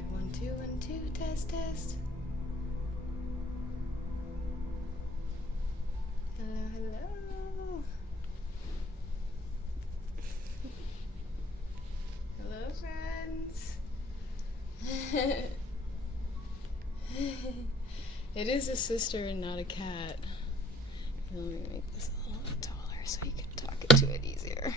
5, 1, 2, 1, 2, test, test. Hello, hello. Hello, friends. It is a sister and not a cat. Let me make this a little bit taller so you can talk into it easier.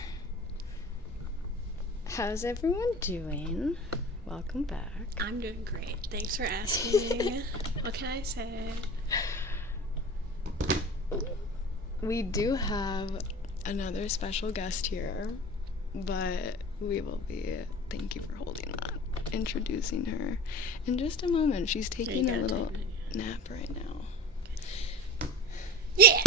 How's everyone doing? Welcome back. I'm doing great. Thanks for asking. What can I say? We do have another special guest here, but we will be, thank you for holding that, introducing her in just a moment. She's taking a little nap right now. Yeah!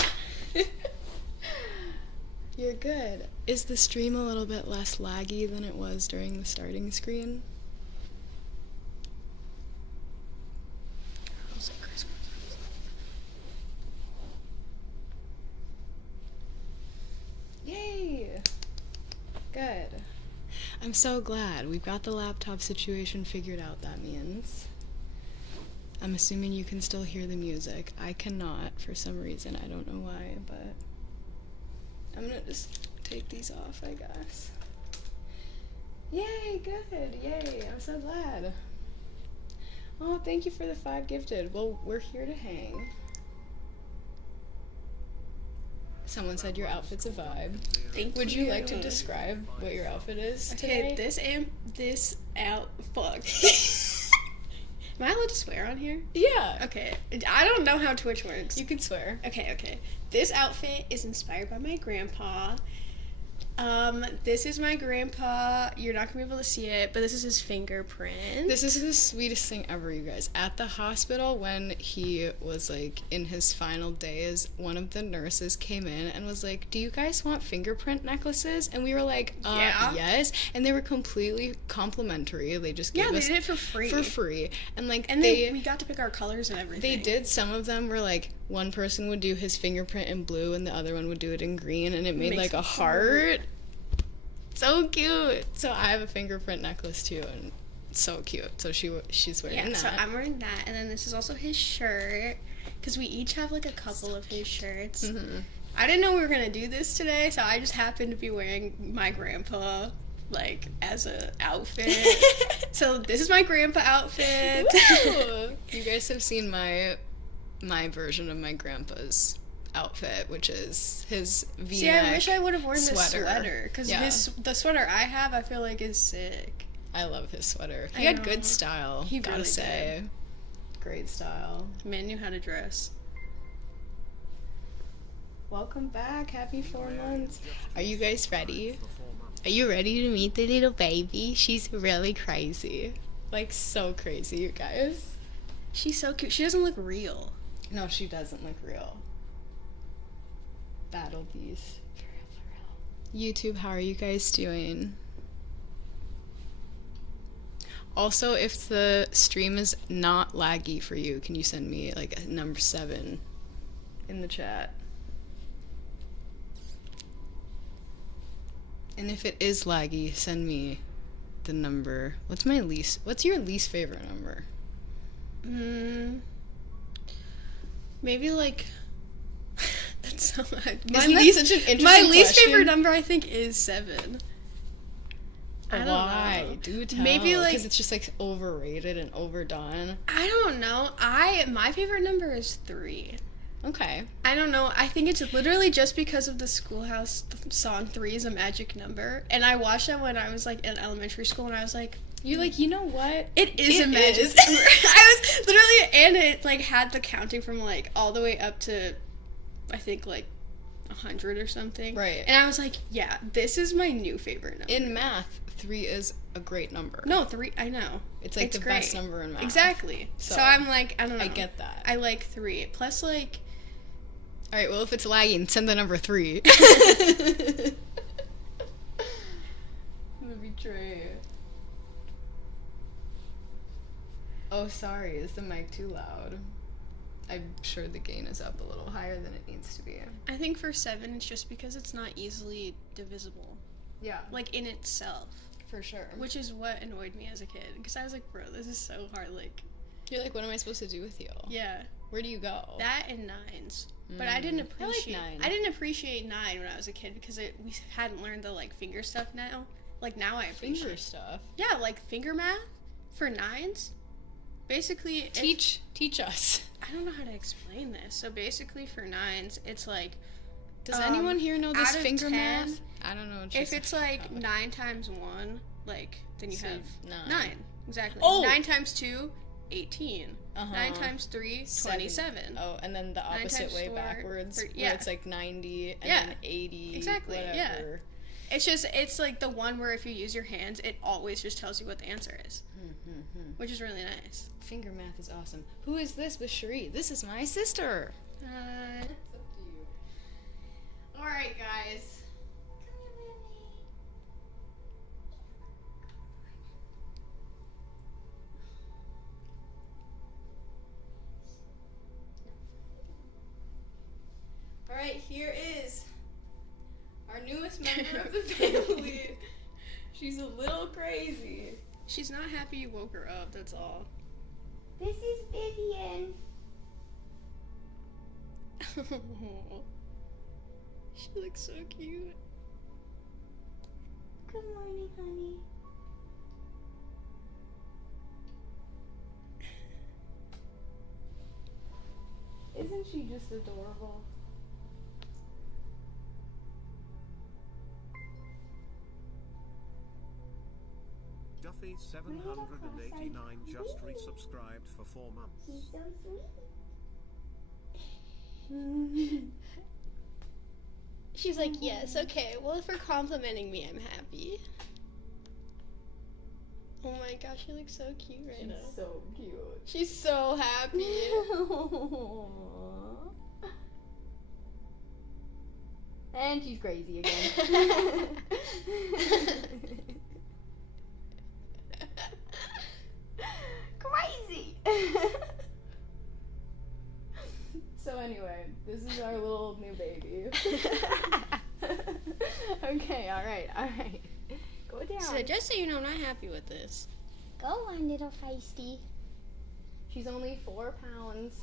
You're good. Is the stream a little bit less laggy than it was during the starting screen? Yay! Good. I'm so glad. We've got the laptop situation figured out, that means. I'm assuming you can still hear the music. I cannot for some reason. I don't know why, but I'm gonna just take these off, I guess. Yay, good. Yay, I'm so glad. Oh, thank you for the 5 gifted. Well, we're here to hang. Someone said your outfit's a vibe. Would you like to describe what your outfit is today? Okay, fuck. Am I allowed to swear on here? Yeah. Okay, I don't know how Twitch works. You can swear. Okay. This outfit is inspired by my grandpa. This is my grandpa. You're not gonna be able to see it, but this is his fingerprint. This is the sweetest thing ever, you guys. At the hospital, when he was, like, in his final days, one of the nurses came in and was like, do you guys want fingerprint necklaces? And we were like, yeah. Yes. And they were completely complimentary. They just gave us... Yeah, they did it for free. For free. And, like, and we got to pick our colors and everything. They did. Some of them were, like, one person would do his fingerprint in blue and the other one would do it in green, and it made, like, a heart. So cute. So I have a fingerprint necklace too, and it's so cute. So she's wearing that. Yeah, so I'm wearing that, and then this is also his shirt, because we each have like a couple of his shirts. Mm-hmm. I didn't know we were gonna do this today, so I just happened to be wearing my grandpa like as a outfit. So this is my grandpa outfit. You guys have seen my version of my grandpa's outfit, which is his V-neck. See, I wish I would have worn this sweater, because the sweater I have, I feel like is sick. I love his sweater. He had good style. He gotta really say, great style. Man knew how to dress. Welcome back. Happy 4 months. Are you guys ready? Are you ready to meet the little baby? She's really crazy, like so crazy, you guys. She's so cute. She doesn't look real. No, she doesn't look real. Battle these. For real. YouTube, how are you guys doing? Also, if the stream is not laggy for you, can you send me like a number 7 in the chat? And if it is laggy, send me the number. What's your least favorite number? Maybe like that's so much. My least favorite number, I think, is 7. I don't know. Do tell. Maybe like, because it's just like overrated and overdone. I don't know. My favorite number is 3. Okay. I don't know. I think it's literally just because of the Schoolhouse song 3 is a magic number, and I watched that when I was like in elementary school, and I was like, you're like, you know what? It is a magic number. I was literally, and it like had the counting from like all the way up to, I think like 100 or something. Right. And I was like, yeah, this is my new favorite number. In math, 3 is a great number. No, 3, I know. It's like the best number in math. Exactly. So I'm like, I don't know. I get that. I like 3. Plus, like... Alright, well, if it's lagging, send the number 3. I'm gonna betray it. Oh, sorry. Is the mic too loud? I'm sure the gain is up a little higher than it needs to be. I think for 7, it's just because it's not easily divisible. Yeah. Like, in itself. For sure. Which is what annoyed me as a kid. Because I was like, bro, this is so hard. Like, You're like, what am I supposed to do with you? yeah. Where do you go? That and nines. But I didn't appreciate... nine. I didn't appreciate 9 when I was a kid because we hadn't learned the, like, finger stuff now. Like, now I appreciate Finger stuff. Yeah, like, finger math for 9s. Basically... Teach us. I don't know how to explain this. So, basically, for 9s, it's like... Does anyone here know this out of finger 10, math? I don't know. If it's, like, 9 times 1, like, then you So have 9. 9. Exactly. Oh! 9 times 2, 18. Uh-huh. 9 times 3, 27. Oh, and then the opposite times way 4, backwards, yeah. where it's like 90 and Yeah. then 80. Exactly, yeah. Whatever. It's like the one where if you use your hands, it always just tells you what the answer is, which is really nice. Finger math is awesome. Who is this with Cherie? This is my sister. It's up to you. All right, guys. All right, here is our newest member of the family. She's a little crazy. She's not happy you woke her up. That's all. This is Vivian. She looks so cute. Good morning, honey. Isn't she just adorable? Duffy 789 just resubscribed for 4 months. She's so sweet. She's like, yes, okay. Well, if you're complimenting me, I'm happy. Oh my gosh, she looks so cute right now. So cute. She's so happy. And she's crazy again. Crazy. So anyway, this is our little new baby. Okay, alright. Go down. So just so you know, I'm not happy with this. Go on, little feisty. She's only 4 pounds.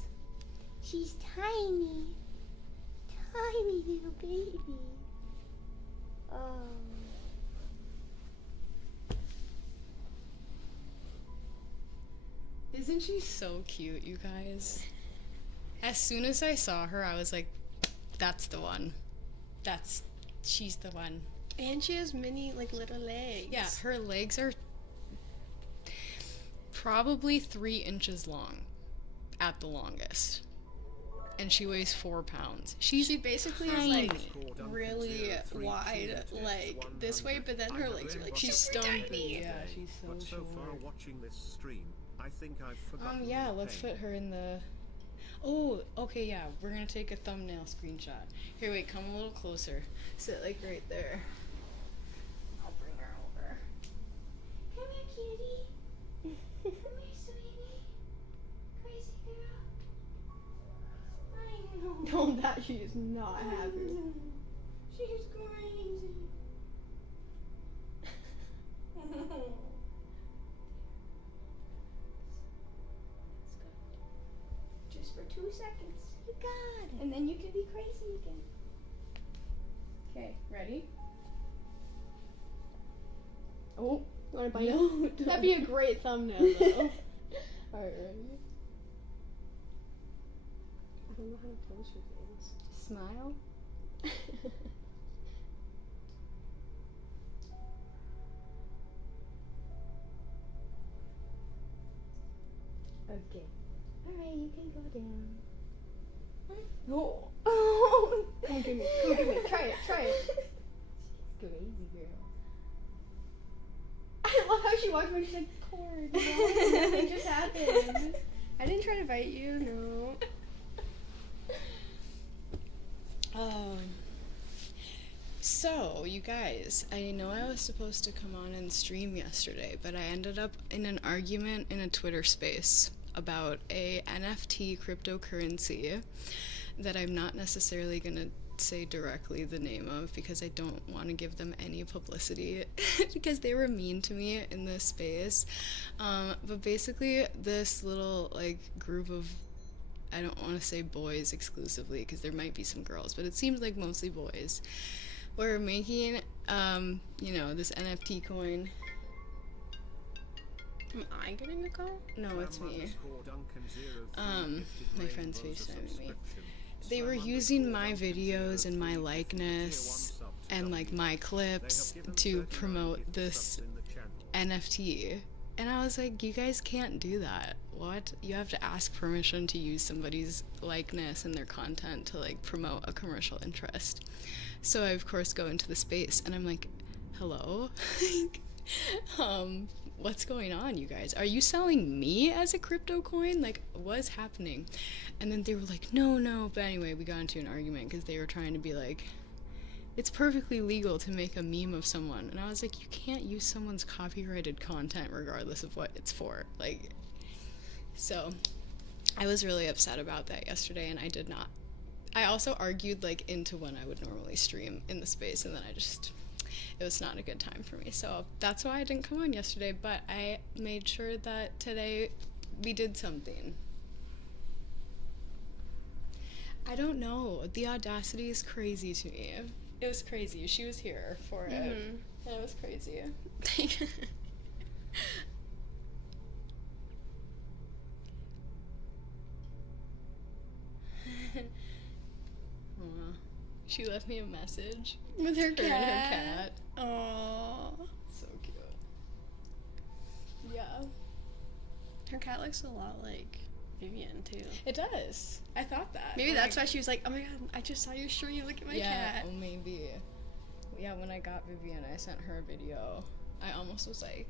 She's tiny. Tiny little baby. Oh. Isn't she so cute, you guys? As soon as I saw her, I was like, that's the one. She's the one. And she has mini, like, little legs. Yeah, her legs are probably 3 inches long at the longest. And she weighs 4 pounds. She basically tiny. is, like, really wide, like, this way, but then her legs are, like, She's super stumpy. tiny. Yeah, she's so But so far short. watching this stream, I think I've forgotten. Yeah, your let's pain. put her in the... Oh, okay, yeah, we're gonna take a thumbnail screenshot. Here, wait, come a little closer. Sit, like, right there. I'll bring her over. Come here, cutie. Come here, sweetie. Crazy girl. I know. No, that she is not happy. She's crazy. Just for 2 seconds. You got it. And then you can be crazy again. Okay, ready? Oh, You wanna bite no. it? That'd be a great thumbnail, though. Alright, ready? I don't know how to pose your face. Smile. Okay. Alright, you can go down. Oh. Come give me. Try it. Crazy girl. I love how she walked by. She's like, cord. Nothing just happened. I didn't try to bite you. No. So, you guys, I know I was supposed to come on and stream yesterday, but I ended up in an argument in a Twitter space about a NFT cryptocurrency that I'm not necessarily going to say directly the name of because I don't want to give them any publicity because they were mean to me in this space. But basically this little like group of, I don't want to say boys exclusively because there might be some girls, but it seems like mostly boys, were making you know, this NFT coin. Am I getting the call? No, it's me. My friend's FaceTiming me. They were using my videos and my likeness and like my clips to promote this NFT. And I was like, you guys can't do that. What? You have to ask permission to use somebody's likeness and their content to like promote a commercial interest. So I of course go into the space and I'm like, hello? What's going on, you guys? Are you selling me as a crypto coin? Like, what's happening? And then they were like, no. But anyway, we got into an argument because they were trying to be like, it's perfectly legal to make a meme of someone. And I was like, you can't use someone's copyrighted content regardless of what it's for. Like, so I was really upset about that yesterday, and I did not. I also argued like into when I would normally stream in the space, and then it was not a good time for me. So that's why I didn't come on yesterday, but I made sure that today we did something. I don't know. The audacity is crazy to me. It was crazy. She was here for it. And it was crazy. She left me a message With her cat. and her cat. Aww. So cute. Yeah. Her cat looks a lot like Vivian too. It does. I thought that. Maybe that's why she was like, oh my god, I just saw your stream, look at my cat. Yeah, maybe. Yeah, when I got Vivian, I sent her a video. I almost was like,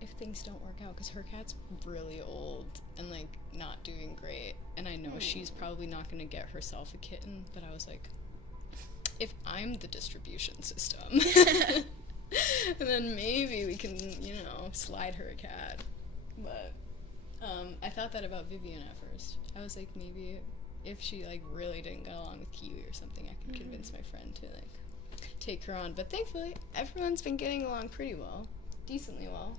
if things don't work out, because her cat's really old and like not doing great, and I know she's probably not going to get herself a kitten, but I was like, if I'm the distribution system, then maybe we can, you know, slide her a cat. But I thought that about Vivian at first. I was like, maybe if she like really didn't get along with Kiwi or something, I could convince my friend to like take her on. But thankfully, everyone's been getting along pretty well, decently well.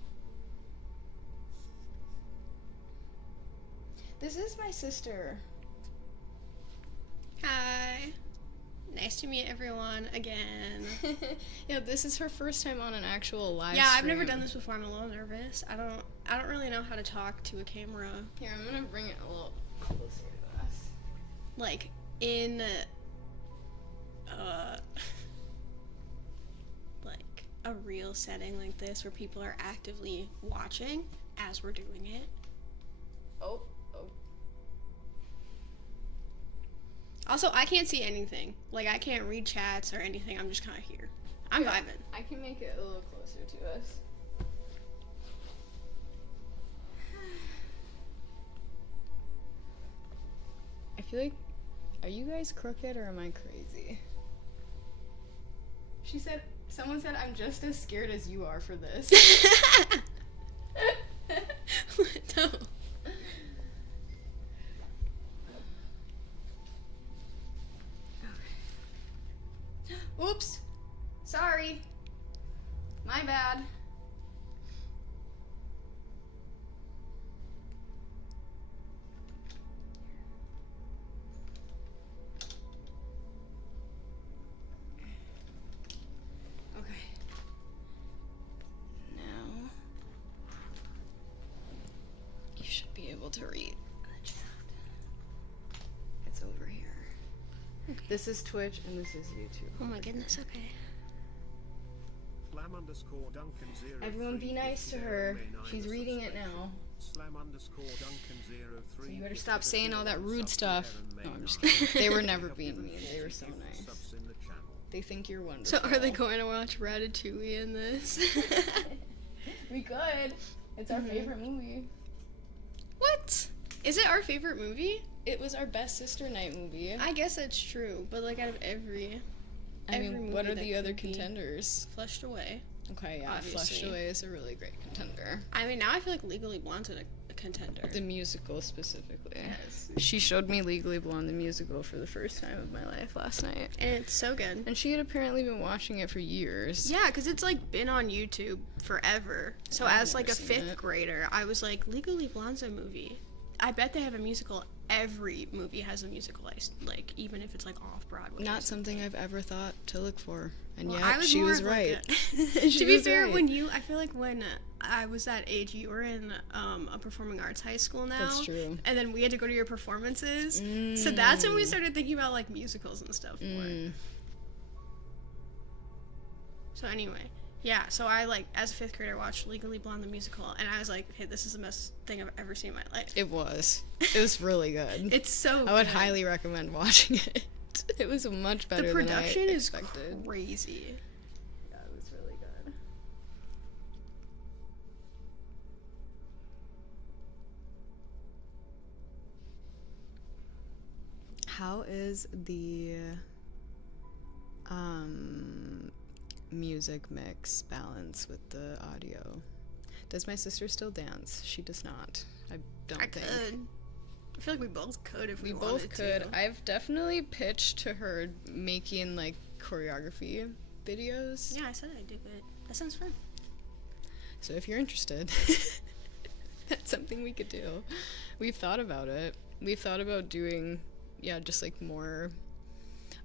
This is my sister. Hi. Nice to meet everyone again. Yeah, this is her first time on an actual live Yeah, I've stream. never done this before. I'm a little nervous. I don't really know how to talk to a camera. Here, I'm gonna bring it a little closer to us. Like in like a real setting like this where people are actively watching as we're doing it. Oh. Also, I can't see anything. Like, I can't read chats or anything. I'm just kind of here. I'm vibing. I can make it a little closer to us. I feel like, are you guys crooked or am I crazy? Someone said, I'm just as scared as you are for this. No. Oops. Sorry. My bad. Okay. Now you should be able to read the chat. It's over here. Okay. This is Twitch and this is YouTube. Oh my goodness, okay. Everyone be nice to her. She's reading it now. So you better stop saying all that rude stuff. No, I'm just kidding. They were never being mean. They were so nice. They think you're wonderful. So are they going to watch Ratatouille in this? We could. It's our favorite movie. What? Is it our favorite movie? It was our best sister night movie. I guess that's true, but like out of every mean, what movie are that the other could be contenders? Flushed Away. Okay, yeah, Obviously. Flushed Away is a really great contender. I mean, now I feel like Legally Blonde's a contender. The musical specifically. Yes. She showed me Legally Blonde, the musical, for the first time of my life last night. And it's so good. And she had apparently been watching it for years. Yeah, because it's, like, been on YouTube forever. So I've as, like, a never seen 5th it. grader, I was like, Legally Blonde's a movie. I bet they have a musical. Every movie has a musical, like, even if it's, like, off-Broadway. Not something I've ever thought to look for. And Well, yet, she more was of, like, right. to be fair, I feel like when I was that age, you were in a performing arts high school now. That's true. And then we had to go to your performances. So that's when we started thinking about, like, musicals and stuff more. So anyway, yeah, so I, like, as a 5th grader, watched Legally Blonde the musical, and I was like, okay, this is the best thing I've ever seen in my life. It was. It was really good. It's so good. I would highly recommend watching it. It was much better The production than I is expected. crazy. Yeah, it was really good. How is the music mix balance with the audio? Does my sister still dance? She does not. I don't think. Could. I feel like we both could if we We wanted both could. to. I've definitely pitched to her making like choreography videos. Yeah, I said I'd do it. That sounds fun. So if you're interested, that's something we could do. We've thought about it. We've thought about doing, just like more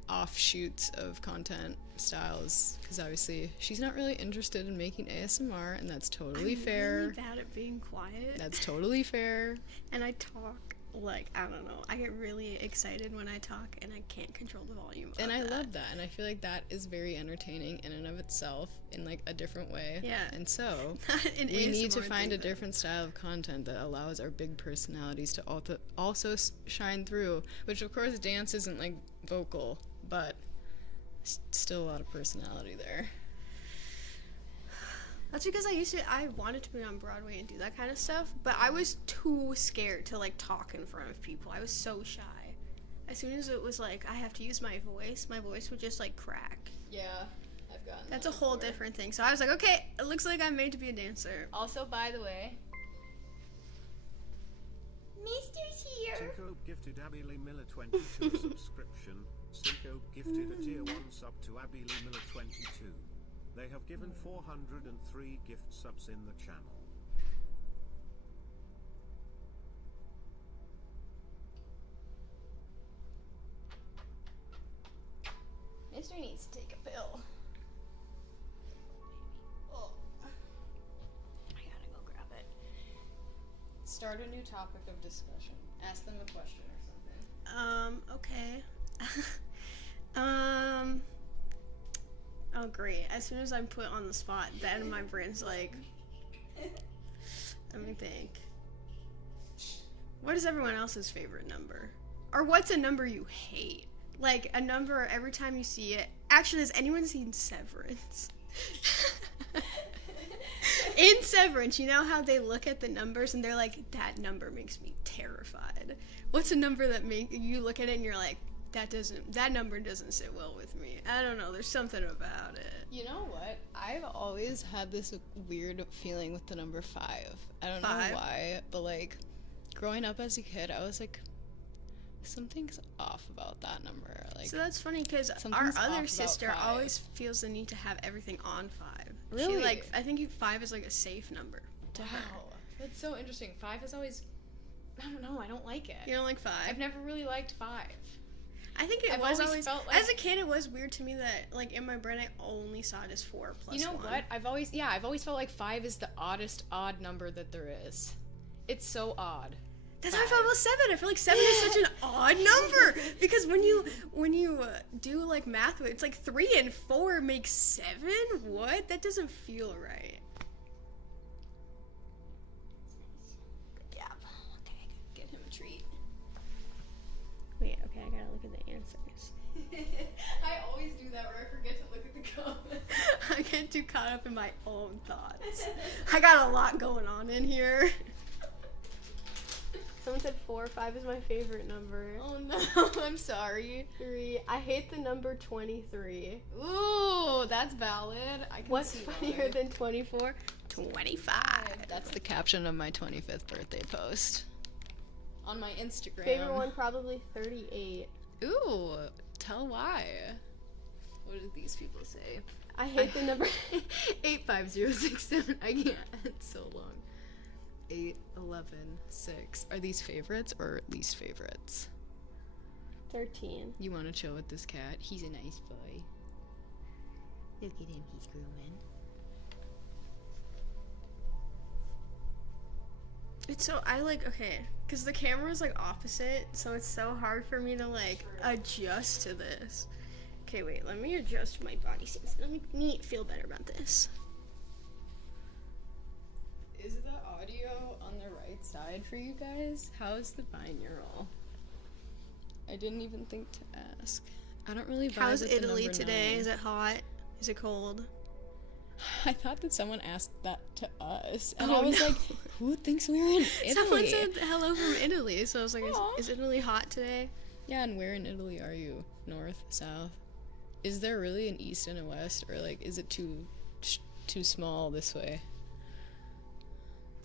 offshoots of content styles, because obviously she's not really interested in making ASMR, and that's totally fair. I'm really bad at being quiet. That's totally fair. And I talk like, I don't know. I get really excited when I talk, and I can't control the volume of And I that. love that, and I feel like that is very entertaining in and of itself in like a different way. Yeah. And so An we need to ASMR find a thing, though. different style of content that allows our big personalities to also shine through, which of course dance isn't like vocal, but still a lot of personality there. That's because I wanted to be on Broadway and do that kind of stuff, but I was too scared to, like, talk in front of people. I was so shy. As soon as it was, like, I have to use my voice would just, like, crack. Yeah, I've gotten That's a whole different thing. So I was like, okay, it looks like I'm made to be a dancer. Also, by the way, Mister's here. Cinco gifted Abby Lee Miller 22 a subscription. Cinco gifted a tier 1 sub to Abby Lee Miller 22. They have given 403 gift subs in the channel. Mister needs to take a pill. Oh. I gotta go grab it. Start a new topic of discussion. Ask them a question or something. Okay. Oh, great. As soon as I'm put on the spot, then my brain's like, let me think. What is everyone else's favorite number? Or what's a number you hate? Like, a number every time you see it. Actually, has anyone seen Severance? In Severance, you know how they look at the numbers and they're like, that number makes me terrified. What's a number that you look at it and you're like, that number doesn't sit well with me. I don't know, there's something about it. You know what? I've always had this weird feeling with the number 5. I don't know why, but like, growing up as a kid, I was like, something's off about that number. Like, So that's funny because our something's off other about sister 5. always feels the need to have everything on 5. Really? I think 5 is like a safe number to her. wow, that's so interesting. 5 is always, I don't know, I don't like it. You don't like 5? I've never really liked 5. I think I've was always always felt like- as a kid it was weird to me that like in my brain I only saw it as 4 plus 1. You know what? I've always felt like 5 is the odd number that there is. It's so odd. That's how I felt about 7. I feel like 7 is such an odd number because when you do like math, it's like 3 and 4 make 7. What? That doesn't feel right. Good job. Okay, get him a treat. Wait, okay, I gotta look at the answers. I always do that where I forget to look at the comments. I get too caught up in my own thoughts. I got a lot going on in here. Someone said 4. 5 is my favorite number. Oh no, I'm sorry. 3. I hate the number 23. Ooh, that's valid. I can What's see funnier valid. than 24? 25. That's the caption of my 25th birthday post. On my Instagram. Favorite one, probably 38. Ooh, tell why. What did these people say? I hate the number. 85067. I can't. It's so long. 8, 11, 6. Are these favorites or least favorites? 13. You want to chill with this cat? He's a nice boy. Look at him, he's grooming. It's so, okay, because the camera is, like, opposite, so it's so hard for me to, like, adjust to this. Okay, wait, let me adjust my body sense. Let me feel better about this. Is the audio on the right side for you guys? How's the binaural? I didn't even think to ask. I don't really vibe How's with the Italy number today? 9. Is it hot? Is it cold? I thought that someone asked that to us, and Oh, I was no. like, "Who thinks we're in Italy?" Someone said hello from Italy, so I was like, Aw. is Italy hot today? Yeah, and where in Italy are you? North, south? Is there really an east and a west, or like, is it too small this way?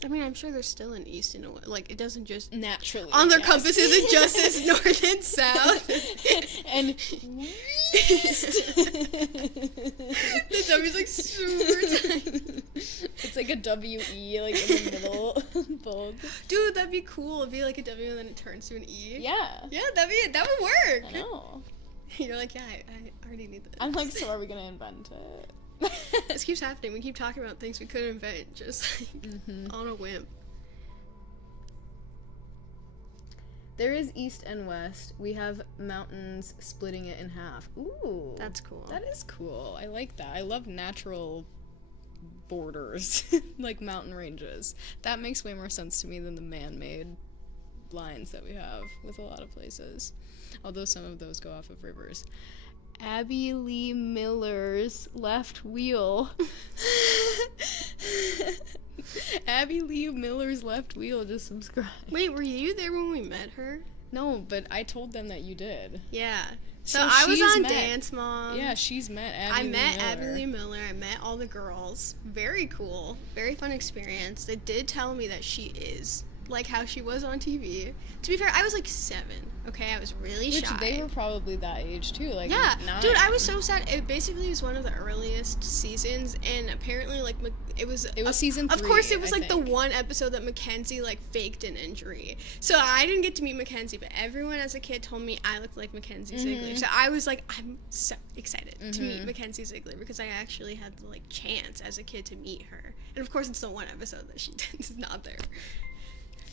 I mean, I'm sure there's still an east and a west. Like, it doesn't just... Naturally, On their yes. compass isn't just as north and south. And The W's like super tiny. it's like a W-E, like in the middle, bold. Dude, that'd be cool. It'd be like a W and then it turns to an E. Yeah. Yeah, that would work. I know. You're like, yeah, I already need this. I'm like, so are we gonna invent it? This keeps happening. We keep talking about things we couldn't invent, just like, on a whim. There is east and west. We have mountains splitting it in half. Ooh. That's cool. That is cool. I like that. I love natural borders, like mountain ranges. That makes way more sense to me than the man-made lines that we have with a lot of places. Although some of those go off of rivers. Abby Lee Miller's left wheel. Abby Lee Miller's left wheel just subscribed. Wait, were you there when we met her? No, but I told them that you did. Yeah. So So I was she's on met- Dance Mom. Yeah, she's met Abby I Lee met Miller. Abby Lee Miller. I met all the girls. Very cool. Very fun experience. They did tell me that she is like how she was on TV. To be fair, I was like 7. Okay, I was really Which shy. they were probably that age too, like Yeah, 9. dude, I was so sad. It basically was one of the earliest seasons, and apparently, like, it was season 3. Of course, it was I like think. the one episode that Mackenzie like faked an injury. So I didn't get to meet Mackenzie, but everyone as a kid told me I looked like Mackenzie Ziegler. So I was like, I'm so excited to meet Mackenzie Ziegler because I actually had the like chance as a kid to meet her. And of course, it's the one episode that she is not there.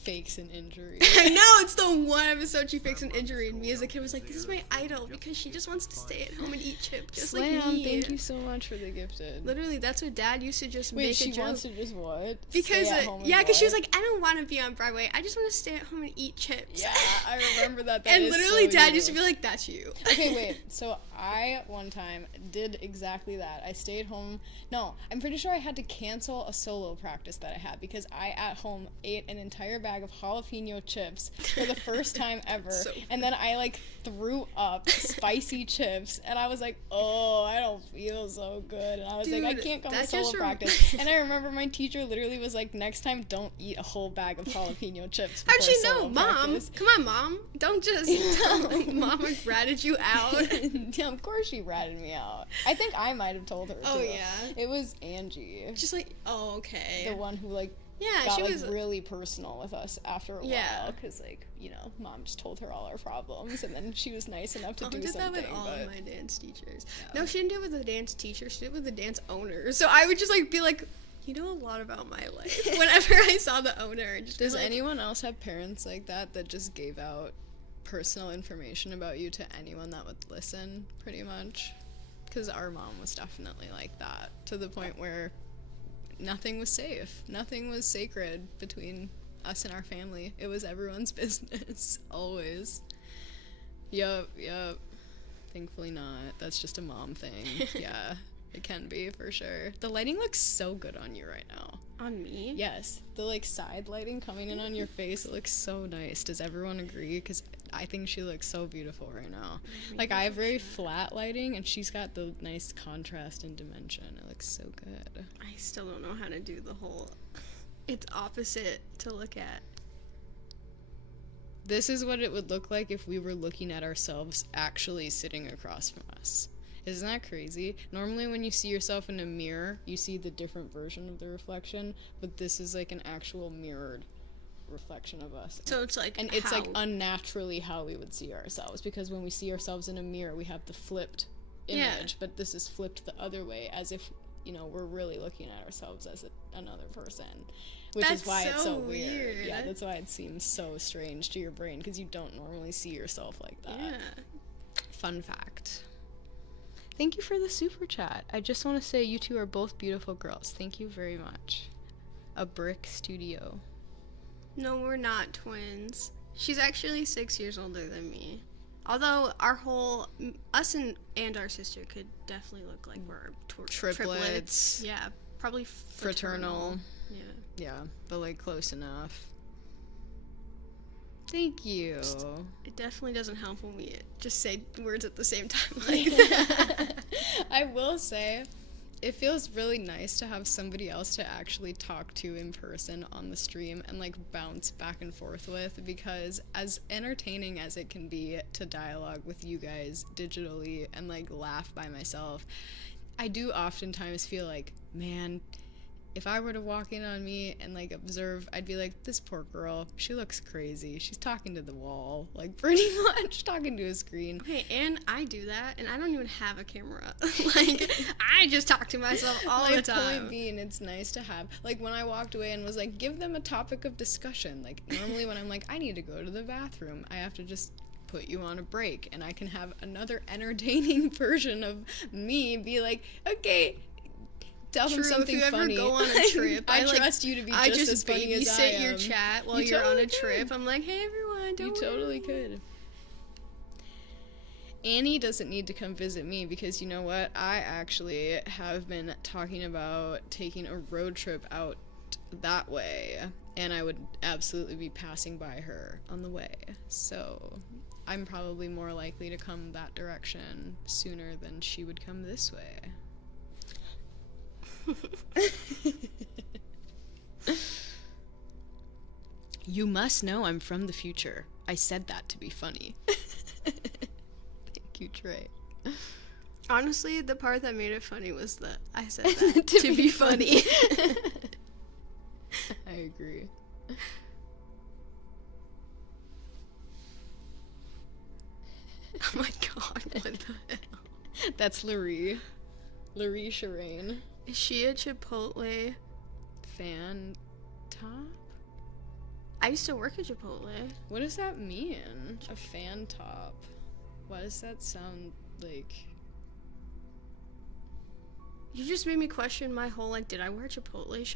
fakes an injury. I know, it's the one episode she fakes an injury, and me as a kid was like, this is my idol because she just wants to stay at home and eat chips just Slam, like me. thank you so much for the gifted. Literally, that's what Dad used to just Wait, make a she joke. wants to just what? Because Stay at home and yeah, because she was what? like, I don't want to be on Broadway. I just want to stay at home and eat chips. Yeah, I remember that. That And is literally, so Dad you. used to be like, that's you. Okay, wait. So I one time did exactly that. I stayed home. No, I'm pretty sure I had to cancel a solo practice that I had because I at home ate an entire bag of jalapeno chips for the first time ever. So and then I like threw up spicy chips and I was like, oh, I don't feel so good. And I was like, I Dude, can't come to that solo just practice. And I remember my teacher literally was like, next time don't eat a whole bag of jalapeno chips. How'd before she know? solo Mom, practice." come on, Mom. Don't just tell Mama ratted you out. Yeah, of course she ratted me out. I think I might have told her. Oh, too. yeah. It was Angie, Just like, oh, okay. the one who like Yeah, got she like was. really personal with us after a Yeah. while because like Mom just told her all our problems and then she was nice enough to Mom do did that something. with all but of my dance teachers. Yeah. No, she didn't do it with the dance teacher. She did it with the dance owner. So I would just like be like, you know a lot about my life. Whenever I saw the owner, and just be does like, anyone else have parents like that just gave out personal information about you to anyone that would listen? Pretty much, because our mom was definitely like that to the point where nothing was safe. Nothing was sacred between us and our family. It was everyone's business, always. Yup. Thankfully not. That's just a mom thing. Yeah, it can be for sure. The lighting looks so good on you right now. on me? Yes, the like side lighting coming in on your face, it looks so nice. Does everyone agree? Because I think she looks so beautiful right now. Like, I have very flat lighting, and she's got the nice contrast and dimension. It looks so good. I still don't know how to do the whole... It's opposite to look at. This is what it would look like if we were looking at ourselves actually sitting across from us. Isn't that crazy? Normally when you see yourself in a mirror, you see the different version of the reflection, but this is like an actual mirrored reflection of us. So it's like... And it's like unnaturally how we would see ourselves, because when we see ourselves in a mirror, we have the flipped image, but this is flipped the other way, as if, you know, we're really looking at ourselves as another person. Which That's is why it's so weird. weird. Yeah, that's why it seems so strange to your brain, because you don't normally see yourself like that. Yeah. Fun fact. Thank you for the super chat. I just want to say you two are both beautiful girls. Thank you very much. A Brick Studio. No, we're not twins. She's actually 6 years older than me. Although us and our sister could definitely look like we're triplets. Yeah, probably fraternal. Yeah. Yeah, but like close enough. Thank you. It definitely doesn't help when we just say words at the same time like that. I will say, it feels really nice to have somebody else to actually talk to in person on the stream and like bounce back and forth with, because as entertaining as it can be to dialogue with you guys digitally and like laugh by myself, I do oftentimes feel like, man, if I were to walk in on me and like observe, I'd be like, this poor girl, she looks crazy. She's talking to the wall, like pretty much talking to a screen. Okay, and I do that, and I don't even have a camera. Like, I just talk to myself all the time. Point being, it's nice to have, like when I walked away and was like, give them a topic of discussion. Like normally when I'm like, I need to go to the bathroom, I have to just put you on a break, and I can have another entertaining version of me be like, okay, tell them something if you funny. ever go on a trip, I trust you to be just as funny as I am. I babysit your chat while you're on a trip. I'm like, hey everyone, don't You totally could. Annie doesn't need to come visit me, because you know what? I actually have been talking about taking a road trip out that way, and I would absolutely be passing by her on the way. So I'm probably more likely to come that direction sooner than she would come this way. You must know I'm from the future. I said that to be funny. Thank you, Trey. Honestly, the part that made it funny was that I said that to be funny. I agree. Oh my god, what the hell? That's Laree. Laree Shireen. Is she a Chipotle Fan top? I used to work at Chipotle. What does that mean? A fan top. Why does that sound like... You just made me question my whole, like, did I wear a Chipotle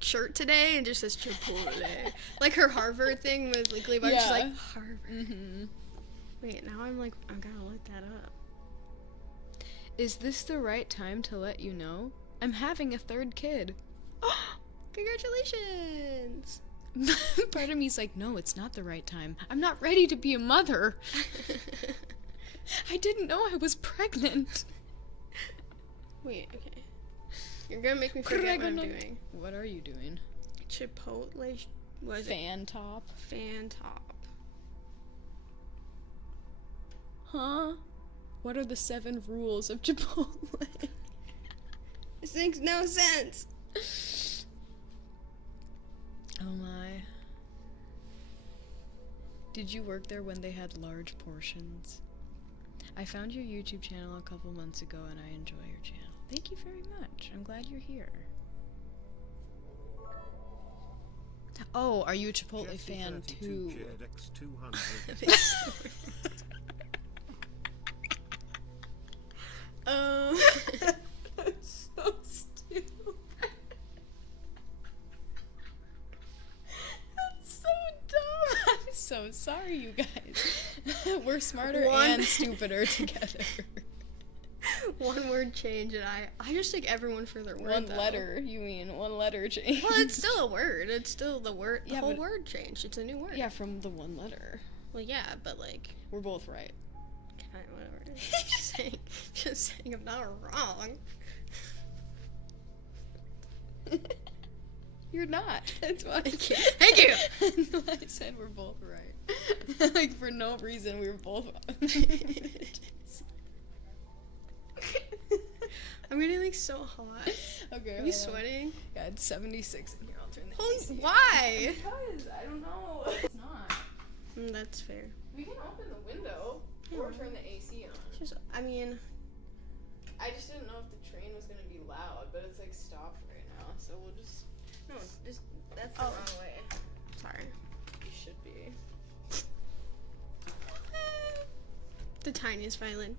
shirt today? And just says Chipotle. Like her Harvard thing with like Levi. Yeah. She's like, Harvard. Mm-hmm. Wait, now I'm like, I'm gonna look that up. Is this the right time to let you know? I'm having a third kid. Congratulations! Part of me's like, no, it's not the right time. I'm not ready to be a mother. I didn't know I was pregnant. Wait, okay. You're gonna make me forget what I'm doing. What are you doing? Chipotle, what is Fan top? Fan top. Huh? What are the 7 rules of Chipotle? This makes no sense. Oh my. Did you work there when they had large portions? I found your YouTube channel a couple months ago and I enjoy your channel. Thank you very much. I'm glad you're here. Oh, are you a Chipotle fan too? That's so stupid. That's so dumb. I'm so sorry, you guys. We're smarter and stupider together. One word change, and I just take everyone for their word. One letter, you mean? One letter change. Well, it's still a word. It's still the word. The Yeah, whole word changed. It's a new word. Yeah, from the one letter. Well, yeah, but like, We're both right. kind of whatever. just saying, I'm not wrong. You're not. That's why. Thank you. That's why I said we're both right. Like, for no reason, we were both I'm getting like so hot. Okay. Are you sweating? Yeah, it's 76 in here. I'll turn the Holy, AC on. why? Because I don't know. It's not. That's fair. We can open the window or turn the AC on. Just, I mean, I just didn't know if the train was gonna be loud, but it's like stopped right now, so we'll just. no, just that's the Oh. wrong way. Sorry. You should be. The tiniest violin.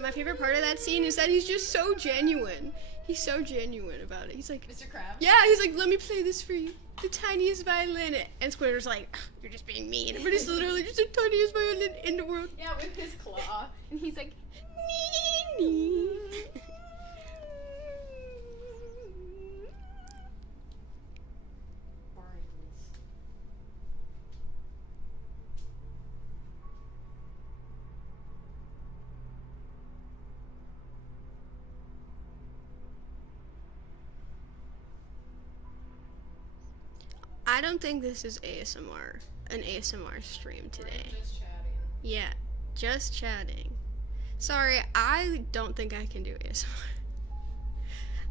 My favorite part of that scene is that he's just so genuine. He's so genuine about it. He's like, Mr. Krabs? yeah, he's like, let me play this for you. The tiniest violin. And Squidward's like, you're just being mean. But it's literally just the tiniest violin in the world. Yeah, with his claw. And he's like, nee, nee. I don't think this is ASMR, an ASMR stream today. Just chatting. Yeah, just chatting. Sorry, I don't think I can do ASMR.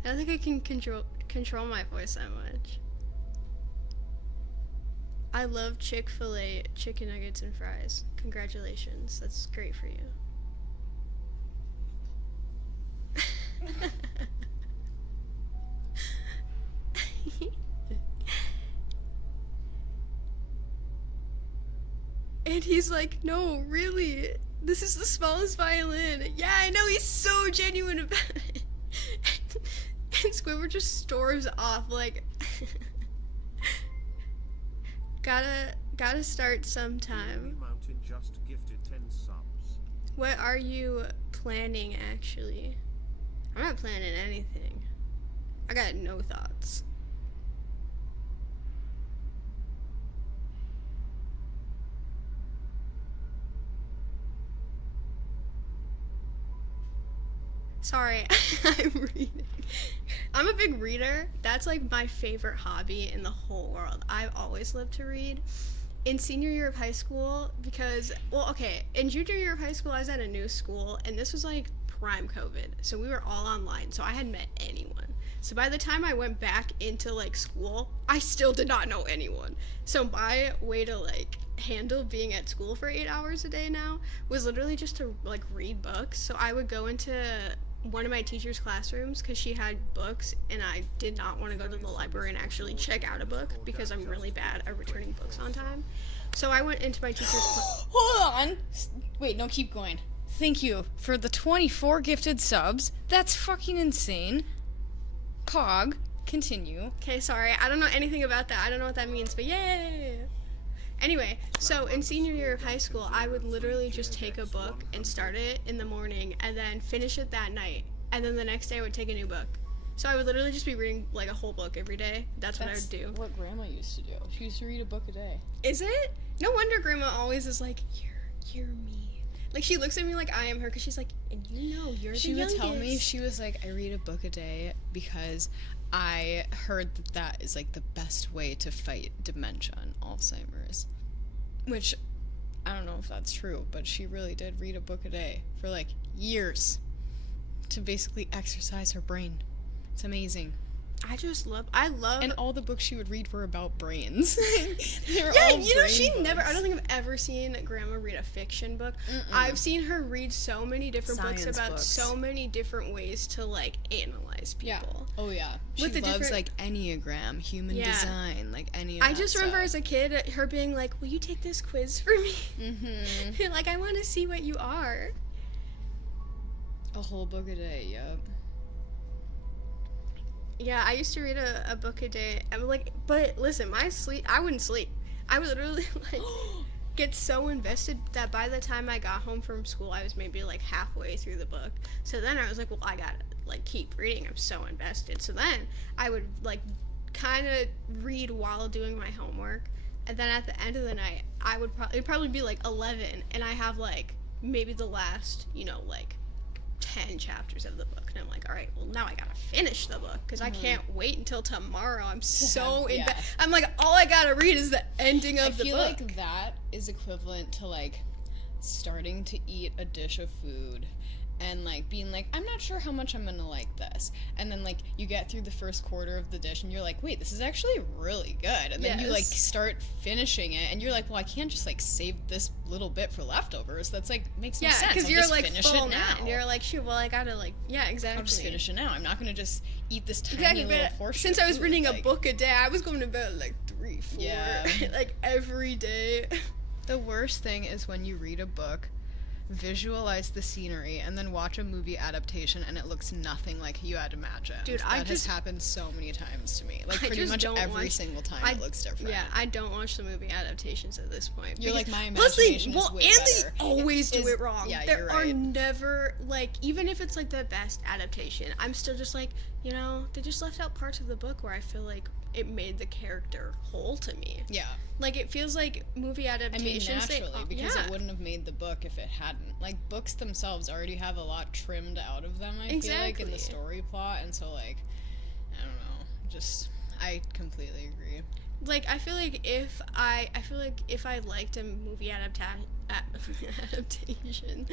I don't think I can control my voice that much. I love Chick-fil-A chicken nuggets and fries. Congratulations, that's great for you. And he's like, no, really, this is the smallest violin. Yeah, I know, he's so genuine about it. And Squidward just storms off, like, gotta start sometime. Mountain just gifted 10 subs. What are you planning, actually? I'm not planning anything. I got no thoughts. Sorry, I'm reading. I'm a big reader. That's like my favorite hobby in the whole world. I've always lived to read. In senior year of high school, because, well, okay, in junior year of high school, I was at a new school, and this was like prime COVID. So we were all online, so I hadn't met anyone. So by the time I went back into like school, I still did not know anyone. So my way to like handle being at school for 8 hours a day now was literally just to like read books. So I would go into one of my teacher's classrooms because she had books, and I did not want to go to the library and actually check out a book because I'm really bad at returning books on time. So I went into my teacher's Hold on. Wait, no, keep going. Thank you for the 24 gifted subs. That's fucking insane. Pog, continue. Okay, sorry, I don't know anything about that. I don't know what that means, but yay! Anyway, so in senior year of high school, I would literally just take a book and start it in the morning and then finish it that night. And then the next day I would take a new book. So I would literally just be reading like a whole book every day. That's what I would do. What Grandma used to do. She used to read a book a day. Is it? No wonder Grandma always is like, you're me. Like, she looks at me like I am her because she's like, and you know, you're She the would youngest. tell me, she was like, I read a book a day because I heard that is like the best way to fight dementia and Alzheimer's. Which, I don't know if that's true, but she really did read a book a day for like years to basically exercise her brain. It's amazing. I love And all the books she would read were about brains. They were yeah, all you know, brain she books. never, I don't think I've ever seen Grandma read a fiction book. I've seen her read so many different books Science about books. so many different ways to, like, analyze Yeah. people. Oh, yeah. She With the loves, different- like, Enneagram, human Yeah. design, like, any of I that just remember stuff. as a kid, her being like, will you take this quiz for me? Mm-hmm. Like, I want to see what you are. A whole book a day, yep. Yeah, I used to read a book a day. I'm like, but listen, I wouldn't sleep. I would literally, like, get so invested that by the time I got home from school, I was maybe, like, halfway through the book. So then I was like, well, I gotta, like, keep reading. I'm so invested. So then I would, like, kind of read while doing my homework, and then at the end of the night, it'd probably be like 11, and I have like maybe the last, like 10 chapters of the book, and I'm like, all right, well, now I gotta finish the book because I can't wait until tomorrow. I'm so in bed. I'm like, all I gotta read is the ending of the book. I feel like that is equivalent to like starting to eat a dish of food and like being like, I'm not sure how much I'm gonna like this, and then like you get through the first quarter of the dish and you're like, wait, this is actually really good, and then you like start finishing it and you're like, well, I can't just like save this little bit for leftovers. That's like makes no sense. Yeah, because you're like full now, and you're like, shoot, well, I gotta like, yeah, exactly. I'll just finish it now. I'm not gonna just eat this tiny little portion. Since I was reading a book a day, I was going to bed at like 3, 4, like every day. The worst thing is when you read a book, visualize the scenery, and then watch a movie adaptation and it looks nothing like you had imagined. Dude, that has happened so many times to me. Like pretty much every single time it looks different. Yeah, I don't watch the movie adaptations at this point. You're like, my imagination is way better. And they always do it wrong. Yeah, there you're right. are never, like, even if it's like the best adaptation, I'm still just like, they just left out parts of the book where I feel like it made the character whole to me. Yeah. Like, it feels like movie adaptations. Naturally, because it wouldn't have made the book if it hadn't. Like, books themselves already have a lot trimmed out of them, I feel like, in the story plot, and so, like, I don't know, I completely agree. Like, I feel like if I liked a movie adaptation,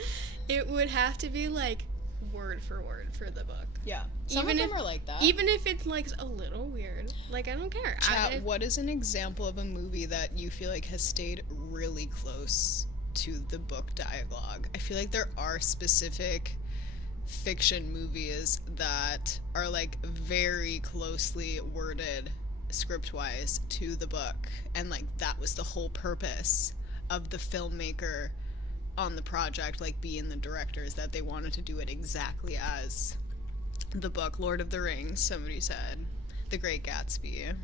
it would have to be, like, word for word for the book. Yeah. Some of them are like that. Even if it's, like, a little weird. Like, I don't care. Chat, what is an example of a movie that you feel like has stayed really close to the book dialogue? I feel like there are specific fiction movies that are, like, very closely worded script-wise to the book. And, like, that was the whole purpose of the filmmaker on the project, like, being the directors, that they wanted to do it exactly as the book. Lord of the Rings, somebody said. The Great Gatsby.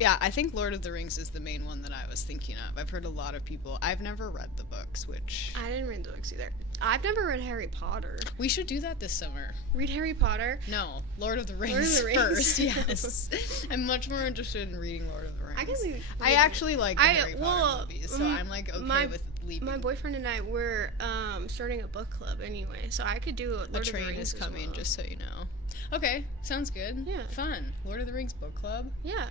Yeah, I think Lord of the Rings is the main one that I was thinking of. I've heard a lot of people. I've never read the books, which... I didn't read the books either. I've never read Harry Potter. We should do that this summer. Read Harry Potter? No, Lord of the Rings first, yes. I'm much more interested in reading Lord of the Rings. I actually like the Harry Potter movies, so I'm like okay with leaving. My boyfriend and I were starting a book club anyway, so I could do Lord of the Rings. The train is coming, just so you know. Okay, sounds good. Yeah. Fun. Lord of the Rings book club? Yeah.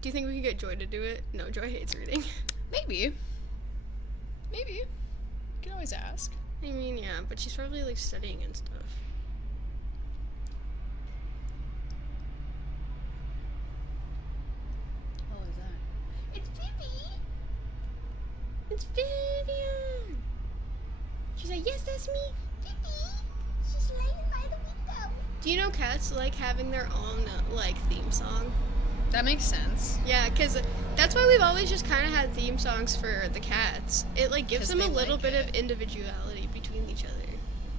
Do you think we could get Joy to do it? No, Joy hates reading. Maybe. You can always ask. I mean, yeah, but she's probably, like, studying and stuff. What was that? It's Vivi! It's Vivian! She's like, yes, that's me. Vivi! She's laying by the window. Do you know cats like having their own, like, theme song? That makes sense. Yeah, because that's why we've always just kind of had theme songs for the cats. It, like, gives them a little bit of individuality between each other.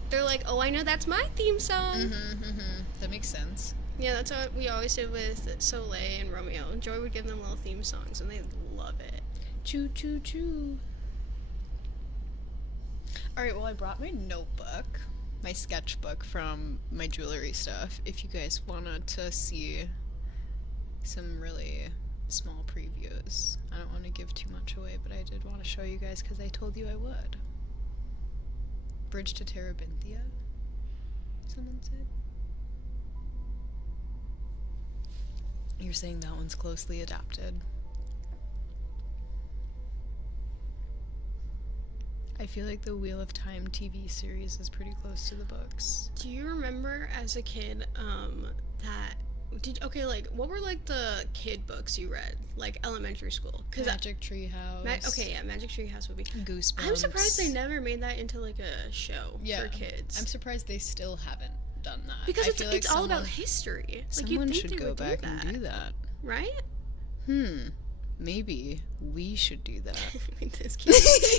They're like, oh, I know that's my theme song. That makes sense. Yeah, that's what we always did with Soleil and Romeo. Joy would give them little theme songs, and they love it. Choo, choo, choo. Alright, well, I brought my notebook, my sketchbook from my jewelry stuff, if you guys wanted to see some really small previews. I don't want to give too much away, but I did want to show you guys because I told you I would. Bridge to Terabithia, someone said. You're saying that one's closely adapted. I feel like the Wheel of Time TV series is pretty close to the books. Do you remember as a kid, what were, like, the kid books you read, like, elementary school? Magic Tree House. Magic Tree House would be... Goosebumps. I'm surprised they never made that into, like, a show for kids. I'm surprised they still haven't done that. Because it's all about history. Someone should go back and do that. Right? Maybe we should do that.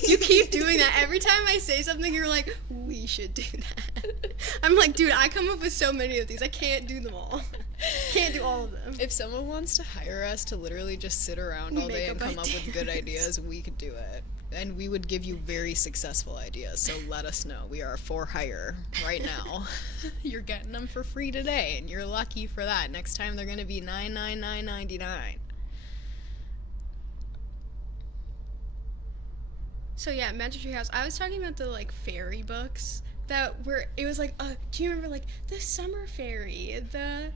You keep doing that. Every time I say something, you're like, we should do that. I'm like, dude, I come up with so many of these. I can't do them all. Can't do all of them. If someone wants to hire us to literally just sit around all day and come up with good ideas, we could do it. and we would give you very successful ideas, so let us know. We are for hire right now. You're getting them for free today, and you're lucky for that. Next time they're going to be $999.99. So yeah, Magic Tree House. I was talking about the like fairy books that were. It was like, do you remember like the summer fairy, the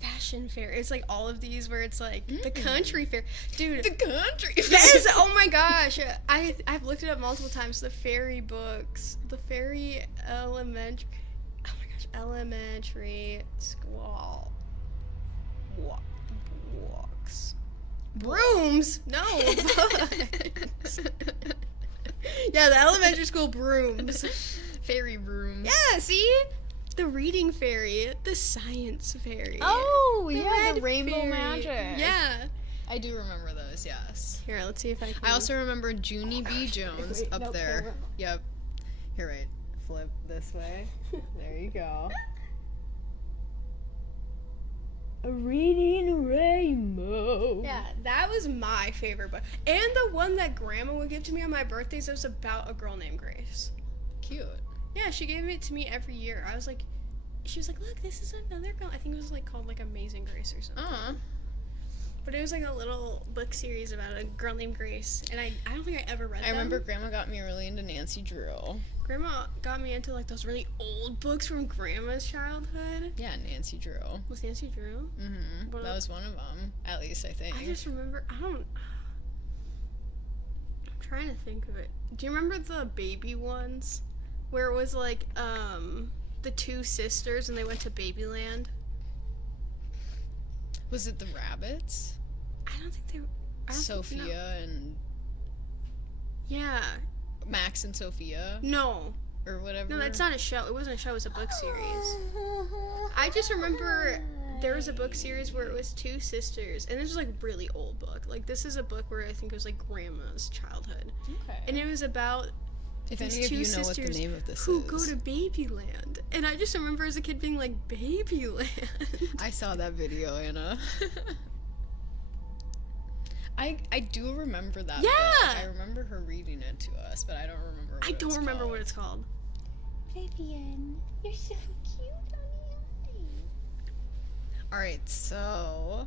fashion fair? It's like all of these where it's like the country fair, dude. The country fair. Yes. Oh my gosh, I've looked it up multiple times. The fairy books, the fairy elementary. Oh my gosh, elementary school walks. Brooms? No. Books. Yeah, the elementary school brooms. Fairy brooms. Yeah, see? The reading fairy, the science fairy. Oh, the yeah, the red rainbow fairy. magic. Yeah. I do remember those, yes. Here, let's see if I can. I also remember Junie B. Jones Wait, up no there. camera. Yep. Here, right. Flip this way. There you go. A reading rainbow. Yeah, that was my favorite book. And the one that Grandma would give to me on my birthdays, it was about a girl named Grace. Cute. Yeah, she gave it to me every year. I was like, she was like, look, this is another girl. I think it was like called like Amazing Grace or something. But it was like a little book series about a girl named Grace. And I don't think I ever read I them. remember Grandma got me really into Nancy Drew. Grandma got me into like those really old books from Grandma's childhood. Yeah, Nancy Drew. Was Nancy Drew? Mm-hmm. What That was one of them, at least I think. I just remember, I'm trying to think of it. Do you remember the baby ones? Where it was like, the two sisters and they went to Babyland? Was it the rabbits? I don't think they were. Sophia and Yeah. Max and Sophia No. or whatever. No, that's not a show. It wasn't a show, it was a book series. I just remember there was a book series where it was two sisters, and this was like a really old book. Like, this is a book where I think it was like Grandma's childhood. Okay. And it was about If these any of two you know what the sisters name of this who is, go to Babyland. And I just remember as a kid being like, Babyland. I saw that video, Anna. I do remember that Yeah! book. I remember her reading it to us, but I don't remember what I don't it's remember called. what it's called. Vivian, you're so cute on the Alright, so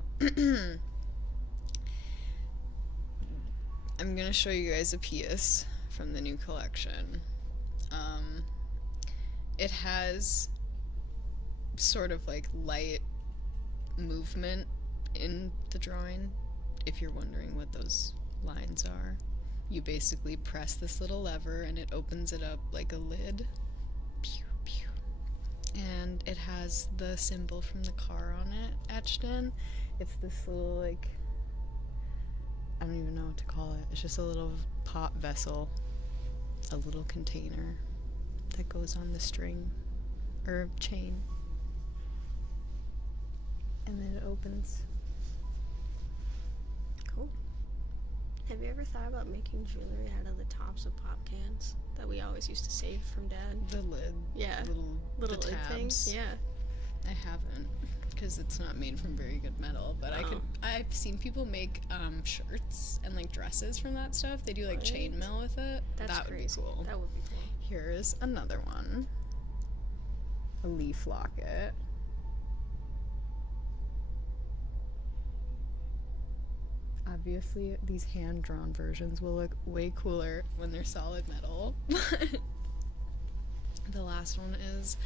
I'm gonna show you guys a piece from the new collection. It has sort of like light movement in the drawing. If you're wondering what those lines are, you basically press this little lever and it opens it up like a lid. Pew, pew. And it has the symbol from the car on it etched in. It's this little, like, I don't even know what to call it. It's just a little pop vessel, a little container that goes on the string or chain. And then it opens. Cool. Have you ever thought about making jewelry out of the tops of pop cans that we always used to save from Dad? The lid. Yeah. Little Little the lid tabs. things? Yeah. I haven't, because it's not made from very good metal, but I've seen people make shirts and like dresses from that stuff. They do like What? chainmail with it. That's that would crazy. be cool. That would be cool. Here's another one. A leaf locket. Obviously, these hand-drawn versions will look way cooler when they're solid metal. The last one is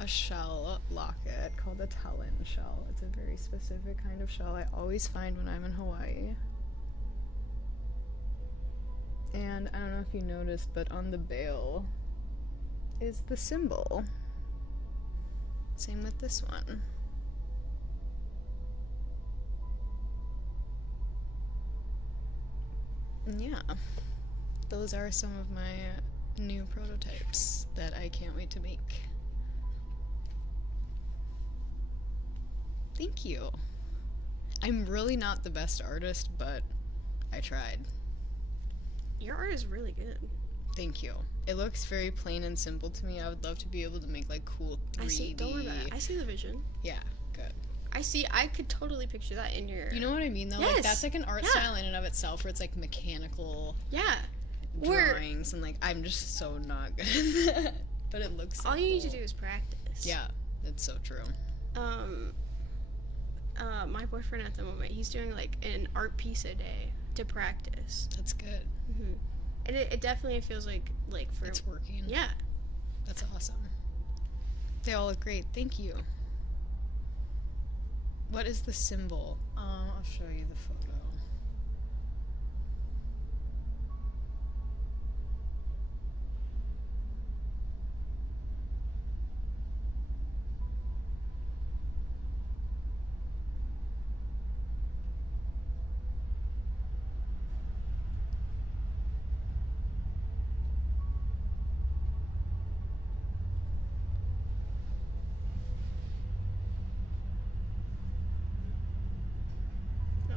a shell locket called a Talon shell. It's a very specific kind of shell I always find when I'm in Hawaii. And I don't know if you noticed, but on the bail is the symbol. Same with this one. And yeah, those are some of my new prototypes that I can't wait to make. Thank you. I'm really not the best artist, but I tried. Your art is really good. Thank you. It looks very plain and simple to me. I would love to be able to make like cool 3D. I see. Don't worry about it. I see the vision. Yeah, good. I could totally picture that in your. You know what I mean, though? Yes. Like, that's, like, an art Yeah. style in and of itself where it's, like, mechanical Yeah. drawings, and, like, I'm just so not good at that. But it looks so All you need to cool. do is practice. Yeah, that's so true. My boyfriend at the moment, he's doing, like, an art piece a day to practice. That's good. Mm-hmm. And it definitely feels like for... It's working. Yeah. That's awesome. They all look great. Thank you. What is the symbol? I'll show you the photo.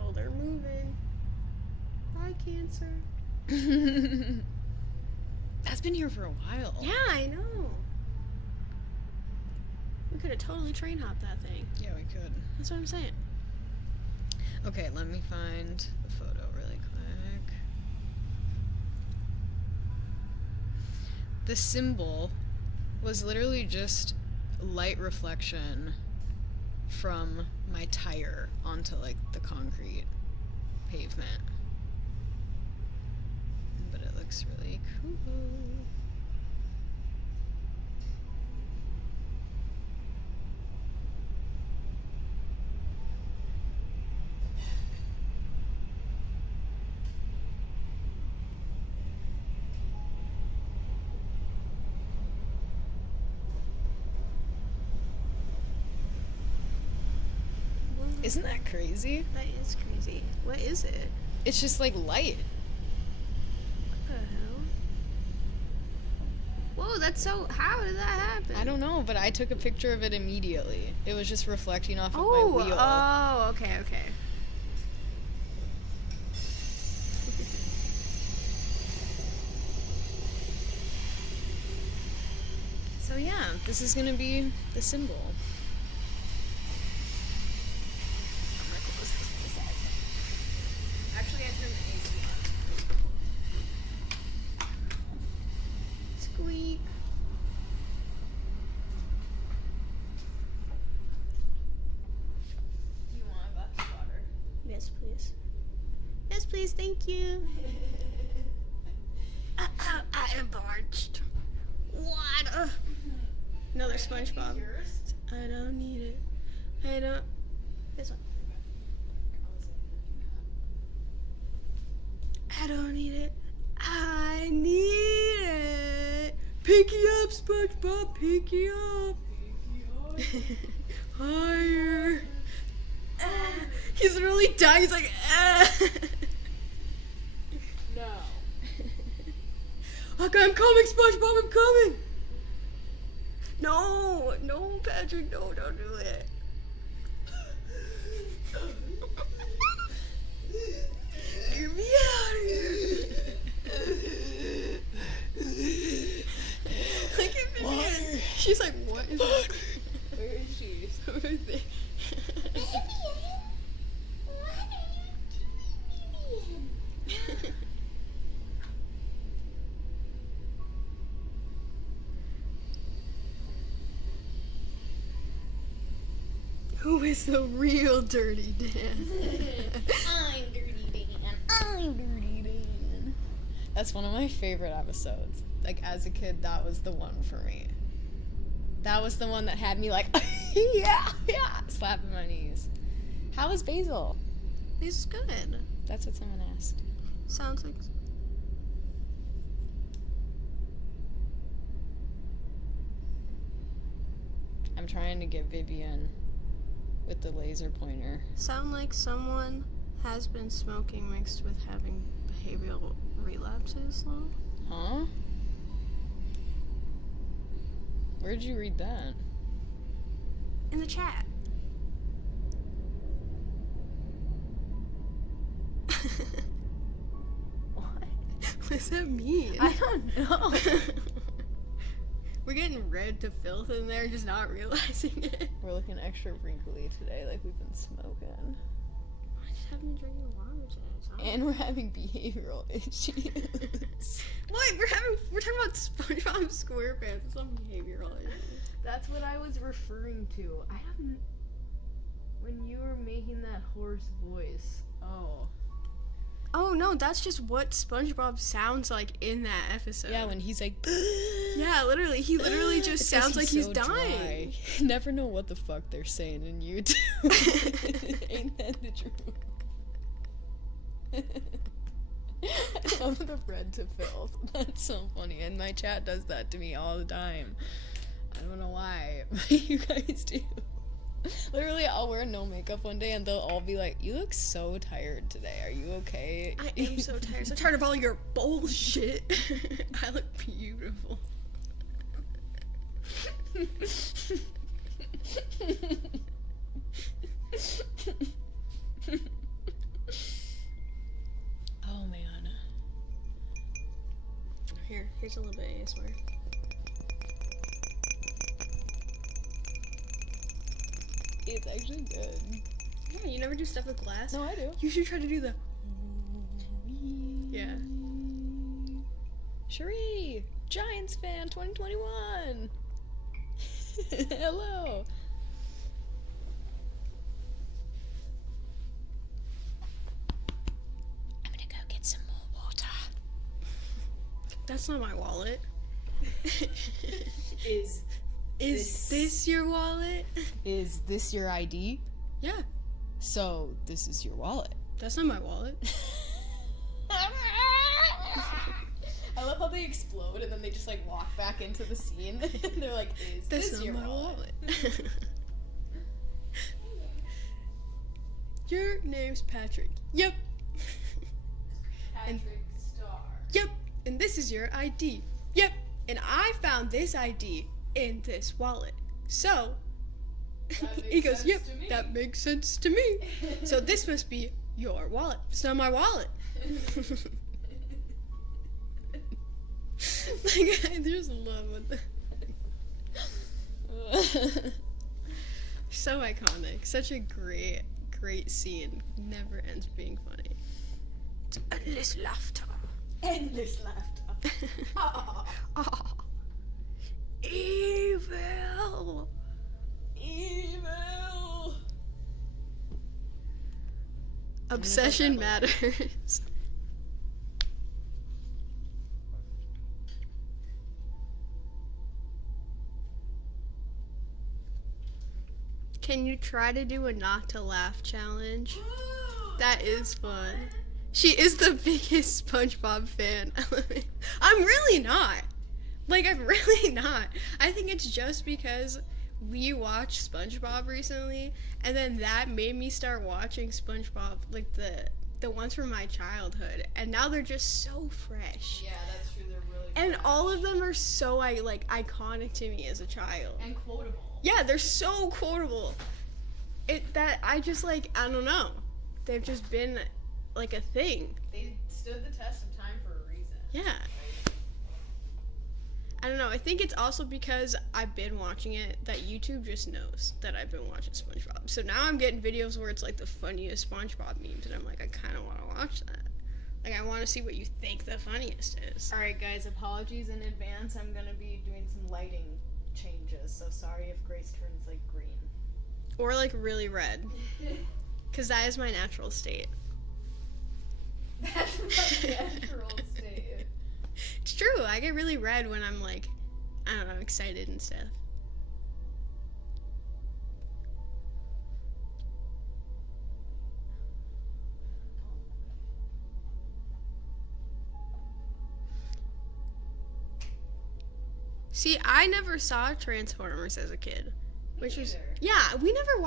Oh, they're moving. Bye, Cancer. That's been here for a while. Yeah, I know. We could have totally train hopped that thing. Yeah, we could. That's what I'm saying. Okay, let me find the photo really quick. The symbol was literally just light reflection from my tire onto, like, the concrete pavement. But it looks really cool. Isn't that crazy? That is crazy. What is it? It's just like light. What the hell? Whoa, that's so... How did that happen? I don't know, but I took a picture of it immediately. It was just reflecting off of my wheel. Oh, okay. So yeah, this is gonna be the symbol. I'm gonna close this for a sec. Actually, I turned the AC on. Squeak. You want a glass of water? Yes, please. Yes, please. Thank you. I am parched. Water. Another SpongeBob. Yours? I don't need it. I don't. This one. I don't need it. I need it. Pick you up, SpongeBob. Pick you up. Higher. He's literally dying. He's like, No. Okay, I'm coming, SpongeBob. I'm coming. No, Patrick. No, don't do it. Get me out of here. Look at Vivian. She's like, what is that? Where is she? Over there. Who is the real Dirty Dan? I'm Dirty Dan. I'm Dirty Dan. That's one of my favorite episodes. Like, as a kid, that was the one for me. That was the one that had me like, yeah, slapping my knees. How was Basil? He's good. That's what someone asked. Sounds like. I'm trying to get Vivian with the laser pointer. Sound like someone has been smoking mixed with having behavioral relapses, though. Huh? Where'd you read that? In the chat. What? What does that mean? I don't know. We're getting red to filth in there, just not realizing it. We're looking extra wrinkly today, like we've been smoking. I just haven't been drinking water today. And we're having behavioral issues. What? We're talking about SpongeBob SquarePants. It's not behavioral issues. That's what I was referring to. I haven't. When you were making that hoarse voice. Oh. Oh no, that's just what SpongeBob sounds like in that episode. Yeah, when he's like. Yeah, literally. He literally just It's 'cause sounds like he's so dying. dry. You never know what the fuck they're saying in YouTube. Ain't that the truth? I love the red to filth. That's so funny. And my chat does that to me all the time. I don't know why, but you guys do. Literally, I'll wear no makeup one day and they'll all be like, "You look so tired today. Are you okay?" I am so tired. So tired of all your bullshit. I look beautiful. Oh man. Here's a little bit of ASMR. It's actually good. Yeah, you never do stuff with glass? No, I do. You should try to do the... Yeah. Cherie, Giants fan 2021. Hello. I'm gonna go get some more water. That's not my wallet. Is this your wallet? Is this your ID? Yeah, So this is your wallet. that's not my wallet. I love how they explode and then they just like walk back into the scene. They're like, "Is That's this not your my wallet?" Your name's Patrick. Yep. Patrick Star. Yep. And this is your ID. Yep. And I found this ID in this wallet. So he goes, "Yep, that makes sense to me." So this must be your wallet. It's not my wallet. Like, I just love it. So iconic. Such a great scene. Never ends being funny. It's endless laughter. Endless laughter. Oh. Evil. Evil. Obsession matters. Can you try to do a not to laugh challenge? That is fun. She is the biggest SpongeBob fan. I'm really not. Like, I'm really not. I think it's just because we watched SpongeBob recently, and then that made me start watching SpongeBob, like the ones from my childhood, and now they're just so fresh. Yeah, that's true. They're really And all of them are so iconic to me as a child. and quotable. Yeah, they're so quotable. I don't know. They've just been like a thing. They stood the test of time for a reason. Yeah. I don't know. I think it's also because I've been watching it that YouTube just knows that I've been watching SpongeBob. So now I'm getting videos where it's like the funniest SpongeBob memes, and I'm like, I kind of want to watch that. Like, I want to see what you think the funniest is. All right, guys. Apologies in advance. I'm gonna be doing some lighting changes, so sorry if Grace turns like green. Or like really red. Because that is my natural state. That's my natural state. It's true. I get really red when I'm like, I don't know, excited and stuff. See, I never saw Transformers as a kid. Which was neither. yeah, we never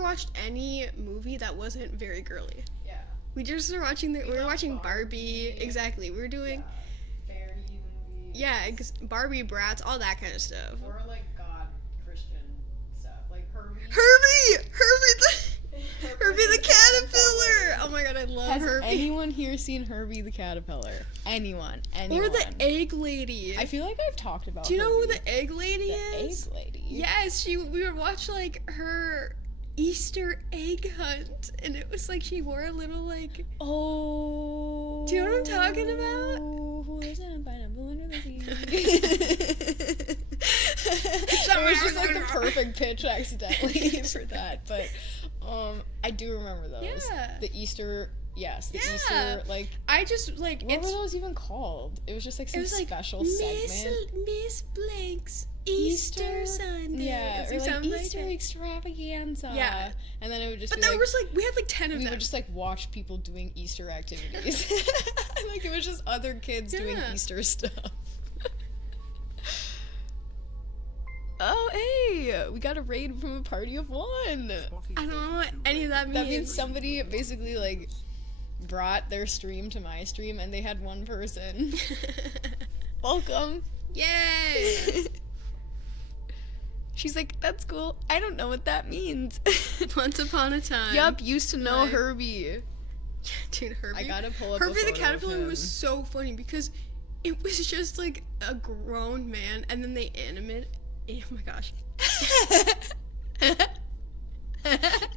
watched any movie that wasn't very girly. Yeah. We just were watching we were watched watching Barbie. Barbie. Exactly. We were doing Fairy movies. yeah, Barbie, Bratz, all that kind of stuff. Or like God Christian stuff, like Herbie. Herbie! Herbie the caterpillar. Oh my god, I love Has Herbie. anyone here seen Herbie the caterpillar? Anyone? Or the egg lady. I feel like I've talked about. Do you know who Herbie. the egg lady The is? egg lady? Yes, we would watch like her Easter egg hunt, and it was like she wore a little like. Oh. Do you know what I'm talking about? Who lives in a pineapple under the sea? It was just like the perfect pitch accidentally for that, but I do remember those. Yeah. The Easter, yes, the Yeah. Easter, like, I just like what it's. were those even called? It was just like It some was like special segment. Miss Blake's Easter Sunday. Yeah, or like something Easter that. extravaganza. Yeah. And then it would just But be there like, was like we had like 10 of we them. would just like watch people doing Easter activities. Like it was just other kids doing Yeah. Easter stuff. Oh, hey! We got a raid from a party of one! I don't know what any of that means. That means somebody basically, like, brought their stream to my stream and they had one person. Welcome! Yay! She's like, that's cool. I don't know what that means. Once upon a time. Yup, used to know Right. Herbie. Dude, Herbie. I gotta pull up a Herbie the photo of caterpillar him. was so funny because it was just like a grown man, and then they animated. Oh my gosh.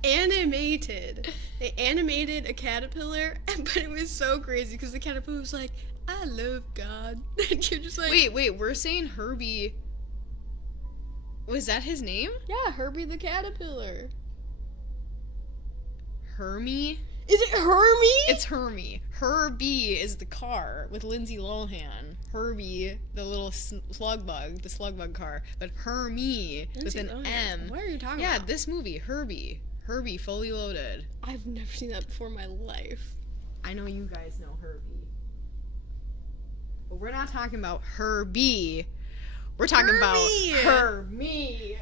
Animated. They animated a caterpillar, but it was so crazy because the caterpillar was like, "I love God," and you're just like, Wait, we're saying Herbie. Was that his name? yeah, Herbie the caterpillar." Hermie? Is it Hermie? It's Hermie. Herbie is the car with Lindsay Lohan. Herbie, the little slug bug, the slug bug car. But Hermie with Lindsay an Lohan. M. What are you talking Yeah, about? this movie, Herbie. Herbie, fully loaded. I've never seen that before in my life. I know you guys know Herbie. But we're not talking about Herbie. We're talking Hermie. about Hermie.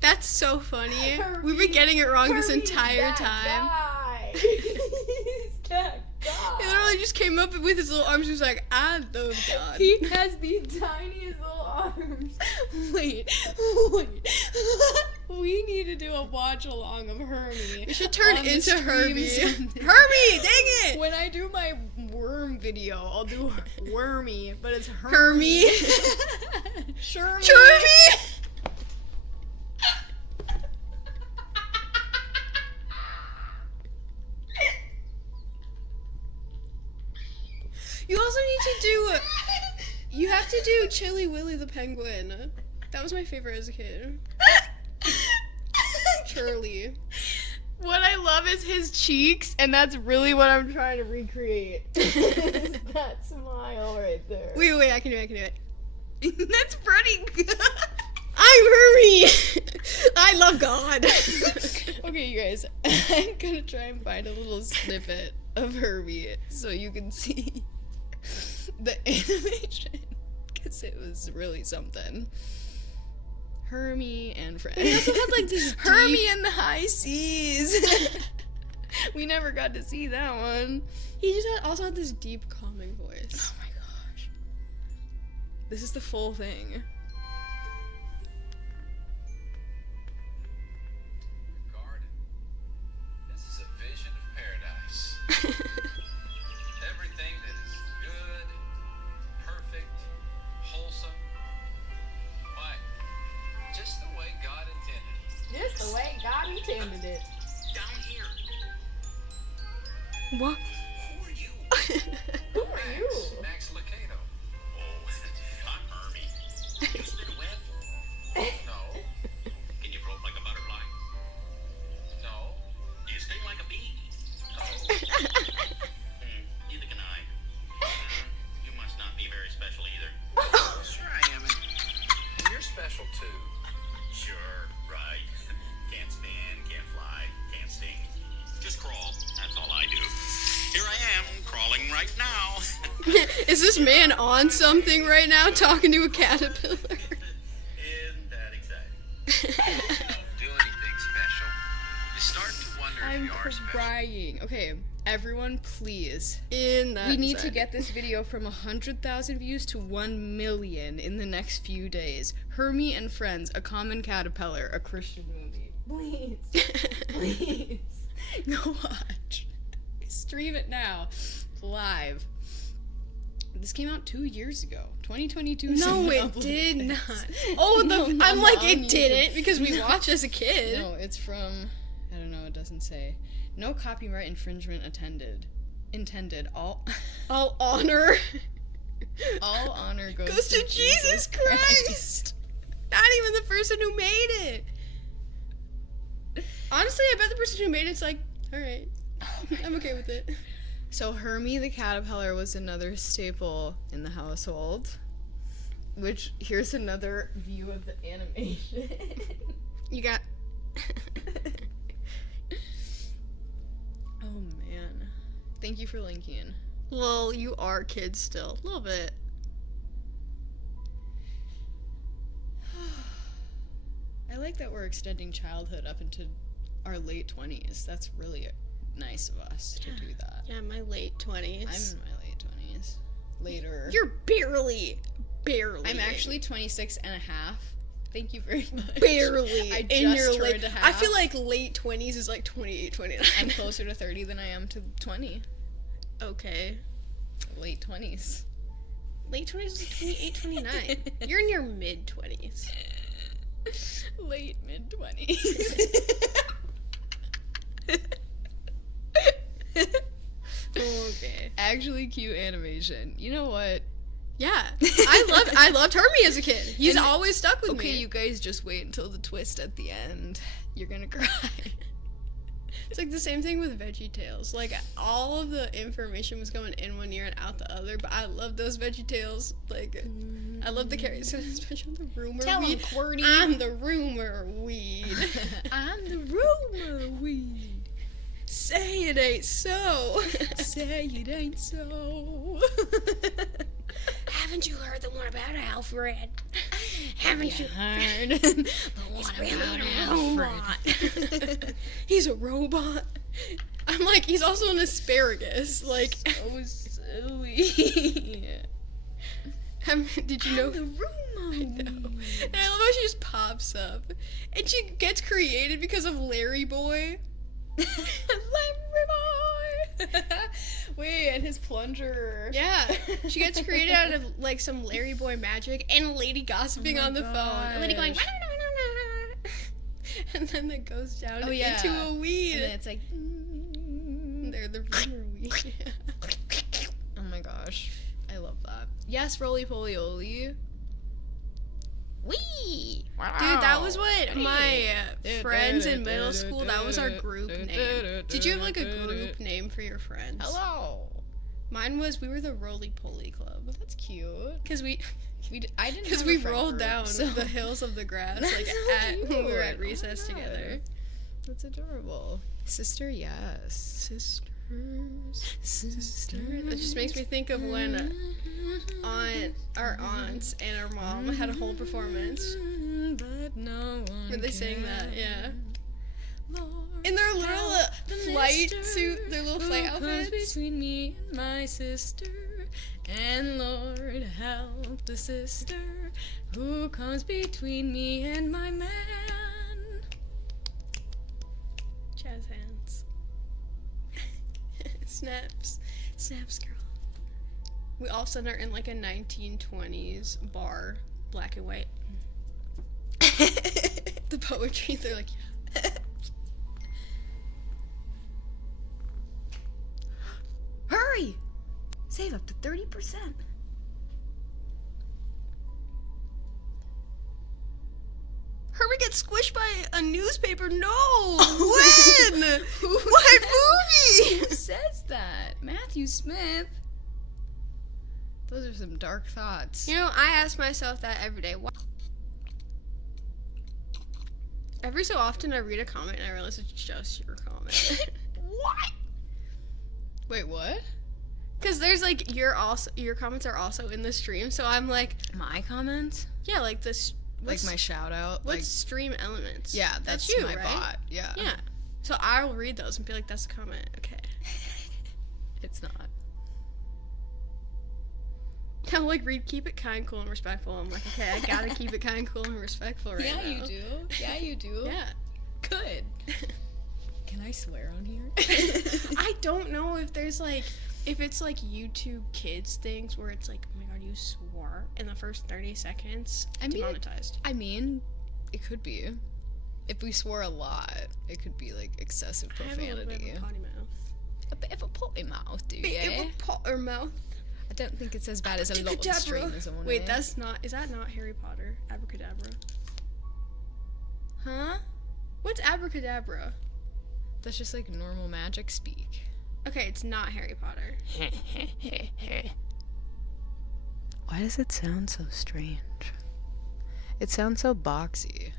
That's so funny. Herbie. We've been getting it wrong this Herbie's entire that time. guy. He's that guy. He literally just came up with his little arms. He was like, "I love God." He has the tiniest little arms. Wait. We need to do a watch along of Hermie. We should turn on the into stream Herbie. someday. Herbie, dang it! When I do my worm video, I'll do Wormy, but it's Hermie. Shermie. Herbie! You also need to do. You have to do Chili Willy the penguin. That was my favorite as a kid. Charlie. What I love is his cheeks, and that's really what I'm trying to recreate. Is that smile right there. Wait, I can do it. That's pretty good. I'm Herbie! I love God. Okay, you guys, I'm gonna try and find a little snippet of Herbie so you can see the animation, because it was really something. Hermie and friends. He also had, like, these Hermie deep- and the high seas. We never got to see that one. He just also had this deep, calming voice. Oh my gosh. This is the full thing. Garden. This is a vision of paradise. Everything that is good, perfect, wholesome. Why? Just the way God intended it. Just the way God intended it. Down here. What? Who are you? Who are you? Max Licato. Oh, I'm Hermie. You spin a web? No. Can you float like a butterfly? No. Do you sting like a bee? No. Neither can I. You must not be very special either. Sure I am. And you're special too. Sure, right. Can't spin, can't fly, can't sting. Just crawl. That's all I do. Here I am, crawling right now. Is this man on something right now, talking to a caterpillar? Isn't that exciting? You don't do anything special. You start to wonder if I'm you are special. crying. Okay, everyone, please. In that We need to side. get this video from 100,000 views to 1 million in the next few days. Hermie and Friends, A Common Caterpillar, a Christian movie. Please. Please. Go watch. Stream it now. Live. This came out 2 years ago. 2022. No, someone it uploaded did this. not. Oh, No, I'm no, like, on it YouTube. didn't because we watched as a kid. No, it's from, I don't know, it doesn't say. No copyright infringement intended. All All honor goes to Jesus Christ. Not even the person who made it. Honestly, I bet the person who made it's like, all right, I'm okay with it. So Hermie the caterpillar was another staple in the household. Which, here's another view of the animation. You got. Oh man. Thank you for linking. Well, you are kids still. A little bit. I like that we're extending childhood up into our late 20s. That's really nice of us to do that. Yeah, my late 20s. I'm in my late 20s. Later. You're barely. I'm actually 26 and a half. Thank you very much. barely I in just your turned late. a half. I feel like late 20s is like 28, 29. I'm closer to 30 than I am to 20. Okay. Late 20s. Late 20s is like 28, 29. You're in your mid 20s. Late mid 20s. Okay. Actually cute animation. You know what? Yeah. I loved Hermie as a kid. He's And- always stuck with me. Okay, you guys just wait until the twist at the end. You're gonna cry. It's like the same thing with VeggieTales. Like, all of the information was going in one ear and out the other, but I love those VeggieTales. Like, I love the characters, especially the rumor Tell 'em, weed. QWERTY. I'm the rumor weed. I'm the rumor weed. Say it ain't so. Say it ain't so. Haven't you heard the one about Alfred? Haven't you heard the one He's a robot. I'm like, he's also an asparagus. Like, Oh, silly. did you know? The rumor I know. And I love how she just pops up. And she gets created because of Larry Boy. Larry boy. Wait, and his plunger. Yeah. She gets created out of like some Larry Boy magic and a lady gossiping Oh my on the phone. A lady going, gosh. and then it goes down Oh, yeah. into a weed. And then it's like. They're the rumor weed. Oh my gosh, I love that. Yes, roly poly oly. Wee! Dude, that was what my friends in middle school, that was our group name. Did you have like a group name for your friends? Hello. Mine was, we were the Roly Poly Club. That's cute. Because we I didn't. Because have we a friend rolled group, down so- the hills of the grass That's like so when we were cute. at recess Oh my God. together. That's adorable. Sister, yes. Sisters. Sisters. That just makes me think of when our aunts and our mom had a whole performance But no one where they sang that, yeah. Lord, In their little help the flight mister suit, their little flight who comes outfits. between me and my sister. And Lord, help the sister who comes between me and my man. Jazz hands. Snaps. Snaps, girl. We all of a sudden are in like a 1920s bar, black and white. The poetry, they're like, yeah. Hurry! Save up to 30%. Herbie gets squished by a newspaper. No! When? What movie? Who says that? Matthew Smith. Those are some dark thoughts. You know, I ask myself that every day. Every so often I read a comment and I realize it's just your comment. What? Wait, what? Because there's like, your comments are also in the stream, so I'm like, My comments? yeah, like this. Like my shout out? What's stream elements? Yeah, that's you, my right? bot. Yeah. Yeah. So I'll read those and be like, that's a comment. Okay. It's not. I'll like read, keep it kind, cool, and respectful. I'm like, okay, I gotta keep it kind, cool, and respectful right now. Yeah, you do. Yeah, you do. Yeah. Good. Can I swear on here? I don't know if there's like, if it's like YouTube Kids things where it's like, oh my god, you swore in the first 30 seconds. I mean, demonetized. I mean, it could be. If we swore a lot, it could be like excessive I have a little profanity. bit of a potty mouth. A bit of a potty mouth, do you? Bit of a potter mouth. I don't think it's as bad as a lot of Abracadabra. streams on Wait, it. that's not, is that not Harry Potter? Abracadabra. Huh? What's abracadabra? That's just like normal magic speak. Okay, it's not Harry Potter. Why does it sound so strange? It sounds so boxy.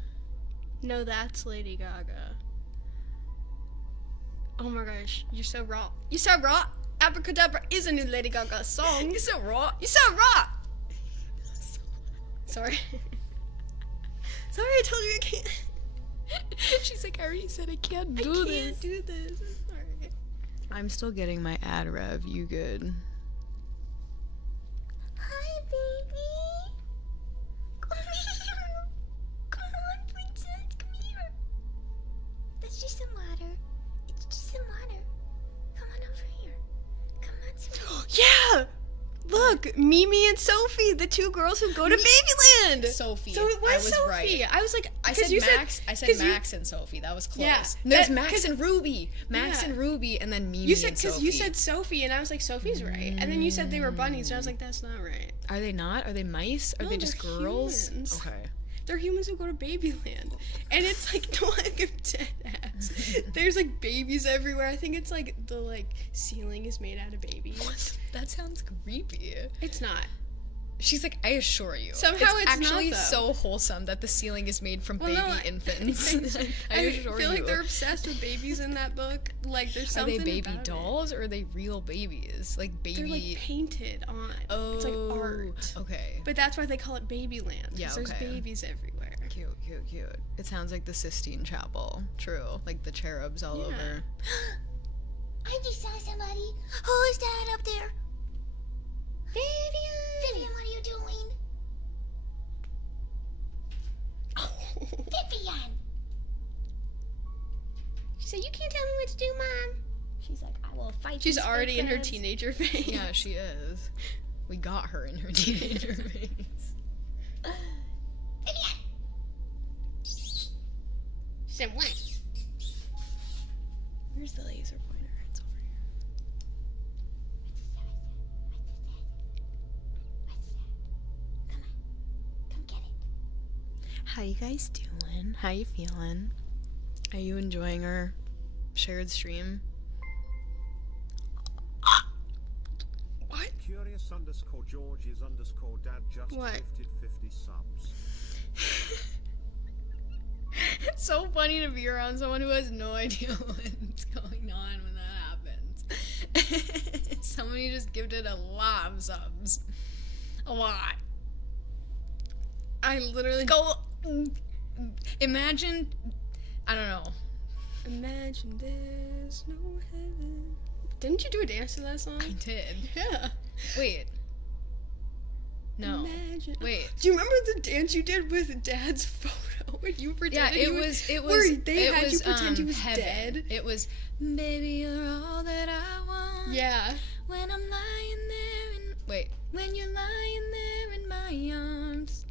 No, that's Lady Gaga. Oh my gosh, you're so raw. You're so raw. Abracadabra is a new Lady Gaga song. You're so raw. You're so raw. Sorry. Sorry, I told you I can't. She's like, I already said I can't do I this. can't do this. I'm sorry. I'm still getting my ad rev. You good? Hi, baby. Come here. Come on, princess. Come here. That's just some water. It's just some water. Come on over here. Come on, sweetie. Yeah! Look, Mimi and Sophie, the two girls who go to Babyland. Sophie. So it was I was Sophie. right. I was like, I 'cause said you Max. I said 'cause you- Max and Sophie. That was close. Yeah, There's that- Max 'cause- and Ruby. Max Yeah. and Ruby, and then Mimi You said and because Sophie. you said Sophie, and I was like, Sophie's right, and then you said they were bunnies, and I was like, that's not right. Are they not? Are they mice? Are No, they just they're girls? humans. Okay. They're humans who go to Babyland, and it's like no one give dead ass. There's like babies everywhere. I think it's like the like ceiling is made out of babies. That sounds creepy. It's not. She's like, I assure you. Somehow it's not, actually though. so wholesome that the ceiling is made from baby I infants. I assure feel you. like they're obsessed with babies in that book. Like there's Are something they baby about it. dolls or are they real babies? Like baby. They're like painted on. Oh. It's like art. Okay. But that's why they call it Babyland. 'Cause Yeah, there's okay. babies everywhere. Cute, cute, cute. It sounds like the Sistine Chapel. True. Like the cherubs all Yeah. over. I just saw somebody. Who is that up there? Vivian! Vivian, what are you doing? Vivian! She said, you can't tell me what to do, Mom. She's like, I will fight She's these already in her fake friends." teenager phase. Yeah, she is. We got her in her teenager phase. Vivian! She said, what? Where's the laser pointer? It's over here. Come get it. How you guys doing? How you feeling? Are you enjoying our shared stream? What? Curious _George's _dad just What? gifted 50 subs. It's so funny to be around someone who has no idea what's going on when that happens. Somebody just gifted a lot of subs. A lot. I literally Go. Imagine. I don't know. imagine there's no heaven. Didn't you do a dance to that song? I did. Yeah. Wait. No. Imagine. Wait. Do you remember the dance you did with Dad's photo when you Yeah, pretended it he was. It was. where they it had was, you pretend he was heaven. dead? It was. Baby, you're all that I want. Yeah. When I'm lying there in. Wait. When you're lying there in my arms.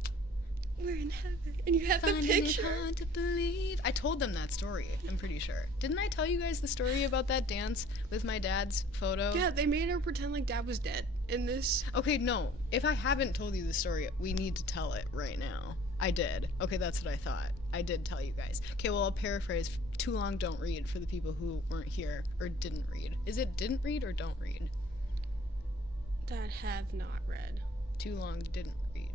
We're in heaven. And you have the Finding picture. it hard to believe. I told them that story, I'm pretty sure. Didn't I tell you guys the story about that dance with my dad's photo? Yeah, they made her pretend like Dad was dead in this. Okay, no. If I haven't told you the story, we need to tell it right now. I did. Okay, that's what I thought. I did tell you guys. Okay, well, I'll paraphrase. Too long, don't read for the people who weren't here or didn't read. Is it didn't read or don't read? That have not read. Too long, didn't read.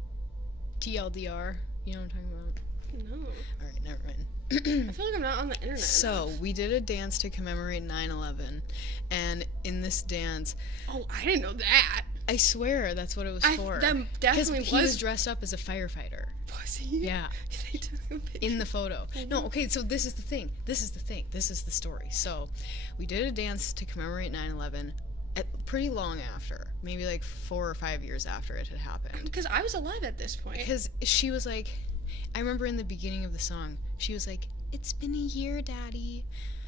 TLDR. You know what I'm talking about? No. Alright, never mind. I feel like I'm not on the internet. So, we did a dance to commemorate 9/11, and in this dance, Oh, I didn't know that. I swear that's what it was for. That definitely he was dressed up as a firefighter. Was he? Yeah. They took a picture. In the photo. No, okay, so this is the thing. This is the story. So, we did a dance to commemorate 9/11 pretty long after. Maybe like 4 or 5 years after it had happened. Because I was alive at this point. Because she was like, I remember in the beginning of the song, she was like, "It's been a year, Daddy.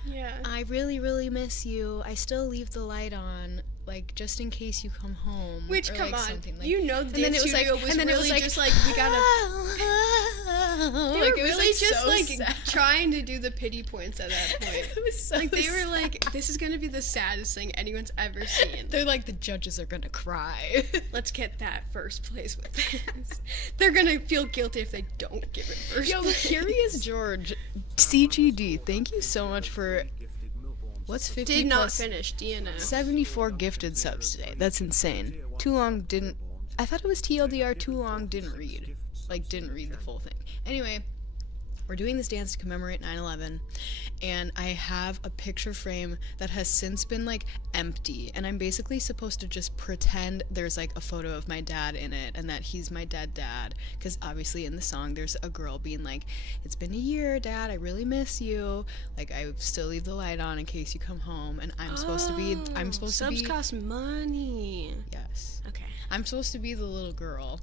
Yeah. I really, really miss you. I still leave the light on, like, just in case you come home." Which, or, come like, on, something like, you know, the then dance it was like, studio was and then it really was like, just like, we gotta. They like, were it was really like just so like sad. trying to do the pity points at that point. It was so Like they were sad. like, this is gonna be the saddest thing anyone's ever seen. They're like, the judges are gonna cry. Let's get that first place with this. They're gonna feel guilty if they don't give it first Yo, place. Curious George, CGD, thank you so much for, Gifted Millborn what's 50 Did not plus finish DNF. 74 gifted subs today. That's insane. Too long didn't, I thought it was TLDR, too long didn't read. Like, didn't read the full thing. Anyway, we're doing this dance to commemorate 9/11, and I have a picture frame that has since been, like, empty, and I'm basically supposed to just pretend there's, like, a photo of my dad in it, and that he's my dead dad, because obviously in the song there's a girl being like, "It's been a year, Dad, I really miss you, like, I still leave the light on in case you come home," and I'm supposed to be, Subs cost money. yes, Okay. I'm supposed to be the little girl,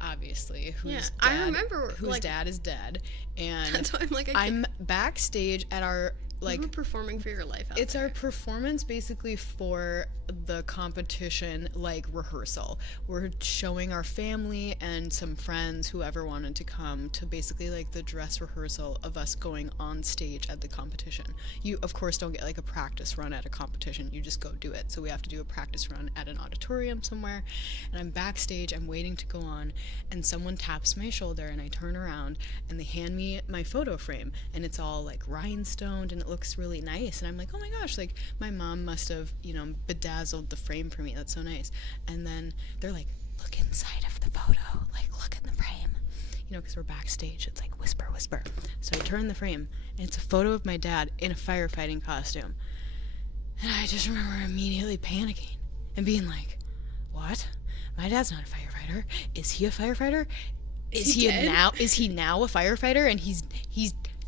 obviously, whose Yeah, dad, I remember, whose like- dad is dead, and That's why I'm like, I'm backstage at our, like, you were performing for your life out it's there. our performance basically for the competition, like, rehearsal. We're showing our family and some friends, whoever wanted to come, to basically, like, the dress rehearsal of us going on stage at the competition. You, of course, don't get, like, a practice run at a competition. You just go do it. So we have to do a practice run at an auditorium somewhere. And I'm backstage, I'm waiting to go on, and someone taps my shoulder, and I turn around, and they hand me my photo frame. And it's all, like, rhinestoned, and it looks really nice. And I'm like, oh my gosh, like, my mom must have, you know, bedazzled the frame for me. That's so nice. And then they're like, look inside of the photo, like, look in the frame, you know, because we're backstage. It's like whisper, whisper. So I turn the frame, and it's a photo of my dad in a firefighting costume. And I just remember immediately panicking and being like, what? My dad's not a firefighter. Is he a firefighter? Is he dead? now a firefighter, and he's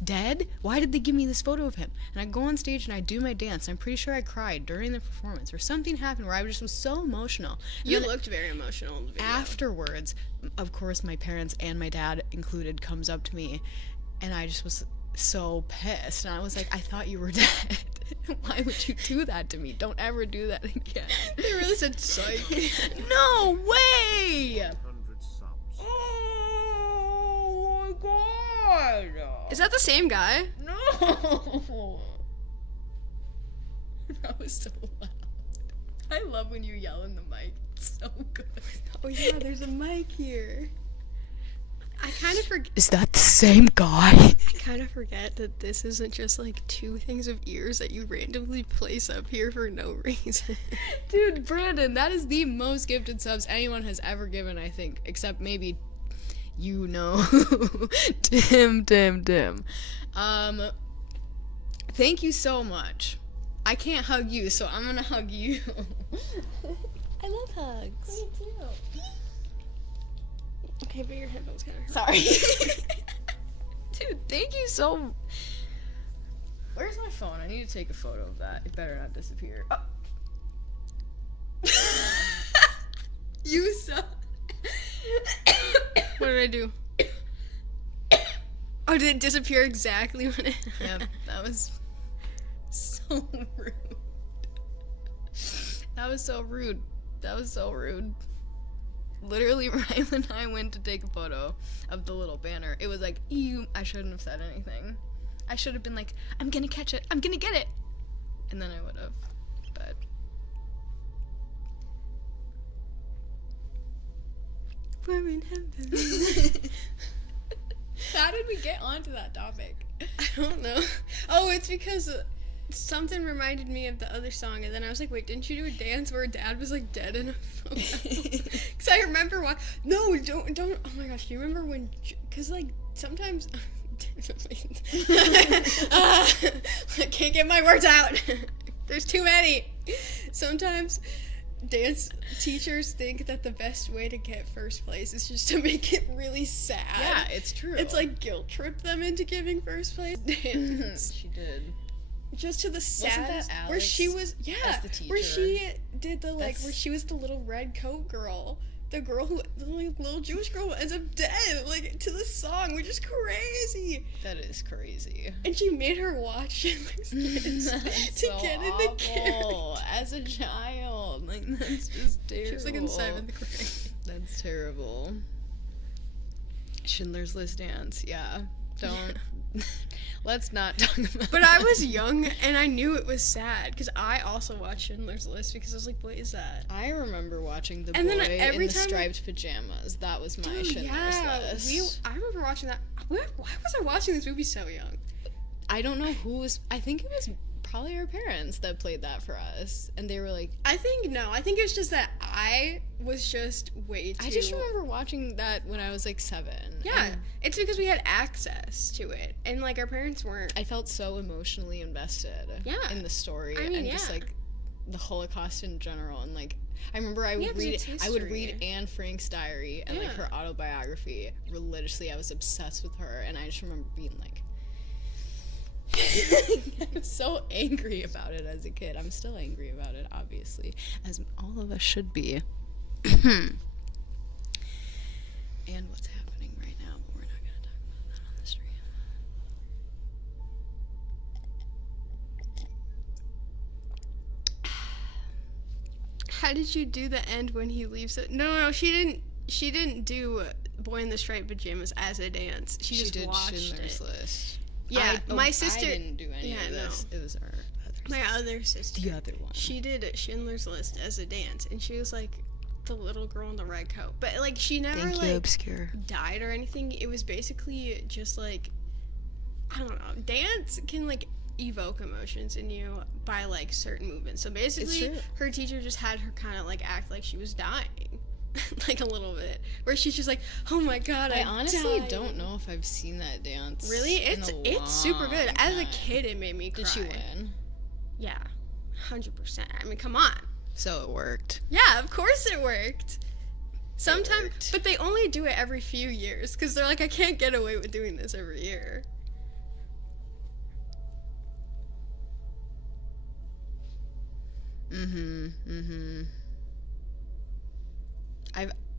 dead? Why did they give me this photo of him? And I go on stage and I do my dance. I'm pretty sure I cried during the performance, or something happened where I just was so emotional. And You then looked very emotional in the video. afterwards, of course, my parents and my dad included comes up to me, and I just was so pissed. And I was like, I thought you were dead. Why would you do that to me? Don't ever do that again. They really said psych. No way! 100 subs. Oh my god! Is that the same guy? No! That was so loud. I love when you yell in the mic. It's so good. Oh yeah, there's a mic here. I kind of forget. Is that the same guy? I kind of forget that this isn't just like two things of ears that you randomly place up here for no reason. Dude, Brandon, that is the most gifted subs anyone has ever given, I think. Except maybe, you know, Dim. Thank you so much. I can't hug you, so I'm gonna hug you. I love hugs. Me too. Okay, but your headphones kind of Sorry. Dude, thank you so. Where's my phone? I need to take a photo of that. It better not disappear. Oh. You suck. What did I do? Oh, did it disappear exactly when it... Yep, that was so rude. That was so rude. That was so rude. Literally, right when I went to take a photo of the little banner, it was like, ew, I shouldn't have said anything. I should have been like, I'm gonna catch it. I'm gonna get it. And then I would have. But. We're in heaven. How did we get onto that topic? I don't know. Oh, it's because something reminded me of the other song, and then I was like, wait, didn't you do a dance where Dad was like dead in a photo? Because I remember why. No, don't. Oh my gosh, do you remember when? Because like sometimes. I can't get my words out. There's too many. Sometimes dance teachers think that the best way to get first place is just to make it really sad. Yeah, it's true. It's like guilt trip them into giving first place. Dance. She did. Just to the sad that where Alex she was as the teacher? where she did the like That's- where she was the little red coat girl. The girl who, the little Jewish girl who ends up dead, like, to the song, which is crazy. That is crazy. And she made her watch Schindler's List That's to so get into character. awful. As a child. Like, that's just terrible. She was like in 7th grade. That's terrible. Schindler's List dance, yeah. Don't. Let's not talk about But I was young and I knew it was sad because I also watched Schindler's List because I was like, what is that? I remember watching the And boy then every in the time striped pajamas. That was my Dude, Schindler's List. I remember watching that. Why was I watching this movie so young? I don't know who was. I think it was probably our parents that played that for us, and they were like. I think it was just that I was just way too. I just remember watching that when I was like 7. Yeah, and it's because we had access to it, and like our parents weren't. I felt so emotionally invested. Yeah. In the story, I mean, and just yeah. like the Holocaust in general, and like I remember I would 'cause read. it's I would history. read Anne Frank's diary and like Yeah. her autobiography religiously. I was obsessed with her, and I just remember being like. I was so angry about it as a kid. I'm still angry about it, obviously, as all of us should be. And what's happening right now, but we're not going to talk about that on the stream. How did you do the end when he leaves it? No, she didn't. She didn't do Boy in the Striped Pajamas as a dance. She just did watched Schindler's it. List. Yeah, my sister. I didn't do any of this. It was her other My sister. other sister. The other one. She did Schindler's List as a dance, and she was like the little girl in the red coat. But like she never Thank you, like obscure. died or anything. It was basically just like I don't know. Dance can like evoke emotions in you by like certain movements. So basically, true. her teacher just had her kind of like act like she was dying. Like a little bit, where she's just like, "Oh my god, I honestly died." don't know if I've seen that dance. Really, in a it's super good. long As a time. kid, it made me cry. Did she win? Yeah, 100%. I mean, come on. So it worked. Yeah, of course it worked. Sometimes, worked. but they only do it every few years because they're like, I can't get away with doing this every year. Mm-hmm.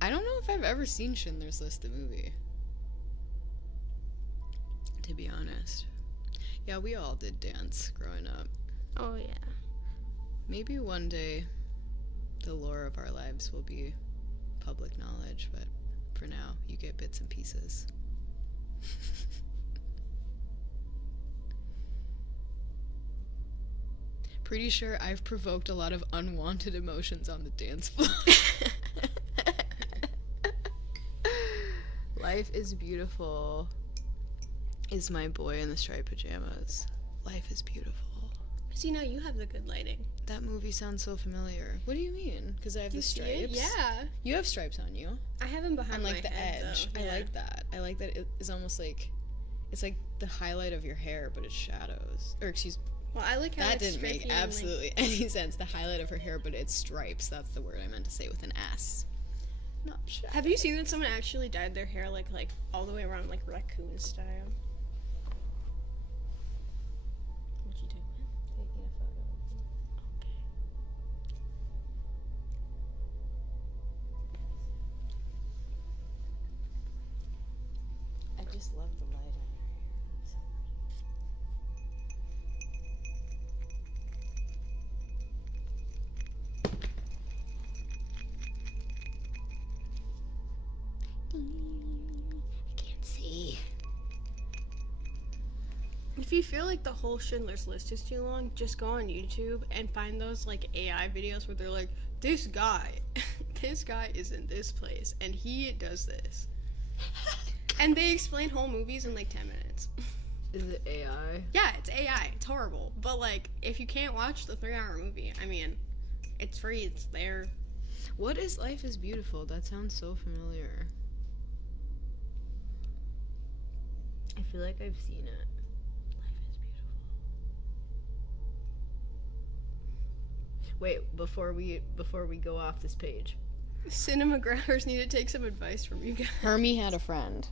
I don't know if I've ever seen Schindler's List the movie. To be honest. Yeah, we all did dance growing up. Oh yeah. Maybe one day the lore of our lives will be public knowledge, but for now, you get bits and pieces. Pretty sure I've provoked a lot of unwanted emotions on the dance floor. Life is beautiful is my boy in the striped pajamas. Life is beautiful. See, now you have the good lighting. That movie sounds so familiar. What do you mean? Because I have the You see it? stripes? Yeah. You have stripes on you. I have them behind On like my the head, edge. though. I Yeah. like that. I like that it is almost like it's like the highlight of your hair, but it's shadows. Or excuse me. Well, I like how That it's didn't make stripy and, like- absolutely any sense. The highlight of her hair, but it's stripes. That's the word I meant to say with an S. Not shadow. Have you seen that someone actually dyed their hair like all the way around like raccoon style? What you doing? Taking a photo. Okay. I just love the light on your hair so much. I can't see. If you feel like the whole Schindler's List is too long, just go on YouTube and find those like AI videos where they're like, this guy is in this place and he does this. And they explain whole movies in like 10 minutes. Is it AI? Yeah, it's AI. It's horrible. But like, if you can't watch the 3-hour movie, I mean, it's free. It's there. What is Life is Beautiful? That sounds so familiar. I feel like I've seen it. Life is beautiful. Wait, before we go off this page. Cinemagraphers need to take some advice from you guys. Hermie had a friend.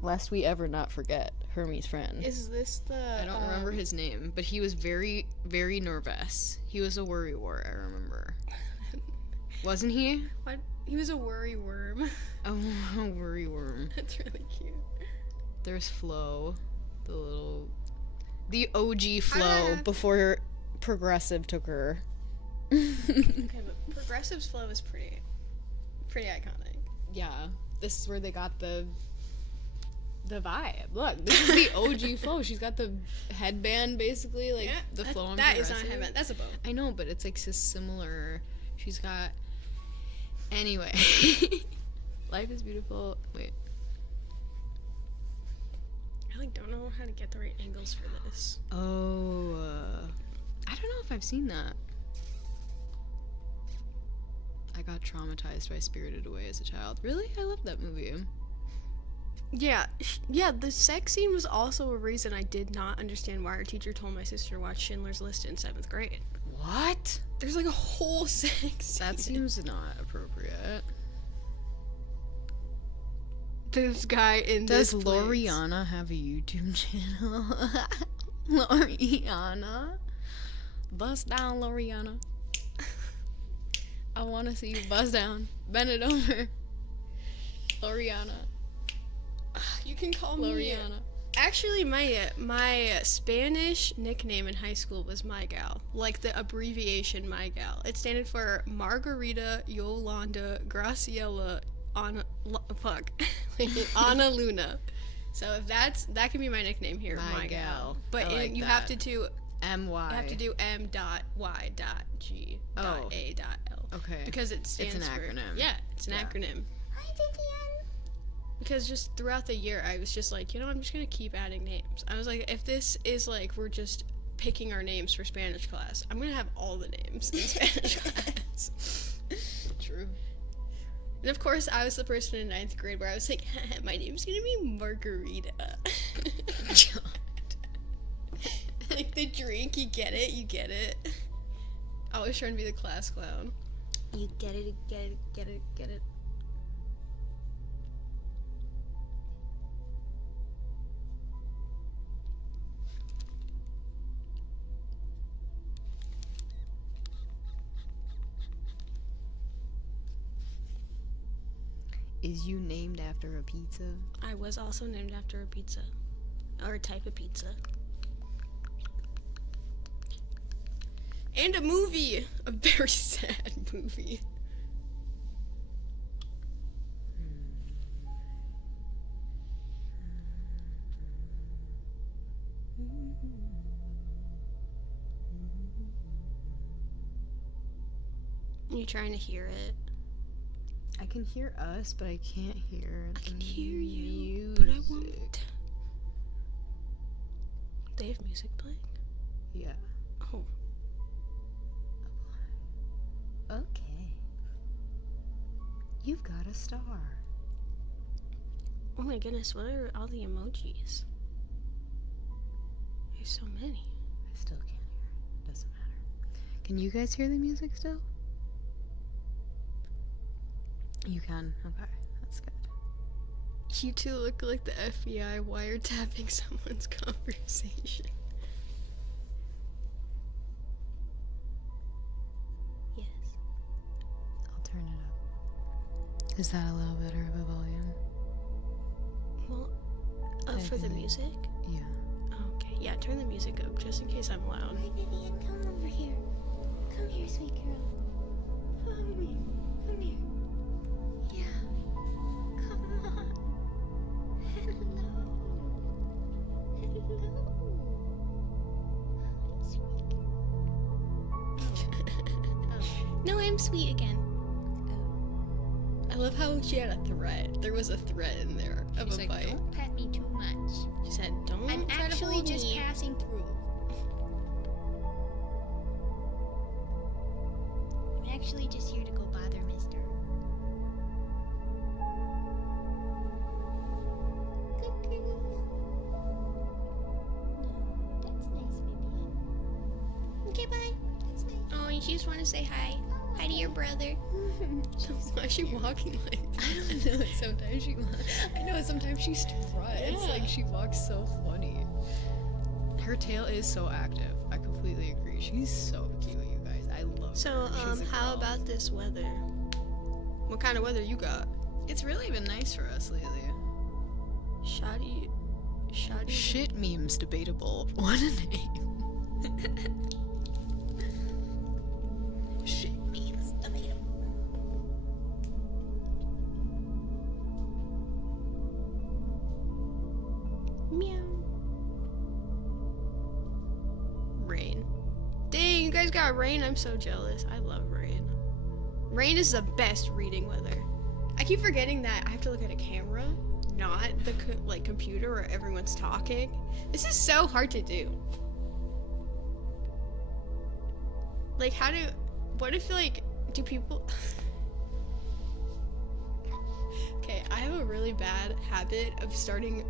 Lest we ever not forget Hermie's friend. Is this the... I don't remember his name, but he was very, very nervous. He was a worrywart, I remember. Wasn't he? What? He was a worry worm. A worryworm. That's really cute. There's Flo, the OG Flo before Progressive took her. Okay, but Progressive's flow is pretty iconic. Yeah, this is where they got the vibe. Look, this is the OG Flo. She's got the headband, basically, like the Flo on That is not a Progressive. headband. That's a bow. I know, but it's like similar. She's got. Anyway, life is beautiful. Wait. I don't know how to get the right angles for this. Oh, I don't know if I've seen that. I got traumatized by Spirited Away as a child. Really? I love that movie. Yeah, the sex scene was also a reason I did not understand why our teacher told my sister to watch Schindler's List in 7th grade. What? There's like a whole sex scene. That seems not appropriate. This guy in Does this place. Loriana have a YouTube channel? Loriana? Bust down, Loriana. I want to see you bust down. Bend it over. Loriana. You can call me Loriana. Actually, my Spanish nickname in high school was My Gal, like the abbreviation My Gal. It standed for Margarita Yolanda Graciela Ana Luna. So if that can be my nickname here, My My Gal. Gal. But I like you that. have to do M-Y. you have to do M.Y.G.A.L. Okay. Because it stands an for acronym. Yeah, it's an acronym. Hi, Vivian. Because just throughout the year, I was just like, I'm just gonna keep adding names. I was like, if this is like we're just picking our names for Spanish class, I'm gonna have all the names in Spanish class. True. And of course, I was the person in 9th grade where I was like, my name's gonna be Margarita. Like the drink, you get it. I was trying to be the class clown. You get it. Is you named after a pizza? I was also named after a pizza. Or a type of pizza. And a movie! A very sad movie. You trying to hear it? I can hear us, but I can't hear I can the hear you, music. but I won't. They have music playing? Yeah. Oh. Okay. You've got a star. Oh my goodness, what are all the emojis? There's so many. I still can't hear it. Doesn't matter. Can you guys hear the music still? You can? Okay, that's good. You two look like the FBI wiretapping someone's conversation. Yes. I'll turn it up. Is that a little better of a volume? Well, I for the feel like- music? Yeah. Oh, okay, yeah, turn the music up just in case I'm loud. Hi, Vivian. Come over here. Come here, sweet girl. Follow me. Come here. Yeah. Come on. Hello. Hi, sweet girl. No, I'm sweet again. I love how she had a threat. There was a threat in there of She's a like, bite. Don't pet me too much. She said, don't I'm try to actually hold just me. passing through. I'm actually just here to go bother Mister. Good girl. No, that's nice, Vivian. Okay, bye. That's nice. She just want to say hi. Hi to your brother. Why is she walking like that? I don't know. Sometimes she struts. Yeah. Like she walks so funny. Her tail is so active. I completely agree. She's so cute, you guys. I love So, her. She's a how girl. about this weather? What kind of weather you got? It's really been nice for us lately. Shoddy. Shit memes debatable. What a name. Shit memes debatable. Meow. Rain. Dang, you guys got rain. I'm so jealous. I love rain. Rain is the best reading weather. I keep forgetting that I have to look at a camera, not the computer where everyone's talking. This is so hard to do. Like, what if, like, do people... Okay, I have a really bad habit of starting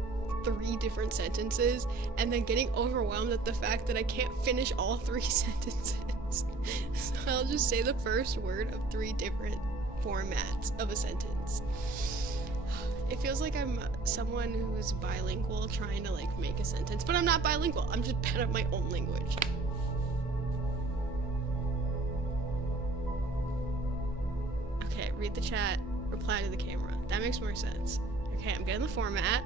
3 different sentences and then getting overwhelmed at the fact that I can't finish all 3 sentences. So I'll just say the first word of 3 different formats of a sentence. It feels like I'm someone who's bilingual trying to, like, make a sentence, but I'm not bilingual. I'm just bad at my own language. Okay, read the chat, reply to the camera. That makes more sense. Okay, I'm getting the format.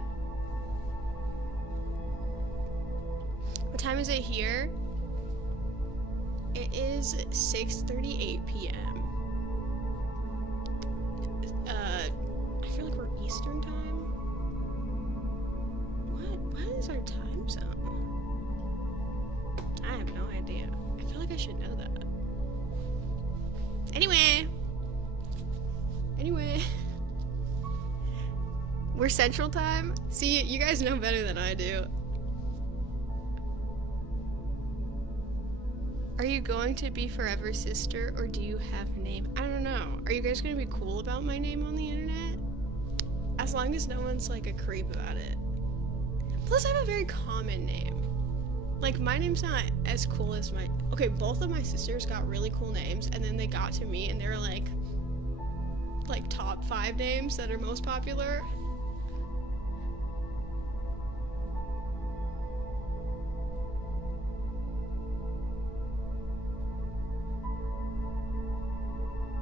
What time is it here? It is 6:38 p.m. I feel like we're Eastern time. What is our time zone? I have no idea. I feel like I should know that. Anyway. We're Central Time? See, you guys know better than I do. Are you going to be forever sister, or do you have a name? I don't know. Are you guys gonna be cool about my name on the internet? As long as no one's like a creep about it. Plus, I have a very common name. Like, my name's not as cool as my... Okay, both of my sisters got really cool names, and then they got to me, and they were like top 5 names that are most popular.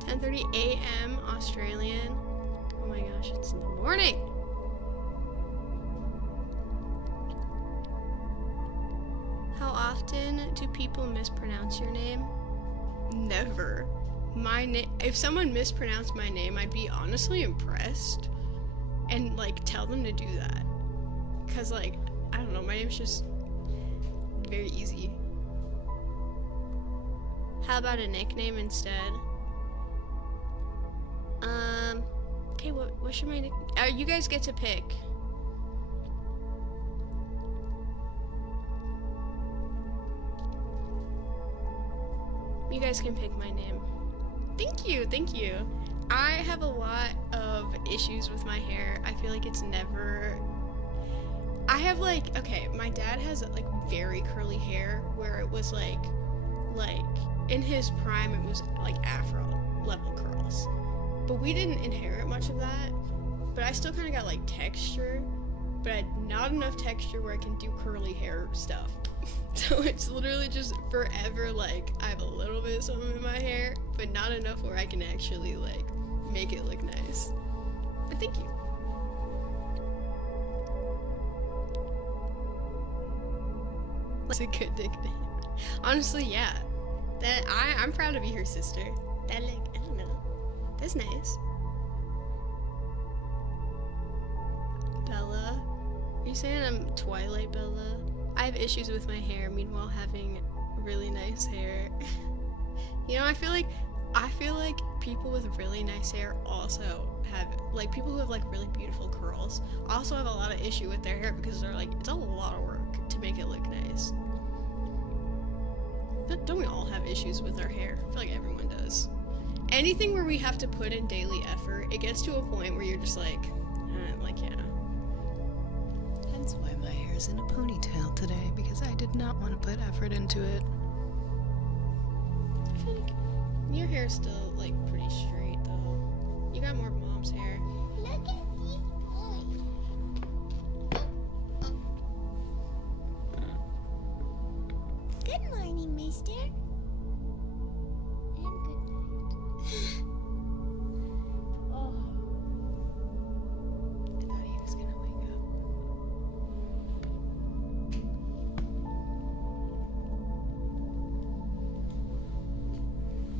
.30 a.m. Australian. Oh my gosh, it's in the morning. How often do people mispronounce your name? Never. If someone mispronounced my name, I'd be honestly impressed and like tell them to do that. Cause like, I don't know, my name's just very easy. How about a nickname instead? Okay, what should my nickname... you guys get to pick. You guys can pick my name. Thank you. I have a lot of issues with my hair. I feel like it's never... I have like, okay, my dad has like very curly hair where it was like in his prime it was like afro level curls. But we didn't inherit much of that. But I still kind of got like texture, but not enough texture where I can do curly hair stuff. So it's literally just forever like I have a little bit of something in my hair, but not enough where I can actually like make it look nice. But thank you. That's a good nickname. Honestly, yeah. I'm proud to be her sister. That like, I don't know. That's nice. Bella. Are you saying I'm Twilight Bella? I have issues with my hair, meanwhile having really nice hair. You know, I feel like people with really nice hair also have, like, people who have like really beautiful curls also have a lot of issue with their hair because they're like, it's a lot of work to make it look nice. But don't we all have issues with our hair? I feel like everyone does. Anything where we have to put in daily effort, it gets to a point where you're just like yeah. Hence why my hair's in a ponytail today, because I did not want to put effort into it. I feel like your hair's still like pretty straight though. You got more mom's hair. Look at these boys. Good morning, mister. And good night. Oh. I thought he was gonna wake up.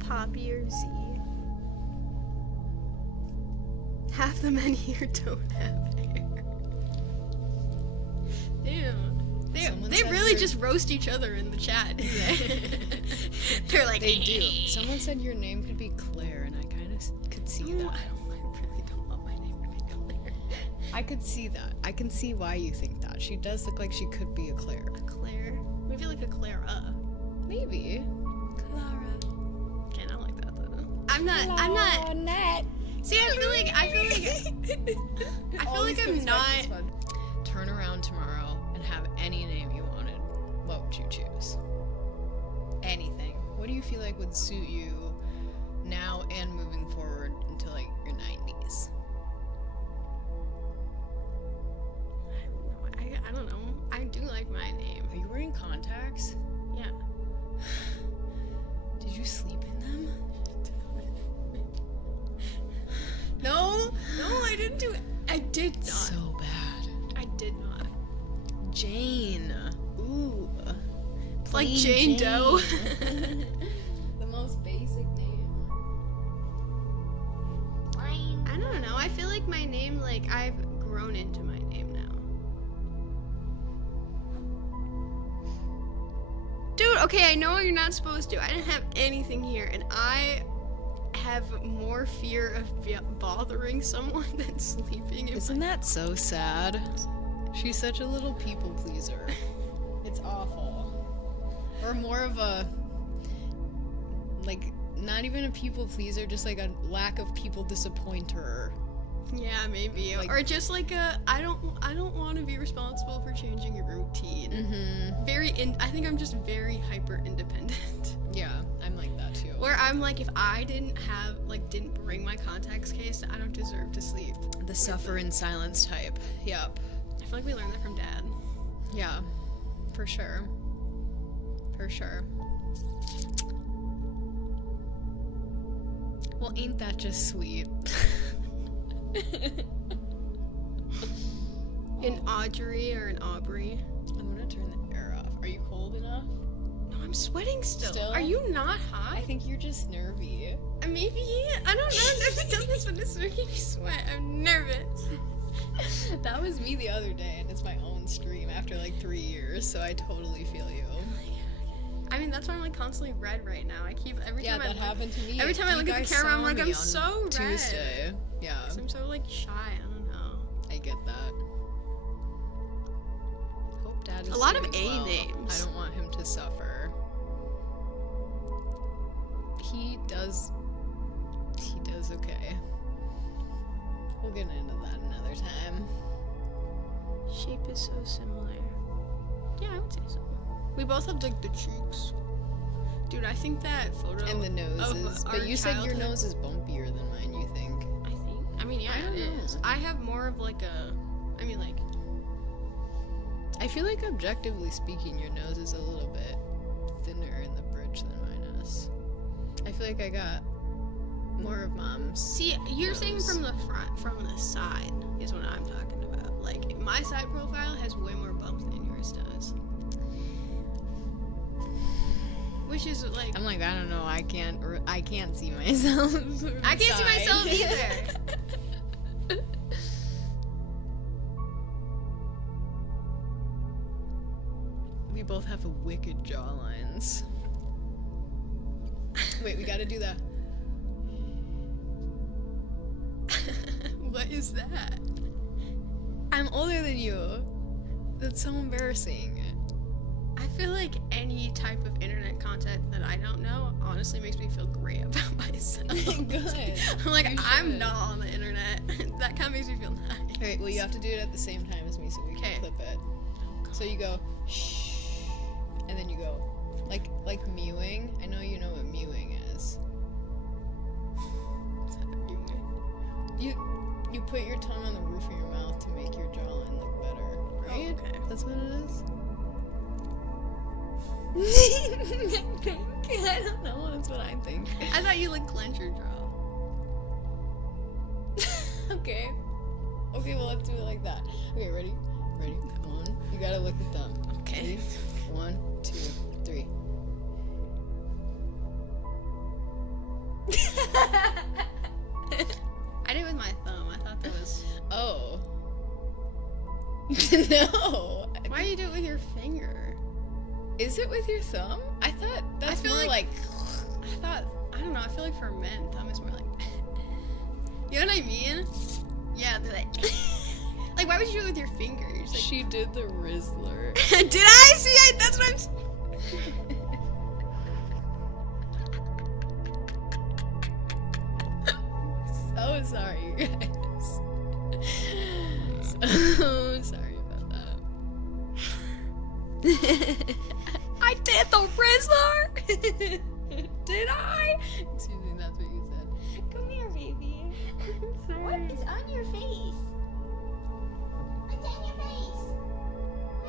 Poppy or Z? Half the men here don't have hair. Damn. Someone They said really your- just roast each other in the chat. They're like, They do. Someone said your name could be Claire, and I kind of could see Oh, that. I really don't want my name to be Claire. I could see that. I can see why you think that. She does look like she could be a Claire. Claire? Maybe like a Clara. Maybe. Clara. Okay, I don't like that though. I'm not. Nat. See, I feel like I'm not. Turn around tomorrow and have any name you wanted. What would you choose? Anything. What do you feel like would suit you now and moving forward into like your 90s? I don't know. I do like my name. Are you wearing contacts? Yeah. Did you sleep in them? No, I didn't do it. I did not. So bad. I did not. Jane. Ooh. Like Plain Jane Doe. The most basic name. Fine. I don't know. I feel like my name, like I've grown into my name now. Dude, okay, I know you're not supposed to. I didn't have anything here, and I have more fear of bothering someone than sleeping in Isn't that so sad? She's such a little people pleaser. It's awful. Or more of a, like, not even a people pleaser, just like a lack of people disappointer. Yeah, maybe. Like- or just like a I don't want to be responsible for changing your routine. Mm-hmm. I think I'm just very hyper independent. Yeah, I'm like that too. Where I'm like, if I didn't bring my contacts case, I don't deserve to sleep. The suffer in silence type. Yep. I feel like we learned that from Dad. Yeah, for sure. For sure. Well, ain't that just sweet? An Audrey or an Aubrey. I'm gonna turn the air off. Are you cold enough? No, I'm sweating still. Still? Are you not hot? I think you're just nervy. Maybe. I don't know. I've never done this, but it's making me sweat. I'm nervous. That was me the other day, and it's my own stream after like 3 years, so I totally feel you. I mean, that's why I'm like constantly red right now. I keep every Yeah, time that happened to me. every time I You look at the guys camera, I'm saw like, me I'm on so red. Tuesday. Yeah, 'Cause I'm so like shy. I don't know. I get that. Hope Dad is A lot of doing A well. names. I don't want him to suffer. He does okay. We'll get into that another time. Shape is so similar. Yeah, I would say so. We both have like the cheeks. Dude, I think that photo And the noses. our But you said your childhood- nose is bumpier than mine, you think? I think. I mean, yeah, I don't it is. know. I have more of like a. I mean, like. I feel like objectively speaking, your nose is a little bit thinner in the bridge than mine is. I feel like I got more of Mom's. See, you're saying Nose. from the front, from the side is what I'm talking about. Like, my side profile has way more bumps than yours does. Which is like. I'm like, I don't know. I can't see myself. I can't see myself either. We both have wicked jawlines. Wait, we gotta do that. What is that? I'm older than you. That's so embarrassing. I feel like any type of internet content that I don't know honestly makes me feel great about myself. Good. I'm like, You I'm should. not on the internet. That kind of makes me feel nice. Alright, well, you have to do it at the same time as me so we can Okay. clip it. So you go, shh, and then you go, Like mewing. I know you know what mewing is. Is that what you mean? You put your tongue on the roof of your mouth to make your jawline look better, right? Oh, okay. That's what it is. I don't know. That's what I think. I thought you like clench your jaw. Okay. Okay, well, let's do it like that. Okay, ready? Ready? One. You gotta look at them. Okay. Ready? 1, 2, 3. I did it with my thumb. I thought that was. Oh. No. Why do you do it with your finger? Is it with your thumb? I thought that's feel more like- I don't know. I feel like for men, thumb is more like. You know what I mean? Yeah, they're like. Like, why would you do it with your fingers? Like, She did the Rizzler. did I see? That's what I'm. So sorry, you guys. So sorry about that. I did the Rizzler. Did I? Excuse me, that's what you said. Come here, baby. What is on your face? What's on your face?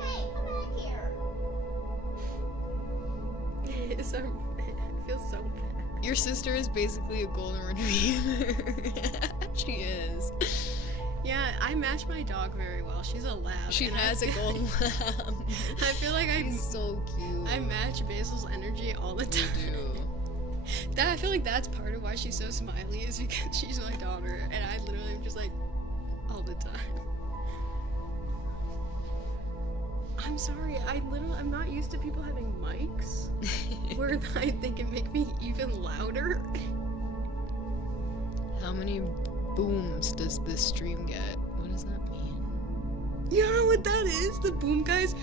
Hey, come back here. It's so, it feels so bad. Your sister is basically a golden retriever. She is. Yeah, I match my dog very well. She's a lab. She and has I a golden lab. I feel like She's so cute. I match Basil's energy all the You time. do. I feel like that's part of why she's so smiley is because she's my daughter, and I literally am just like all the time. I'm sorry, I'm not used to people having mics where I think it make me even louder. How many booms does this stream get? What does that mean? You don't know what that is? The boom guys.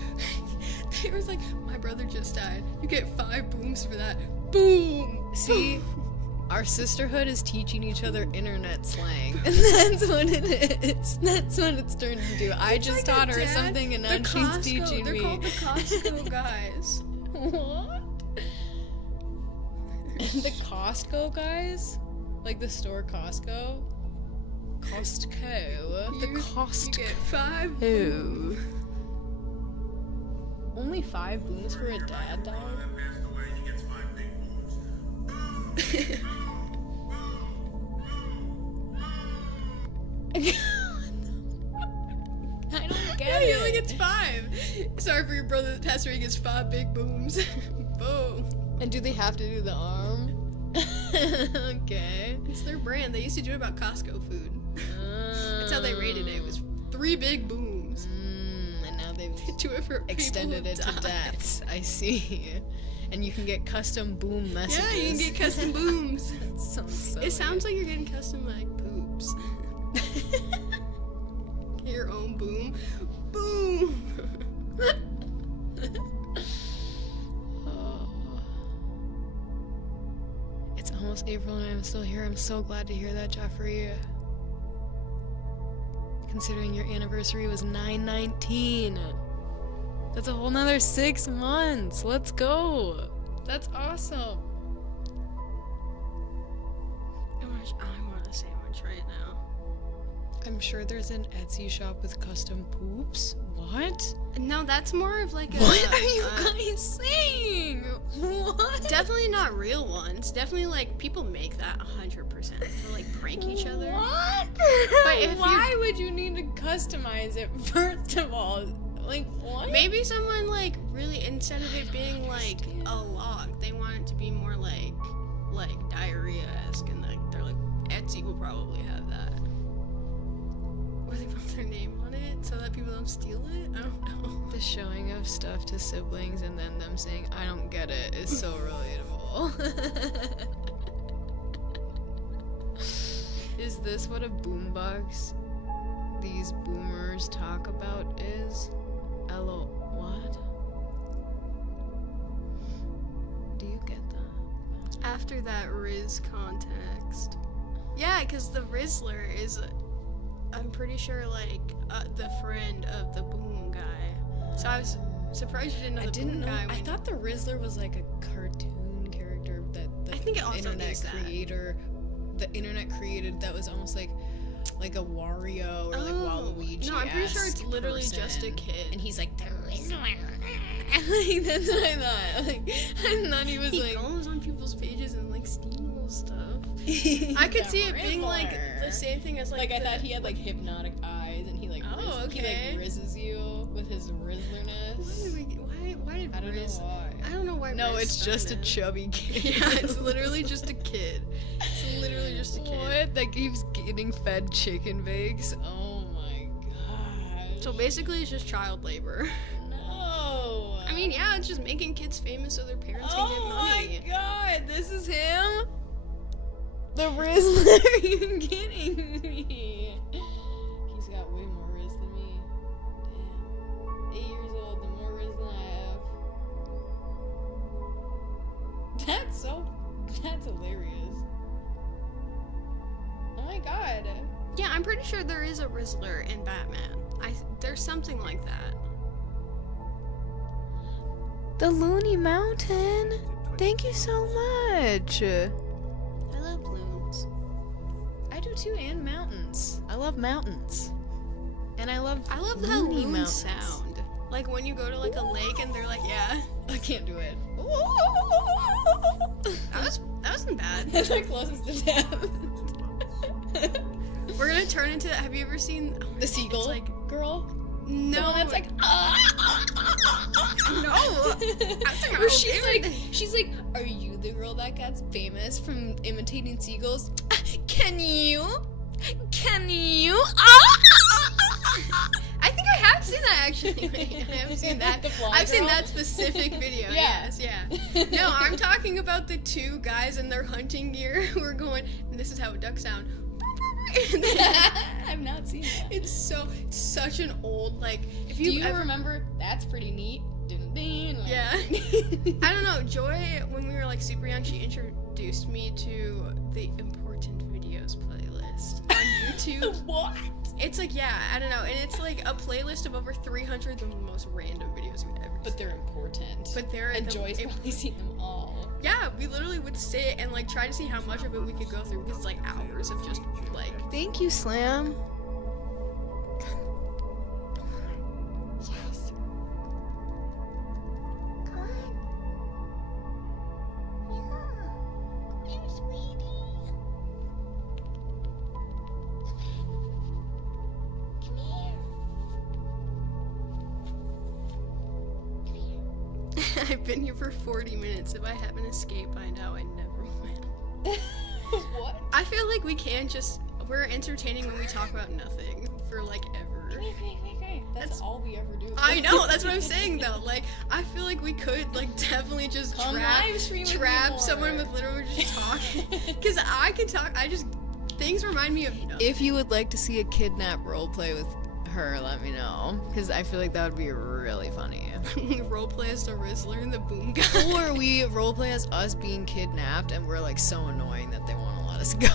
They was like, my brother just died. You get 5 booms for that. Boom. See, our sisterhood is teaching each other internet slang, and that's what it is. That's what it's turned into. I just like taught a her dad- something, and now the she's Costco- teaching they're me. called the Costco guys. What? The Costco guys? Like the store Costco? Costco. The You Costco. get 5 Who? Only 5 booms for a dad dog? I don't get Yeah, it. he only gets 5. Sorry for your brother that passed away. He gets 5 big booms. Boom. And do they have to do the arm? Okay. It's their brand. They used to do it about Costco food. That's how they rated it. It was 3 big booms. And now they've Do it for extended people it who to died. deaths. I see. And you can get custom boom messages. Yeah, you can get custom booms. That sounds so It sounds like you're getting custom like poops. Get your own boom. Boom. Oh. It's almost April and I'm still here. I'm so glad to hear that, Jeffrey. Considering your anniversary was 9/19. That's a whole nother 6 months. Let's go. That's awesome. I want a sandwich right now. I'm sure there's an Etsy shop with custom poops. What? No, that's more of like a. What are you guys saying? What? Definitely not real ones. Definitely like people make that 100% to like prank each other. What? But if Why would you need to customize it, first of all? Like, what? Maybe someone like really instead of it being like understand. a log, they want it to be more like diarrhea-esque, and like they're like Etsy will probably have that. Or they put their name on it so that people don't steal it. I don't know. The showing of stuff to siblings and then them saying, I don't get it, is so relatable. Is this what a boombox these boomers talk about is? Hello, what? Do you get that? After that Riz context. Yeah, because the Rizzler is, I'm pretty sure, like, the friend of the Boom guy. Surprised you didn't know I the didn't Boom know. guy. I thought the Rizzler was like a cartoon character that the I think it also internet is that. creator, the internet created. That was almost like a Wario or like Waluigi. No, I'm pretty sure it's literally just a kid. And he's like the Rizzler. Like, that's what I thought. Like, I thought he was he like. goes on people's pages and like steals stuff. I could see it being like the same thing as like I thought he had like hypnotic eyes and he like he like rizzes you with his Rizzlerness. Why did I don't Riz? know why. I don't know why. No, Riz it's just a started. chubby kid. Yeah, it's literally just a kid. It's literally just a kid. What? That keeps getting fed chicken bakes? Oh my god. So basically, it's just child labor. No. I mean, yeah, it's just making kids famous so their parents can get Oh money. my god, this is him? The Rizzler? Are you kidding me? He's got way more Riz than me. Damn. 8 years old, the more Riz than I have. That's hilarious. Oh my god. Yeah, I'm pretty sure there is a Rizzler in Batman. There's something like that. The Looney Mountain. Thank you so much. I love balloons. I do too, and mountains. I love mountains. And I love I love the Looney loon mountains. sound. Like when you go to like a lake and they're like, yeah. I can't do it. That wasn't bad. That's the closest to death. We're gonna turn into. Have you ever seen The seagull It's like girl? no, The one that's like, no. Where she's like, are you the girl that gets famous from imitating seagulls? Can you? I think I have seen that actually. I have seen that. The fly I've seen girl? that specific video. Yeah. Yes, yeah. No, I'm talking about the two guys in their hunting gear who are going. And this is how a duck sound. I've not seen that. It's such an old like. If Do you you ever, remember? That's pretty neat. Yeah. I don't know. Joy, when we were like super young, she introduced me to the important videos playlist on YouTube. What? It's like, yeah, I don't know. And it's like a playlist of over 300 of the most random videos we've ever But they're important. But they're and the- Joy's it- probably seen them all. Yeah, we literally would sit and like try to see how much of it we could go through because it's like hours of just like. Thank you, Slam. Yes. Come on. Yeah. Come here, sweetie. Come here. Come here. I've been here for 40 minutes. If I have an escape by now, I never will. What? I feel like we can't just. We're entertaining when we talk about nothing for like ever. That's all we ever do. I know, that's what I'm saying though. Like, I feel like we could like definitely just Come live stream with me trap more. someone with literally just talking. Because I can talk, things remind me of nothing. If you would like to see a kidnap roleplay with her, let me know. Because I feel like that would be really funny. We roleplay as the Rizzler and the Boom guy. Or we roleplay as us being kidnapped and we're like so annoying that they want to let us go.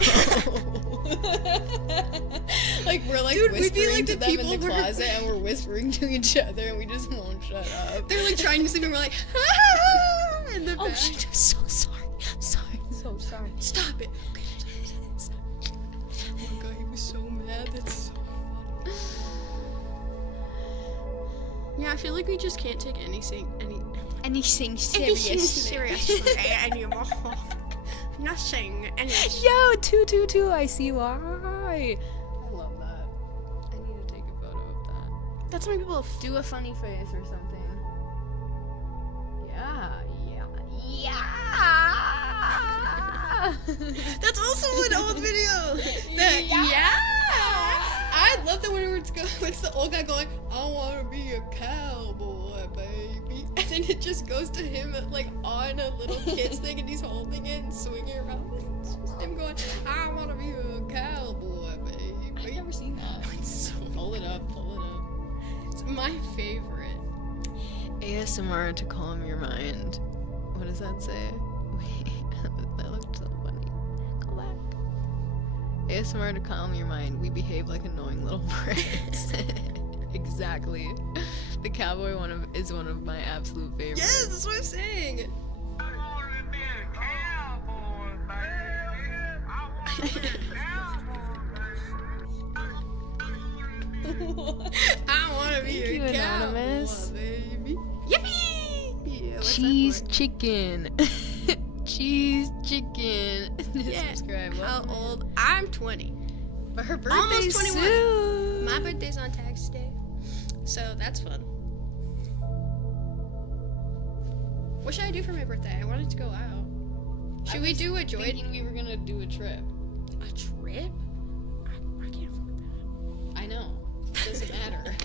Like we're like Dude, we'd whispering be like to the them in people the who are- closet and we're whispering to each other and we just won't shut up. They're like trying to sleep and we're like, ah! In the Oh back. shit, I'm so sorry. I'm sorry. So sorry. Stop it. Okay, stop. Oh my god, he was so mad. That's so funny. Yeah, I feel like we just can't take anything Anything seriously anymore. Nothing. Yo, 222, I see why. I love that. I need to take a photo of that. That's when people do a funny face or something. Yeah. That's also an old video. Yeah. I love that whenever it's the old guy going, I want to be a cowboy, baby. And then it just goes to him like on a little kid's thing and he's holding it and swinging around. It's just him going, I want to be a cowboy, baby. I've never seen that. It's so Pull it up. It's my favorite. ASMR to calm your mind. What does that say? Wait, that looked so funny. Go back. ASMR to calm your mind. We behave like annoying little brats. Exactly. The cowboy is one of my absolute favorites. Yes, that's what I'm saying. I want to be Thank you, a cowboy, Anonymous. baby. Yippee! Yeah, what's that Cheese for? chicken. Cheese chicken. Yeah. Subscribe. How old? I'm 20. But her Almost birthday's 21. soon. My birthday's on tax day, so that's fun. What should I do for my birthday? I wanted to go out. Should we do a joy? Thinking we were gonna do a trip. A trip? I can't afford that. I know. Doesn't matter.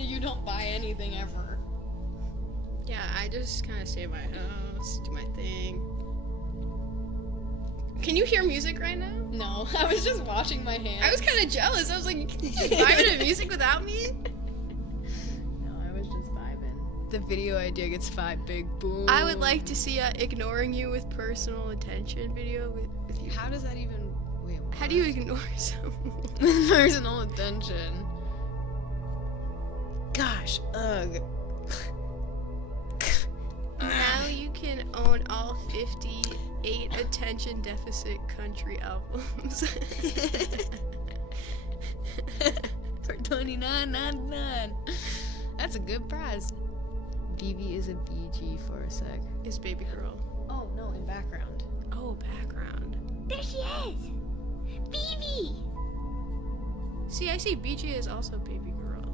You don't buy anything ever. Yeah, I just kind of stay at my house, do my thing. Can you hear music right now? No, I was just washing my hands. I was kind of jealous. I was like, you can just vibe to music without me? No, I was just vibing. The video idea gets 5 big boom. I would like to see a ignoring you with personal attention video with you. How does that even? Wait. How do you ignore someone? Personal attention. Gosh, ugh. Now you can own all 58 attention deficit country albums. For $29.99. That's a good price. BB is a BG for a sec. Is baby girl. Oh no, in background. Oh, background. There she is! BB! See, I see BG is also baby girl.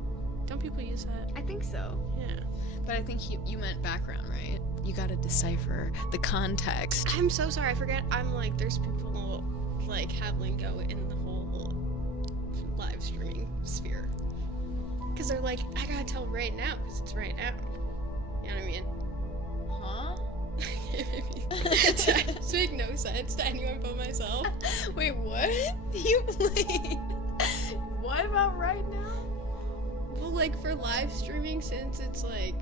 Don't people use that? I think so. Yeah. But I think you meant background, right? You gotta decipher the context. I'm so sorry. I forget. I'm like, there's people like have lingo in the whole live streaming sphere. Because they're like, I gotta tell right now because it's right now. You know what I mean? Huh? This make no sense to anyone but myself. Wait, what? You played? What about right now? Well, like for live streaming, since it's like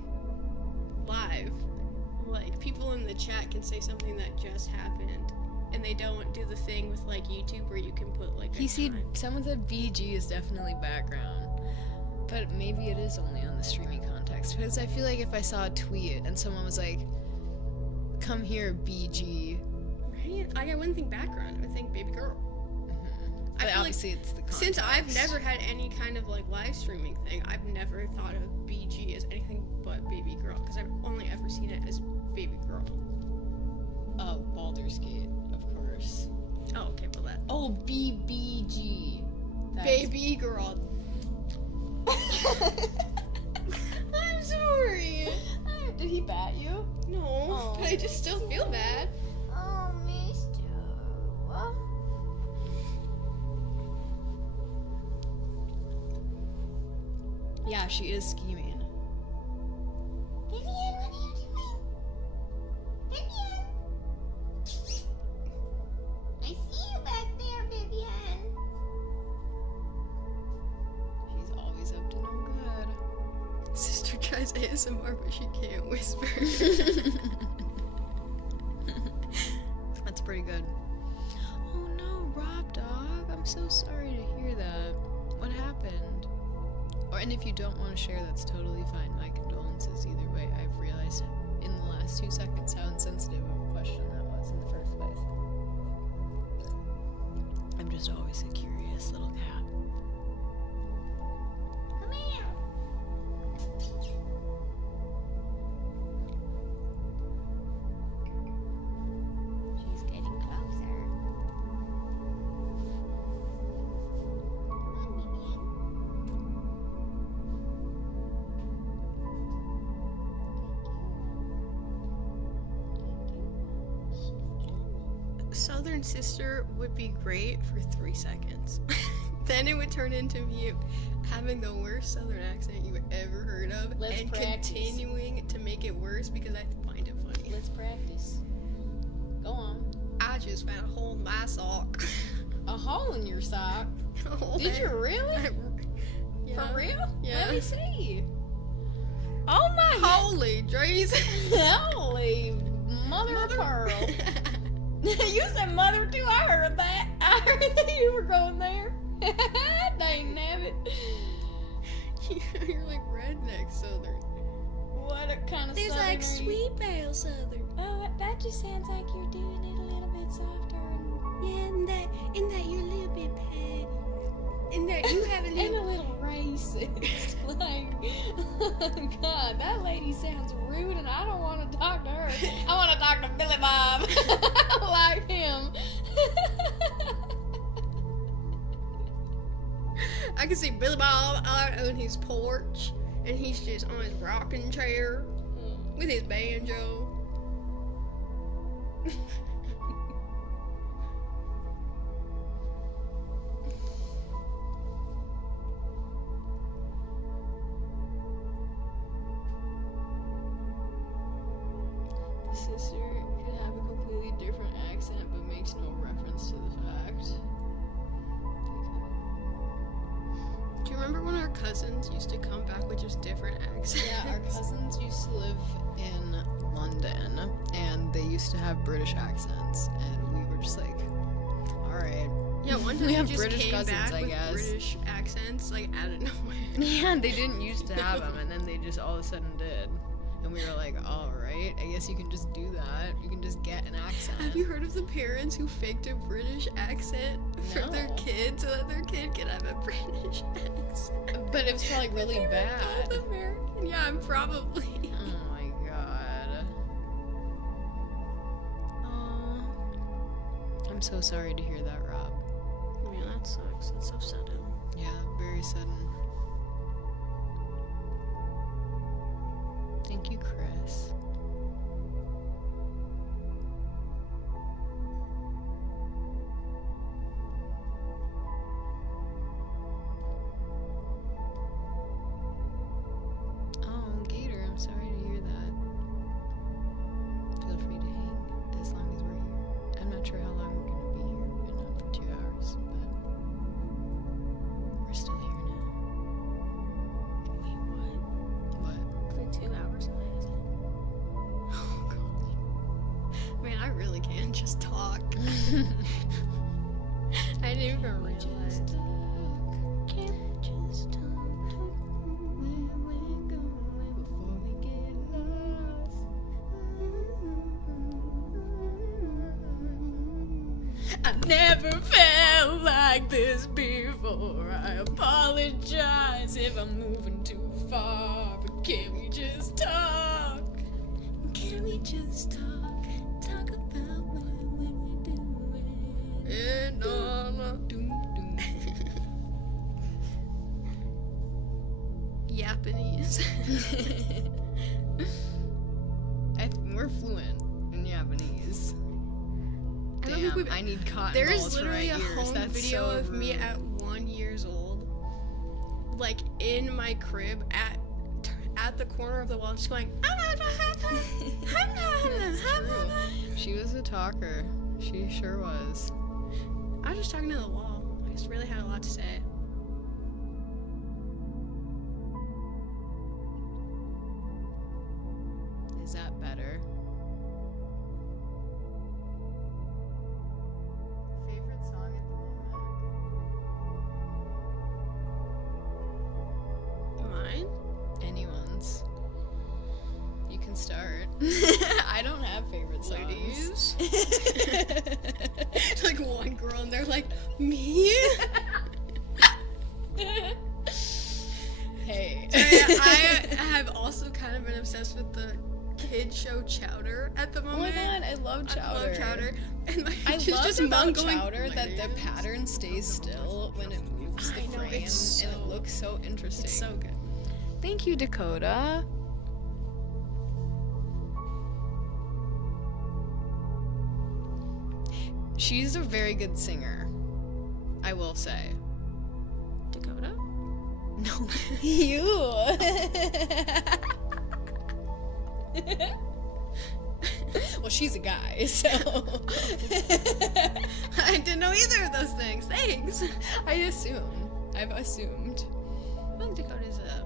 live, like people in the chat can say something that just happened, and they don't do the thing with like YouTube where you can put like. Someone said BG is definitely background. But maybe it is only on the streaming context. Because I feel like if I saw a tweet and someone was like, come here, BG. Right? I wouldn't think background. I would think baby girl. But feel obviously it's the context. Since I've never had any kind of like live streaming thing, I've never thought of BG as anything but baby girl. Because I've only ever seen it as baby girl. Oh, Baldur's Gate, of course. Oh, okay, well that. Oh, BBG. Baby girl. I'm sorry. Did he bat you? No, Oh. but I just still feel bad. Oh, mister. What? Yeah, she is scheming. Vivian, what are you doing? Vivian! I see you back there, Vivian. She's always up to no good. Sister tries ASMR, but she can't whisper. That's pretty good. Oh no, Rob Dog. I'm so sorry to hear that. What happened? And if you don't want to share, that's totally fine. My condolences either way. I've realized in the last 2 seconds how insensitive of a question that was in the first place. I'm just always a curious little cat. Come here. She's getting closer. Come on, Vivian. Southern Sister would be great for 3 seconds. Then it would turn into me having the worst Southern accent you've ever heard of. Let's and practice. continuing to make it worse because I find it funny. Let's practice. Go on. I just found a hole in my sock. A hole in your sock? Oh, Did you really? Yeah. For real? Yeah. Let me see. Oh my Holy Drees. Holy mother of pearl. You said mother too. I heard that. I heard that you were going there. Dang nabbit. You're like redneck Southern. What kind of There's Southern like are you? sweet barrel southern. Oh, that just sounds like you're doing it a little bit softer. Yeah, in that you're a little bit petty. In that you have a And little. a little racist. Like, God, that lady sounds rude and I don't want to talk to her. I want to talk to Billy Bob. I like him. I can see Billy Bob out on his porch, and he's just on his rocking chair with his banjo. The sister could have a completely different accent but makes no reference to the fact. Do you remember when our cousins used to come back with just different accents? Yeah, our cousins used to live in London, and they used to have British accents, and we were just like, all right. Yeah, one time We we have just British came cousins, back I with guess. British accents, like out of nowhere. Yeah, they didn't used to have them, and then they just all of a sudden did. And we were like, all right, I guess you can just do that. You can just get an accent. Have you heard of the parents who faked a British accent for their No. kid so that their kid could have a British accent? But it was probably really They were bad. both American. Yeah, probably. Oh my god. Aw. I'm so sorry to hear that, Rob. Man, that sucks. That's so sudden. Yeah, very sudden. Thank you, Chris. Oh, Gator, I'm sorry to hear that. Feel free to hang as long as we're here. I'm not sure how long we're gonna be here. We've been on for 2 hours, but we're still here now. Wait, what? What? It's like 2 hours and that is it. Oh, gosh. Man, I really can just talk. I didn't even realize. Can we just talk where we're going before we get lost? I never felt like this before. I apologize if I'm moving too far, but can we just talk? Can we just talk? Talk about what we're doing. And on. Doom, doom. Japanese. We're fluent in Japanese. I don't think Damn, we've- I need cotton There's balls for my literally a ears. home That's video so of me rude. at 1 years old, like in my crib at the corner of the wall, just going. That's true. She was a talker. She sure was. I was just talking to the wall. I just really had a lot to say. Is that better? Favorite song at the moment? Mine? Anyone's. You can start. I don't have favorite songs. Ladies? Like one girl, and they're like, me? Hey. I have also kind of been obsessed with the kid show Chowder at the Oh my moment. god, I love I Chowder. love Chowder. And like, I it's love just about mom going, Chowder that the "Ladies." pattern stays still when it moves the I know, frame, it's and it so- looks so interesting. It's so good. Thank you, Dakota. She's a very good singer, I will say. Dakota? No, you. Well, she's a guy, so. I didn't know either of those things. Thanks. I assume. I've assumed. I think Dakota's a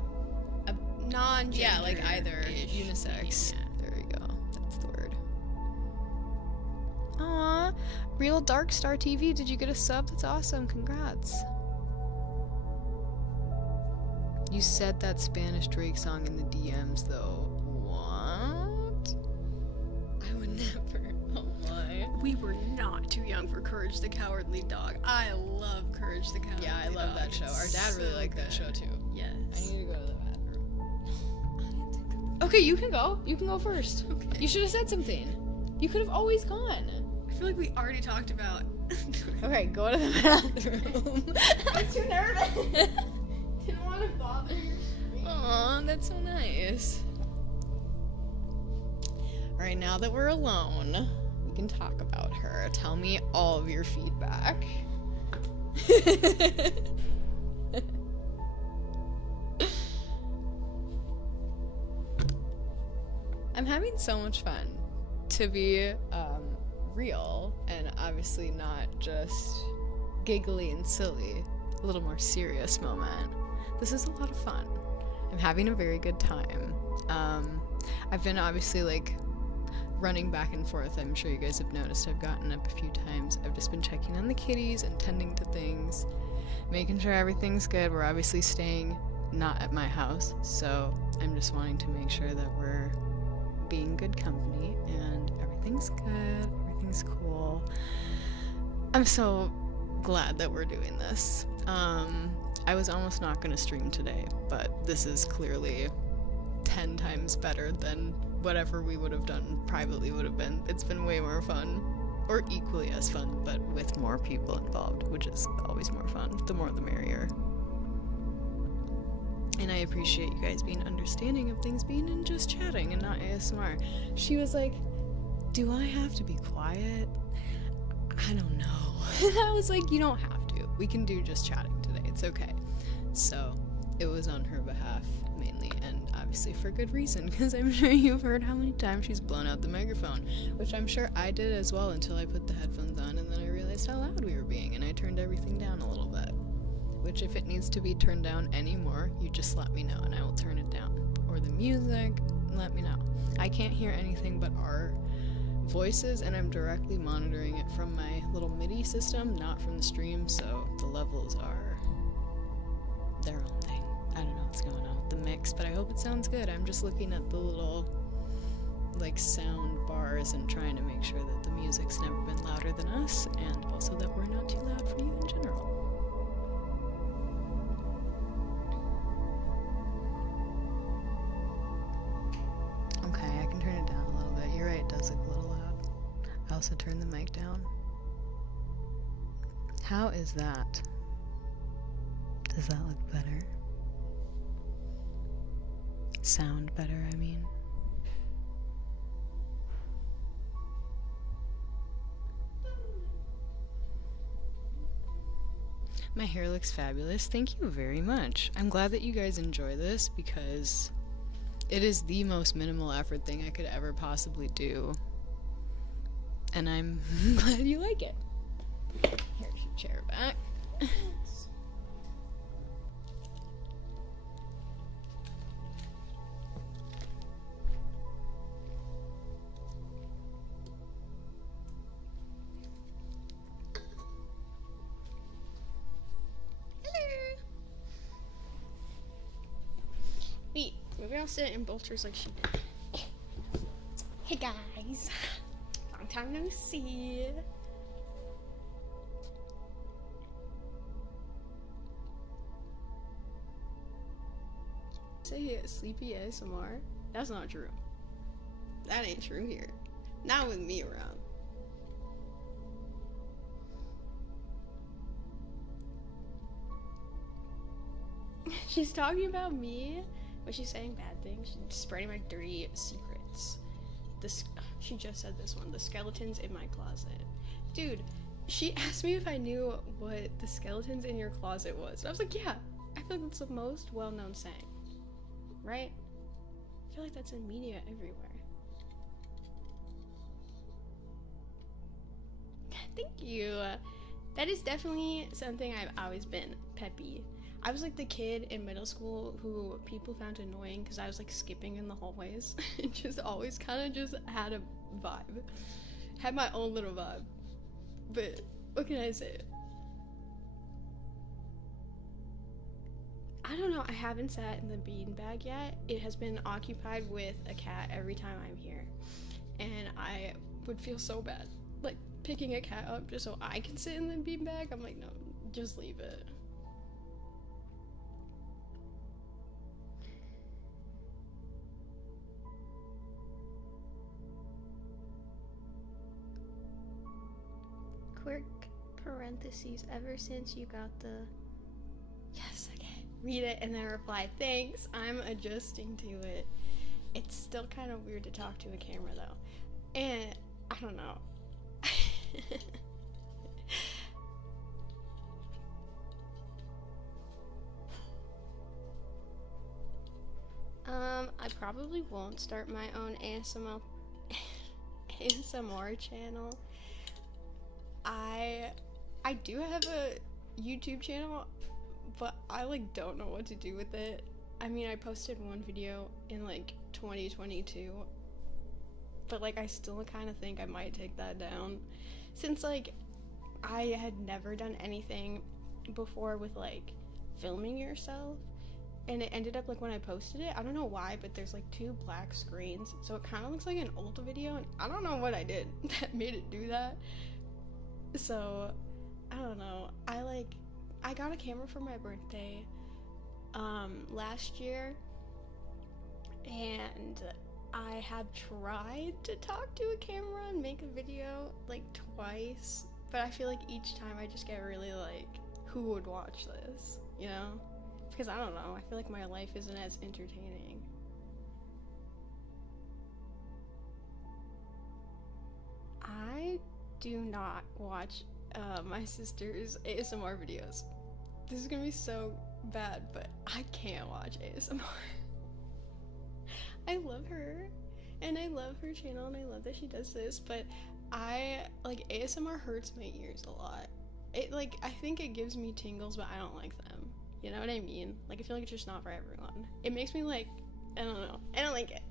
non-gender. Yeah, like either unisex. Yeah. There we go. That's the word. Aw, Real Dark Star TV. Did you get a sub? That's awesome. Congrats. You said that Spanish Drake song in the DMs though. What? I would never. Oh my. We were not too young for Courage the Cowardly Dog. I love Courage the Cowardly Dog. Yeah, I love that show. Our dad really liked that show too. Yes. I need to go to the bathroom. Okay, you can go. You can go first. Okay. You should have said something. You could have always gone. I feel like we already talked about. Okay, go to the bathroom. I was too nervous. Didn't want to bother you. Aw, that's so nice. Alright, now that we're alone, we can talk about her. Tell me all of your feedback. I'm having so much fun to be real and obviously not just giggly and silly, a little more serious moment. This is a lot of fun. I'm having a very good time. I've been obviously like running back and forth. I'm sure you guys have noticed I've gotten up a few times. I've just been checking on the kitties and tending to things, making sure everything's good. We're obviously staying not at my house, so I'm just wanting to make sure that we're being good company and everything's good, everything's cool. I'm so glad that we're doing this. I was almost not going to stream today, but this is clearly 10 times better than whatever we would have done privately would have been. It's been way more fun, or equally as fun, but with more people involved, which is always more fun. The more the merrier. And I appreciate you guys being understanding of things being in just chatting and not ASMR. She was like, do I have to be quiet? I don't know. And I was like, you don't have to. We can do just chatting today. It's okay. So it was on her behalf mainly, and obviously for good reason, because I'm sure you've heard how many times she's blown out the microphone, which I'm sure I did as well until I put the headphones on, and then I realized how loud we were being, and I turned everything down a little bit. Which if it needs to be turned down anymore, you just let me know and I will turn it down. Or the music, let me know. I can't hear anything but our voices, and I'm directly monitoring it from my little MIDI system, not from the stream, so the levels are their own thing. I don't know what's going on with the mix, but I hope it sounds good. I'm just looking at the little like sound bars and trying to make sure that the music's never been louder than us, and also that we're not too loud for you in general. Okay, I can turn it down a little bit. You're right, it does look a little loud. I also turned the mic down. How is that? Does that look better? Sound better, I mean. My hair looks fabulous. Thank you very much. I'm glad that you guys enjoy this because it is the most minimal effort thing I could ever possibly do. And I'm glad you like it. Here's your chair back. Wait, maybe I'll sit in bolsters like she did. Hey guys, long time no see. Say sleepy ASMR? That's not true. That ain't true here. Not with me around. She's talking about me, but she's saying bad things. She's spreading my dirty secrets. She just said this one, the skeletons in my closet. Dude, she asked me if I knew what the skeletons in your closet was. I was like, yeah, I feel like that's the most well-known saying, right? I feel like that's in media everywhere. Thank you. That is definitely something I've always been, peppy. I was like the kid in middle school who people found annoying because I was like skipping in the hallways and just always kind of just had a vibe. Had my own little vibe. But what can I say? I don't know. I haven't sat in the beanbag yet. It has been occupied with a cat every time I'm here. And I would feel so bad, like, picking a cat up just so I can sit in the beanbag. I'm like, no, just leave it. Quick parentheses, ever since you got the... Yes, okay. Read it and then reply, thanks, I'm adjusting to it. It's still kind of weird to talk to a camera though. And I don't know. I probably won't start my own ASMR channel. I do have a YouTube channel, but I like don't know what to do with it. I mean, I posted one video in like 2022, but like I still kind of think I might take that down, since like I had never done anything before with like filming yourself, and it ended up like when I posted it, I don't know why, but there's like 2 black screens, so it kind of looks like an old video, and I don't know what I did that made it do that. So I don't know. I got a camera for my birthday last year, and I have tried to talk to a camera and make a video like twice, but I feel like each time I just get really like, who would watch this, you know? Because I don't know, I feel like my life isn't as entertaining. I do not watch my sister's ASMR videos. This is gonna be so bad, but I can't watch ASMR. I love her, and I love her channel, and I love that she does this, but I, like, ASMR hurts my ears a lot. It, like, I think it gives me tingles, but I don't like them. You know what I mean? Like, I feel like it's just not for everyone. It makes me, like, I don't know. I don't like it.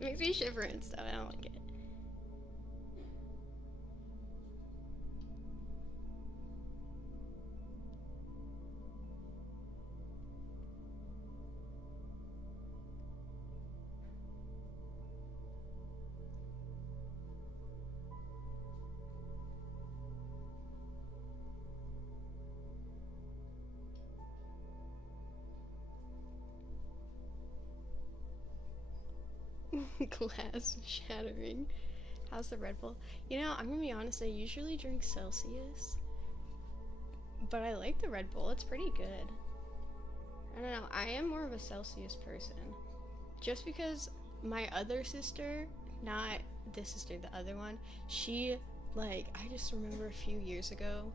It makes me shiver and stuff. I don't like it. Glass shattering. How's the Red Bull? You know, I'm gonna be honest, I usually drink Celsius, but I like the Red Bull. It's pretty good. I don't know, I am more of a Celsius person. Just because my other sister, not this sister, the other one, she, like, I just remember a few years ago,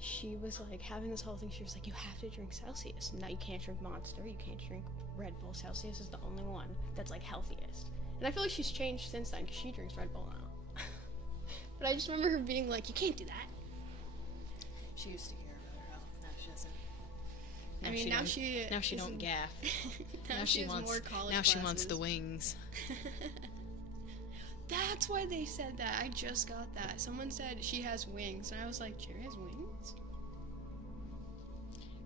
she was like having this whole thing. She was like, you have to drink Celsius. Now you can't drink Monster, you can't drink Red Bull. Celsius is the only one that's like healthiest. And I feel like she's changed since then because she drinks Red Bull now. But I just remember her being like, you can't do that. She used to care about her health. Now she doesn't. I mean, now she don't gaff. now she has more college Now classes. she wants the wings. That's why they said that. I just got that. Someone said she has wings, and I was like, Cherry has wings?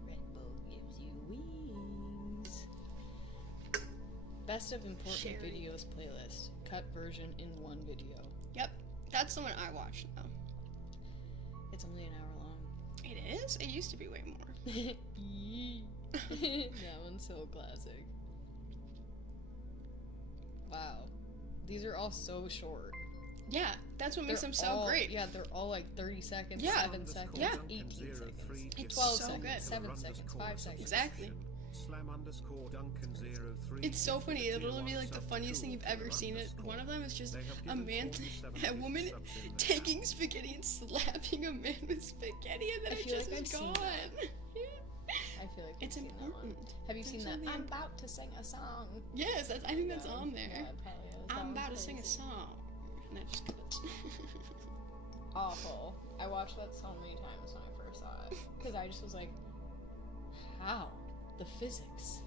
Red Bull gives you wings. Best of important Cherry. videos playlist. Cut version in one video. Yep, that's the one I watched, though. It's only an hour long. It is? It used to be way more. That one's so classic. Wow. These are all so short. Yeah, that's what makes them so all, great. Yeah, they're all like 30 seconds, Yeah. 7 seconds, Yeah. 18 seconds, It's 12 so seconds, good. 7 seconds, 5 seconds. Exactly. Slam_Duncan03. It's so funny. It'll be like the funniest thing you've ever seen. It. One of them is just a man, a woman taking spaghetti and slapping a man with spaghetti, and then I it feel just like is I've seen gone. that. Yeah. I feel like It's I've seen that one. important. Have you seen It's that? really I'm important. about to sing a song. Yes, I think that's on there. Yeah, it probably is. That I'm one's about to sing a crazy. song. And that just cuts. Awful. I watched that so many times when I first saw it. Because I just was like, how? The physics.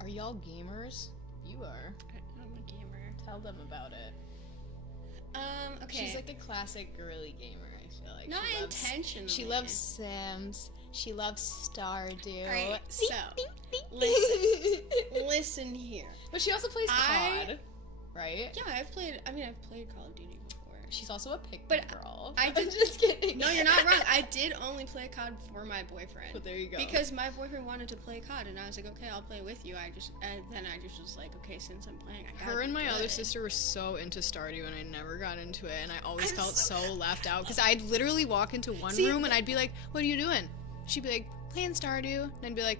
Are y'all gamers? You are. I'm a gamer. Tell them about it. Okay. She's like the classic girly gamer, I feel like. Not intentionally. She loves Sims. She loves Stardew. Alright, so listen here. But she also plays I- COD, right? Yeah, I've played Call of Duty before. She's also a pick But girl. I did- I'm just kidding. No, you're not wrong. I did only play COD for my boyfriend. But there you go. Because my boyfriend wanted to play COD, and I was like, okay, I'll play with you. Then I just was like, okay, since I'm playing, I gotta her and be my other good. sister were so into Stardew, and I never got into it, and I always I'm felt so- so left out because I'd literally walk into one See, room and I'd be like, "What are you doing?" She'd be like, "Playing Stardew," and I'd be like,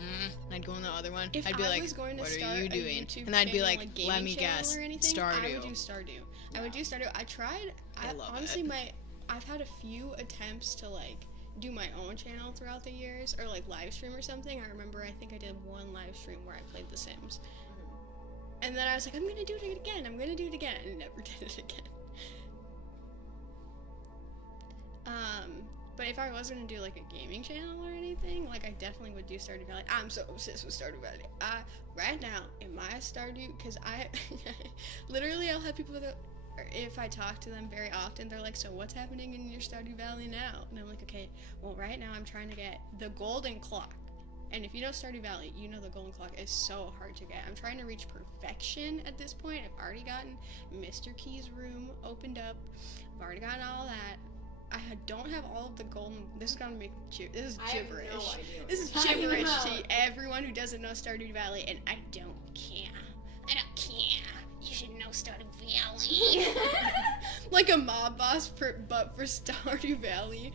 and I'd go in the other one. If I'd be I like, was going to "What start are you a doing?" YouTube And I'd be channel, like, like, "Let gaming me channel guess, or anything, I would do Stardew." Stardew. I would do Stardew. I tried. I love honestly, it. I've had a few attempts to like do my own channel throughout the years, or like live stream or something. I remember I think I did one live stream where I played The Sims, and then I was like, I'm gonna do it again. I'm gonna do it again, and never did it again. But if I was gonna do like a gaming channel or anything, like I definitely would do Stardew Valley. I'm so obsessed with Stardew Valley. Right now in my Stardew, because I literally I'll have people that, or if I talk to them very often, they're like, so what's happening in your Stardew Valley now? And I'm like, okay, well right now I'm trying to get the golden clock. And if you know Stardew Valley, you know the golden clock is so hard to get. I'm trying to reach perfection at this point. I've already gotten Mr. Key's room opened up. I've already gotten all that. I don't have all of the golden. This is gonna make this is gibberish. I have no idea. This is gibberish to everyone who doesn't know Stardew Valley, and I don't care. I don't care. You should know Stardew Valley. Like a mob boss, but for Stardew Valley.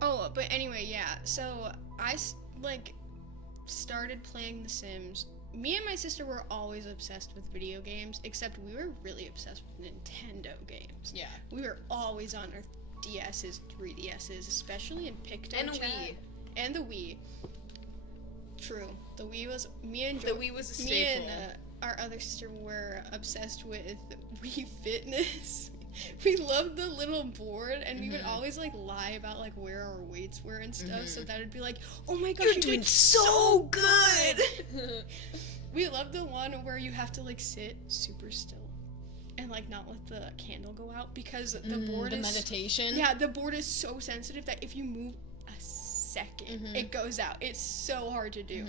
Oh, but anyway, yeah. So I started playing The Sims. Me and my sister were always obsessed with video games, except we were really obsessed with Nintendo games. Yeah. We were always on our DS's, 3DS's, especially in Picto And a chat. Wii. And the Wii. True. The Wii was me and The Wii was a me staple. and our other sister were obsessed with Wii Fitness. We loved the little board, and we would always like lie about like where our weights were and stuff. So that would be like, oh my gosh, You're doing so good. We love the one where you have to like sit super still and like not let the candle go out because the board the is meditation. Yeah, the board is so sensitive that if you move a second, it goes out. It's so hard to do.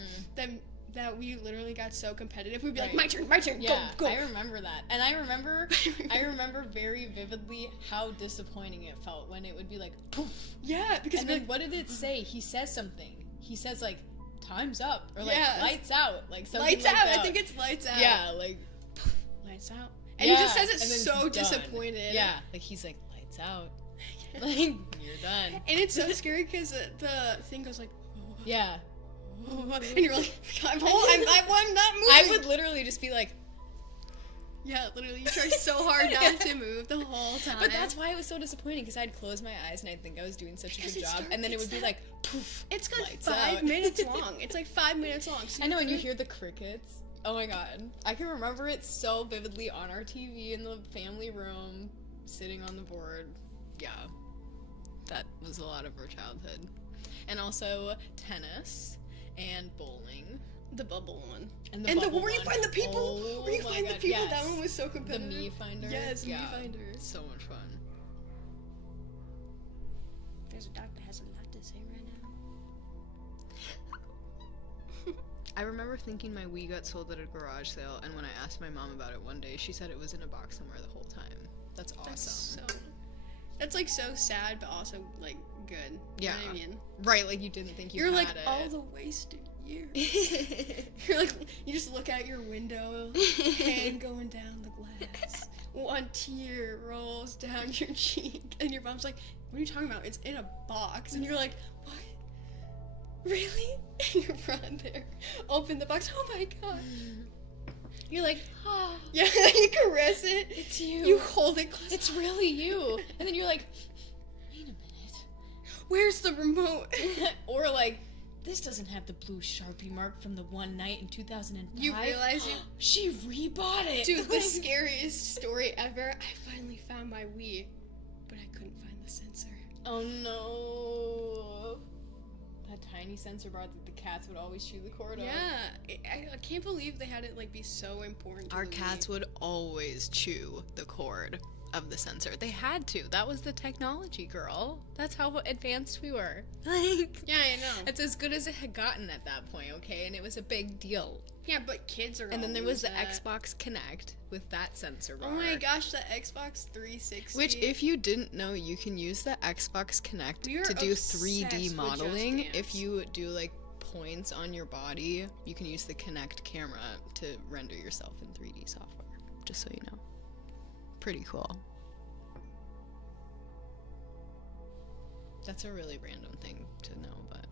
That we literally got so competitive. We'd be like, my turn, Yeah, go. I remember that. And I remember very vividly how disappointing it felt when it would be like, poof. Yeah, because And then what did it say? He says something. He says like, time's up. Or like, Yeah. lights out. Like something lights like out. that. I think it's lights out. Yeah, like, Lights out. And he just says it and then so it's done. disappointed. Yeah, like he's like, lights out. Like, you're done. And it's so scary because the thing goes like, Yeah. and you're like, I'm not moving. I would literally just be like, Yeah, literally, you try so hard not to move the whole time. but that's why it was so disappointing because I'd close my eyes and I'd think I was doing such a Because good it's job, dark, and then it it's would be that- like, poof. It's got lights 5 out. minutes long. It's like 5 minutes long. So I know, and you do hear the crickets. Oh my god. I can remember it so vividly on our TV in the family room, sitting on the board. Yeah. That was a lot of our childhood. And also tennis and bowling. the bubble one. And And the bubble where you one. find the people. Oh Where you my find the God, people. yes. That one was so The competitive. Me Finder. Yes, yeah. Me Finder. So much fun. There's a doctor has a lot to say right now. I remember thinking my Wii got sold at a garage sale, and when I asked my mom about it one day, she said it was in a box somewhere the whole time. That's awesome. That's like so sad, but also like good. You know what I mean? Right, like you didn't think you You're had like it. all the wasted years. You're like, you just look out your window, hand going down the glass. One tear rolls down your cheek, and your mom's like, "What are you talking about? It's in a box." And you're like, "What? Really?" And you run there, open the box. Oh my god! You're like, "Oh." Yeah, you caress it. It's you. You hold it close. It's really you. And then you're like, wait a minute. Where's the remote? Or like, this doesn't have the blue Sharpie mark from the one night in 2005. You realize you. She rebought it. Dude, the scariest story ever. I finally found my Wii, but I couldn't find the sensor. Oh no. that tiny sensor bar that the cats would always chew the cord on. Yeah, I can't believe they had it like be so important. To Our the cats Wii. would always chew the cord of the sensor. They had to. That was the technology, girl. That's how advanced we were. Like, Yeah, I know. it's as good as it had gotten at that point, okay? And it was a big deal. Yeah, but kids are. And then all there was the use that. Xbox Connect with that sensor bar. Oh my gosh, the Xbox 360. Which, if you didn't know, you can use the Xbox Connect We were to do obsessed 3D with modeling. Just Dance. If you do like points on your body, you can use the Connect camera to render yourself in 3D software. Just so you know. Pretty cool. That's a really random thing to know, but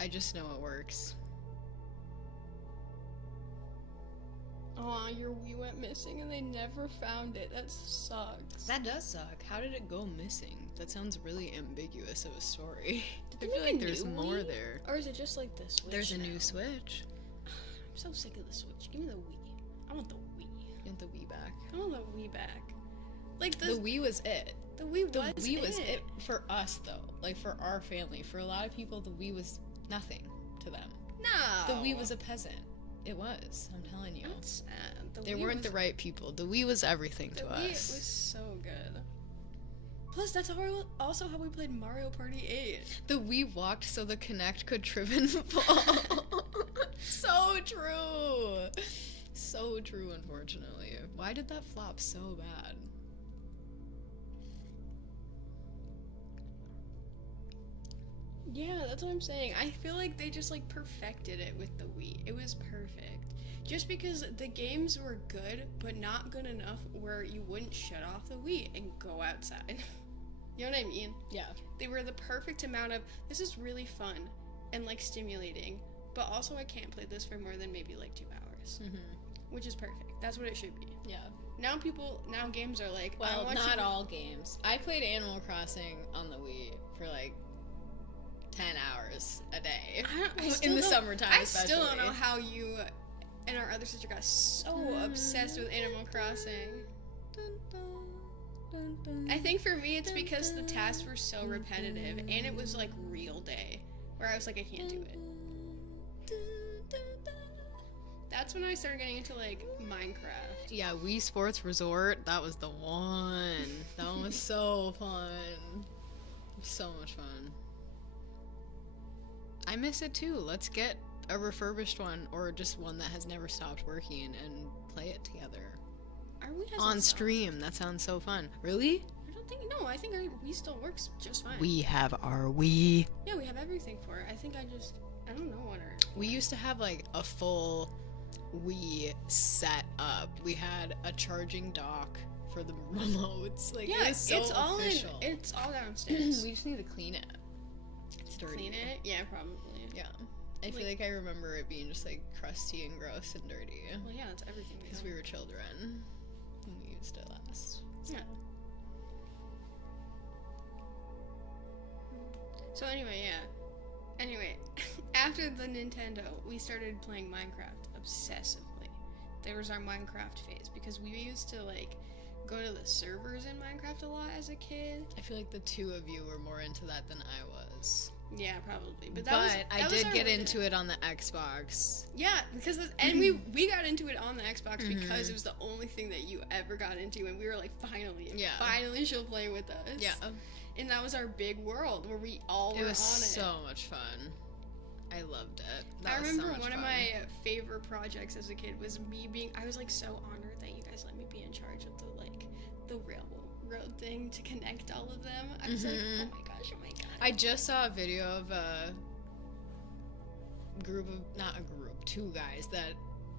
I just know it works. Aw, your Wii went missing and they never found it. That sucks. That does suck. How did it go missing? That sounds really ambiguous of a story. I they feel make like a there's new more Wii? there. Or is it just like the Switch? There's a now? new Switch. I'm so sick of the Switch. Give me the Wii. I want the Wii. You want the Wii back? I want the Wii back. Like The the Wii was it. Wii The was Wii was it for us, though. Like, for our family. For a lot of people, the Wii was nothing to them. No. The Wii was a peasant. It was. I'm telling you. That's sad. The They Wii weren't was, the right people. The Wii was everything The to Wii us. was so good. Plus, that's also how we played Mario Party 8. The Wii walked so the Kinect could trip and fall. So true. So true, unfortunately. Why did that flop so bad? Yeah, that's what I'm saying. I feel like they just like perfected it with the Wii. It was perfect. Just because the games were good, but not good enough where you wouldn't shut off the Wii and go outside. You know what I mean? Yeah. They were the perfect amount of, this is really fun and like stimulating, but also I can't play this for more than maybe like 2 hours. Mm-hmm. Which is perfect. That's what it should be. Yeah. Now games are like, I Well, want not you- all games. I played Animal Crossing on the Wii for like 10 hours a day. I still In the don't- summertime, I especially. still don't know how you and our other sister got so obsessed with Animal Crossing. I think for me it's because the tasks were so repetitive and it was like real day where I was like, I can't do it. That's when I started getting into like Minecraft. Yeah, Wii Sports Resort, that was the one. That one was so fun. So much fun. I miss it too. Let's get a refurbished one or just one that has never stopped working and play it together. Our Wii hasn't On stopped. stream, that sounds so fun. Really? I don't think, no, I think our Wii still works just fine. We have our Wii. Yeah, we have everything for it. I think I don't know what our... We used to have like a full Wii set up. We had a charging dock for the remotes. Like, Yeah, it was so it's all official. it's all downstairs. We just need to clean it. It's dirty. Clean it? Yeah, probably. Yeah. I feel like I remember it being just like crusty and gross and dirty. Well, yeah, that's everything. Because we were children when we used it last. Yeah. So anyway, yeah. Anyway, after the Nintendo, we started playing Minecraft obsessively. There was our Minecraft phase because we used to like go to the servers in Minecraft a lot as a kid. I feel like the two of you were more into that than I was. Yeah, probably. But I did get into it on the Xbox. Yeah, because and we got into it on the Xbox because it was the only thing that you ever got into, and we were like, finally she'll play with us. Yeah. And that was our big world where we all were It was on it. so much fun. I loved it. I remember one of my favorite projects as a kid was I was like so honored that you guys let me be in charge of the railroad thing to connect all of them. I was like, oh my gosh. I just saw a video of a two guys that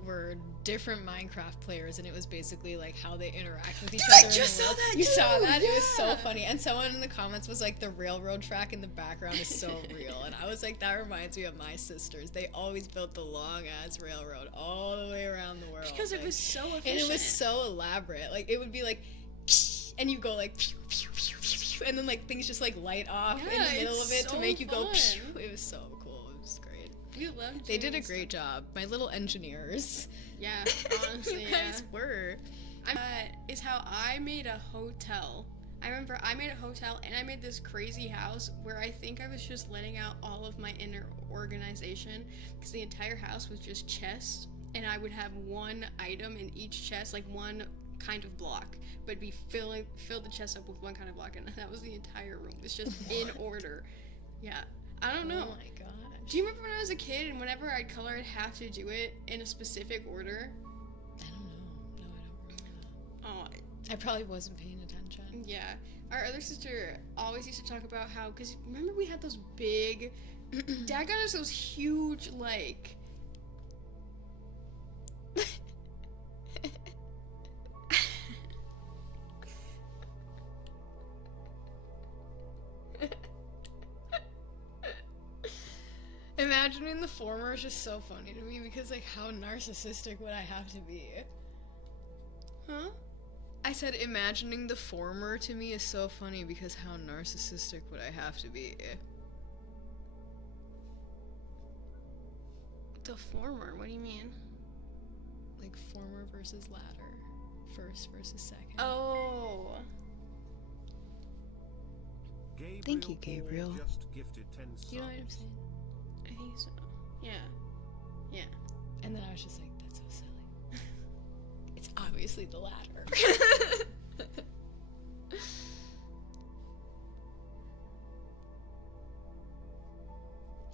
were different Minecraft players, and it was basically like how they interact with each other. I just saw that You too, saw that? It was so yeah. funny. And someone in the comments was like, the railroad track in the background is so real. And I was like, that reminds me of my sisters. They always built the long ass railroad all the way around the world. Because it was so efficient. And it was so elaborate. Like, it would be like, and you go like, and then like things just like light off in the middle of it to make you go. It was so cool. It was great. We loved They did a doing great job. My little engineers. Yeah, honestly, You guys were. Is how I made a hotel I remember I made a hotel and I made this crazy house where I think I was just letting out all of my inner organization because the entire house was just chests, and I would have one item in each chest, like one kind of block, but be fill the chest up with one kind of block, and that was the entire room. It's just in order. Yeah. I don't know. Oh my gosh. Do you remember when I was a kid and whenever I'd color, I'd have to do it in a specific order? I don't know. No, I don't remember that. Oh, I probably wasn't paying attention. yeah. Our other sister always used to talk about how, because remember we had those big, Dad got us those huge, like, Imagining the former is just so funny to me because, like, how narcissistic would I have to be? huh? I said imagining the former to me is so funny because how narcissistic would I have to be? The former, what do you mean? Like, former versus latter. First versus second. Oh. Gabriel Thank you, Paul Gabriel. Just gifted 10 subs. You know what I'm saying? I think so. Yeah. Yeah. And then I was just like, that's so silly. It's obviously the latter.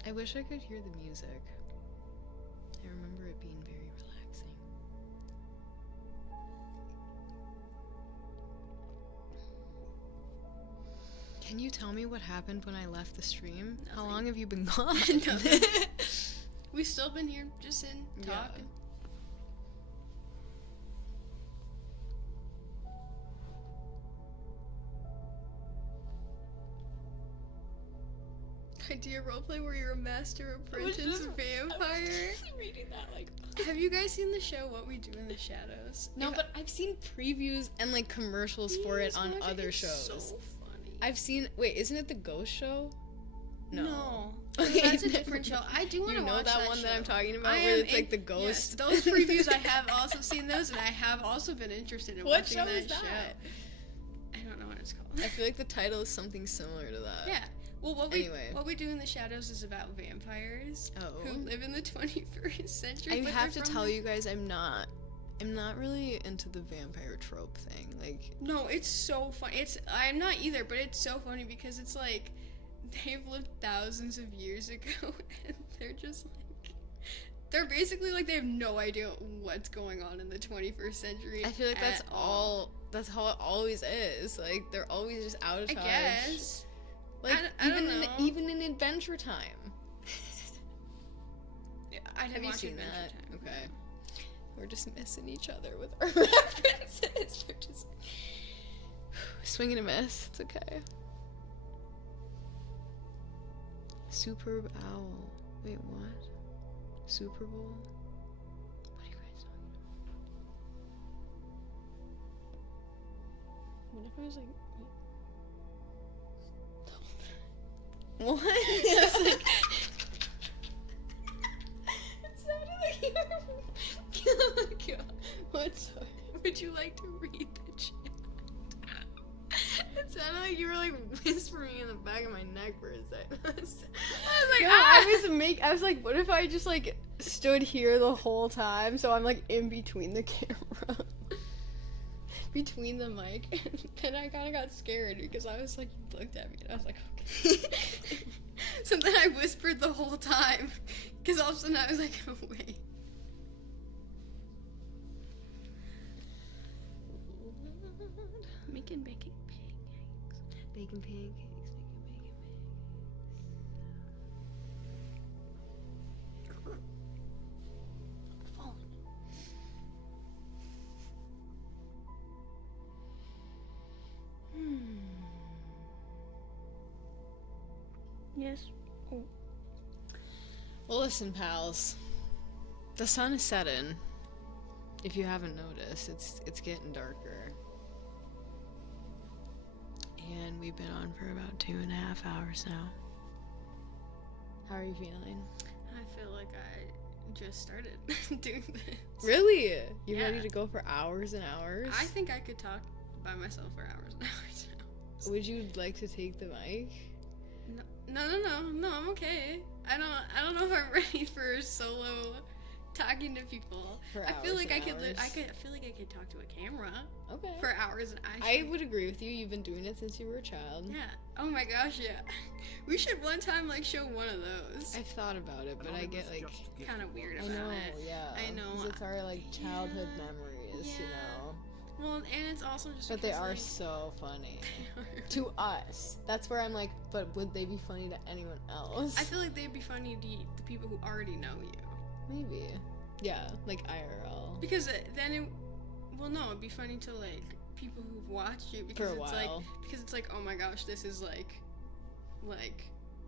I wish I could hear the music. I remember it being very relaxing. Can you tell me what happened when I left the stream? How Nothing. long have you been gone? Nothing. We've still been here, just sitting, Yeah. talking. Idea roleplay where you're a master apprentice vampire. Reading that like Have you guys seen the show What We Do in the Shadows? no, but I've seen previews and like commercials for it Please on watch other It's shows. So funny. I've seen. Wait, isn't it the Ghost Show? No, Okay, that's a never different show. mind. I do want You to know watch that one that I'm show. talking about, I where am it's like the Yes, ghost. those previews I have also seen those, and I have also been interested in What watching show that is that? show. I don't know what it's called. I feel like the title is something similar to that. Yeah. Well, Anyway. what we do in the shadows is about vampires Oh. who live in the 21st century. I but have to they're from tell the- you guys, I'm not really into the vampire trope thing. Like, No, it's so funny. I'm not either, but it's so funny because it's like they've lived thousands of years ago, and they're just like they're basically like they have no idea what's going on in the 21st century. I feel like that's at all. That's how it always is. Like, they're always just out of I touch. guess. Like, I don't know. even in Adventure Time. Yeah, I Have you watch seen Adventure that? Time. Okay. We're just missing each other with our references. They're just swing and a miss. It's okay. Superb Owl. Wait, what? Super Bowl? What are you guys talking about? What if I was like, What? It's like, it sounded like you were. Oh my god. What? Sorry. Would you like to read the chat? It sounded like you were like whispering in the back of my neck for a second. I was like, no, ah! I was like, what if I just like stood here the whole time, so I'm like in between the camera, between the mic, and then I kind of got scared because I was like, you looked at me, and I was like, okay. So then I whispered the whole time, because all of a sudden I was like, oh, wait. Making pancakes. Bacon pancakes, making Yes. Well, listen, pals. The sun is setting. If you haven't noticed, it's getting darker. And we've been on for about 2.5 hours now. How are you feeling? I feel like I just started doing this. Really? You Yeah. ready to go for hours and hours? I think I could talk by myself for hours and hours now. Would you like to take the mic? No, I'm okay. I don't know if I'm ready for solo talking to people. For I feel hours like I and could hours. I feel like I could talk to a camera Okay. for hours and I would agree with you. You've been doing it since you were a child. Yeah. Oh my gosh, yeah. We should one time like show one of those. I've thought about it, but I get like Kind of weird I about know, it. yeah. I know. 'Cause it's our like childhood Yeah. memories, you Yeah. know. Well, and it's also just But they because, are like, so funny to us. That's where I'm like, but would they be funny to anyone else? I feel like they'd be funny to the people who already know you. Maybe. Yeah, like IRL. Because then it, well, no, it'd be funny to like people who've watched you because For a it's while. like, oh my gosh, this is like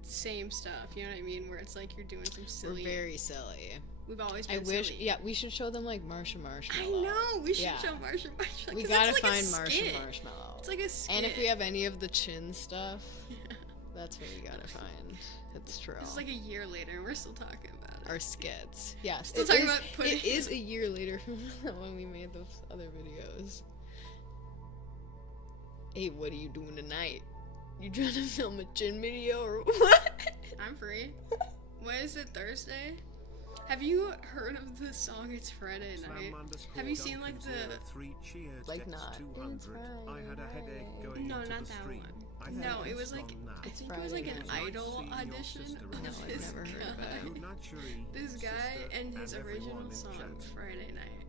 same stuff. You know what I mean? Where it's like you're doing some We're silly. very silly. We've always I been wish. silly. Yeah, we should show them like Marsha I Marshmallow. know. We should Yeah. show Marsha Marshmallow. We 'cause gotta it's like find a Marsha skit. Marshmallow. It's like a skit. And if we have any of the chin stuff, Yeah. that's what we gotta find. It's true. It's like a year later, and we're still talking about it. Our skits. Yes. Still it talking is- about putting- It is a year later from when we made those other videos. Hey, what are you doing tonight? You trying to film a chin video or what? I'm free. When is it? Thursday? Have you heard of the song It's Friday Night? Have you seen like the... Like not. 200. I had a headache going No, into not the that stream. one. I No, think it was it's like... on now. I think it was like an Friday night. idol I've seen your audition sister of in No, I've this never heard of guy. it. Good night, Cherie, This guy sister, and his everyone original in song, chat. Friday Night.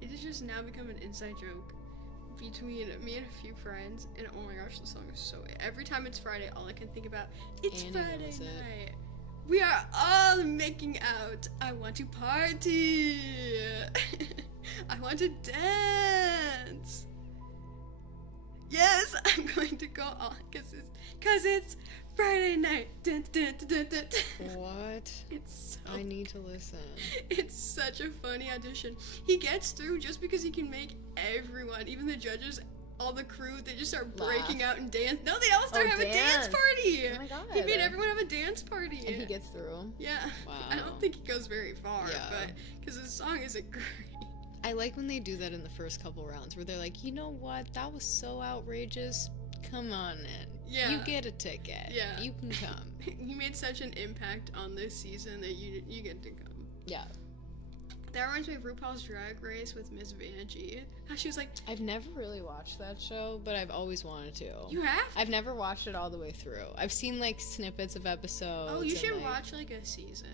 It has just now become an inside joke between me and a few friends, and oh my gosh, the song is so... Every time it's Friday, all I can think about, it's Annie Friday knows it. night. We are all making out. I want to party. I want to dance. Yes, I'm going to go on because it's Friday night. Dun, dun, dun, dun, dun, dun. What? It's so I need to listen. it's such a funny audition. He gets through just because he can make everyone, even the judges, all the crew, they just start breaking Laugh. out and dance. No, they all start Oh, having a dance dance. party. Oh my God. He made everyone have a dance party. And he gets through. Yeah. Wow. I don't think he goes very far, Yeah. but because his song isn't great. I like when they do that in the first couple rounds where they're like, you know what? That was so outrageous. Come on in. Yeah. You get a ticket. Yeah. You can come. He made such an impact on this season that you get to come. Yeah. That reminds me of RuPaul's Drag Race with Miss Vanjie. How she was like, I've never really watched that show, but I've always wanted to. you have? I've never watched it all the way through. I've seen like snippets of episodes. Oh, you and, should like, watch like a season.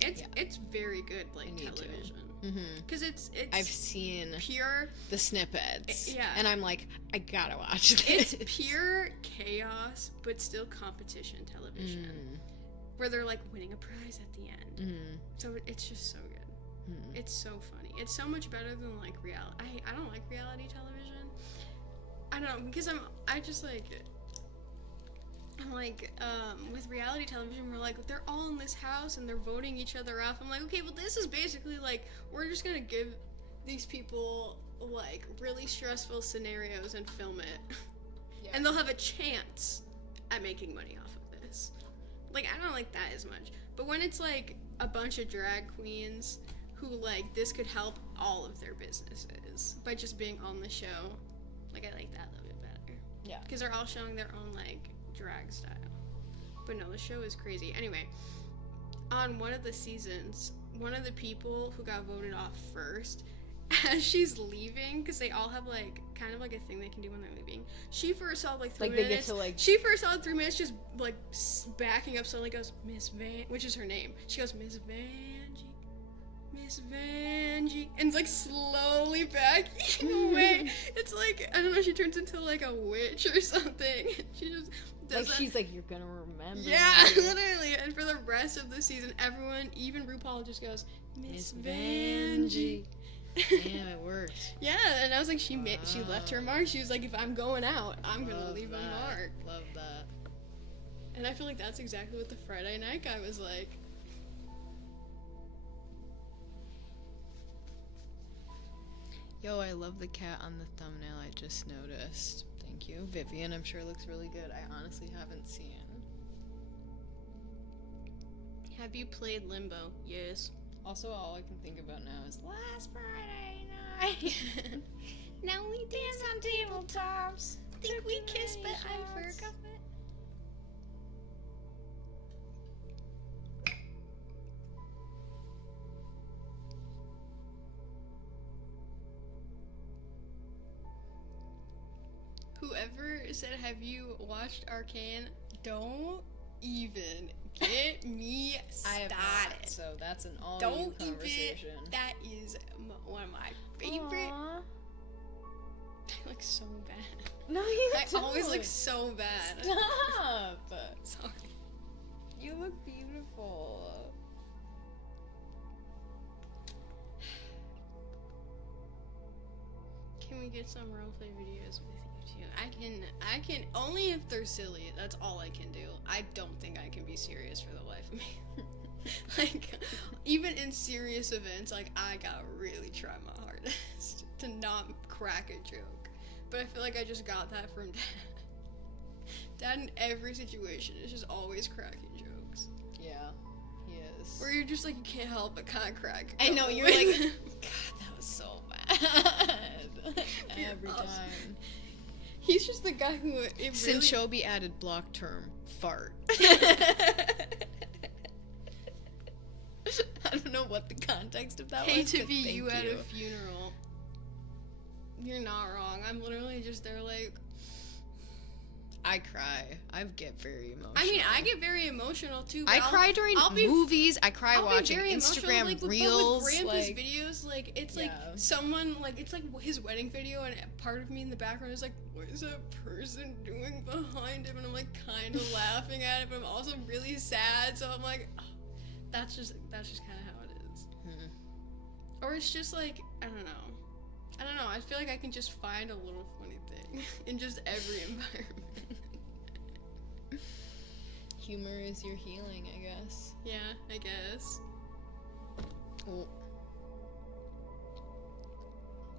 It's very good like need to. television. Mhm. Because it's I've seen pure the snippets. Yeah. And I'm like, I gotta watch it's this. pure chaos but still competition television. Where they're like winning a prize at the end. Mm. So it's just so good. Mm. It's so funny. It's so much better than like reality. I don't like reality television. I don't know because I'm like with reality television we're like they're all in this house and they're voting each other off. I'm like, okay, well this is basically like we're just gonna give these people like really stressful scenarios and film it. Yeah. And they'll have a chance at making money off of this. Like I don't like that as much. But when it's like a bunch of drag queens who like this could help all of their businesses by just being on the show, like I like that a little bit better. Yeah. Because they're all showing their own like drag style. But no, the show is crazy. Anyway, on one of the seasons, one of the people who got voted off first, as she's leaving, because they all have like kind of like a thing they can do when they're leaving. She first saw like 3 Like, they minutes. get to, like- She first saw 3 minutes just like backing up slowly. Goes Miss Van, which is her name. She goes Miss Vanjie, Miss Vanjie, and it's like slowly backing away. It's like I don't know. She turns into like a witch or something. She just does Like that. she's like, you're gonna remember. Yeah, me." literally. And for the rest of the season, everyone, even RuPaul, just goes Miss Miss Vanjie. Damn, it worked. Yeah, and I was like, she left her mark. She was like, if I'm going out, I'm gonna Love leave that. a mark. Love that. And I feel like that's exactly what the Friday night guy was like. Yo, I love the cat on the thumbnail. I just noticed. Thank you, Vivian. I'm sure it looks really good. I honestly haven't seen. Have you played Limbo? Yes. Also, all I can think about now is last Friday night. Now we dance on tabletops. think we kissed, but I forgot. Whoever said, have you watched Arcane? Don't even get me I have started. not, so that's an all Don't you conversation. even. That is one of my favorite. Aww. I look so bad. No, you I don't. always look so bad. Stop. Sorry. You look beautiful. Can we get some roleplay videos with you too? I can only if they're silly. That's all I can do. I don't think I can be serious for the life of me. Like, even in serious events, like, I gotta really try my hardest to not crack a joke. But I feel like I just got that from Dad. Dad in every situation is just always cracking jokes. Yeah, he is. Where you're just like, you can't help but kind of crack a I know, couple. you're like, God, that was so bad. Every awesome. time. He's just the guy who it really... Since Shobi added block term, fart. I don't know what the context of that Hate was. to but be thank you at a funeral. You're not wrong. I'm literally just there like... I cry. I get very emotional. I mean, I get very emotional too. But I cry during movies. I cry watching Instagram reels. But with Grandpa's like, videos, like, it's like Yeah. someone, like, it's like his wedding video, and part of me in the background is like, what is that person doing behind him? And I'm like kind of laughing at it, but I'm also really sad. So I'm like, oh, that's just kind of how it is. Or it's just like, I don't know. I feel like I can just find a little funny thing in just every environment. Humor is your healing, I guess. Yeah, I guess. oh.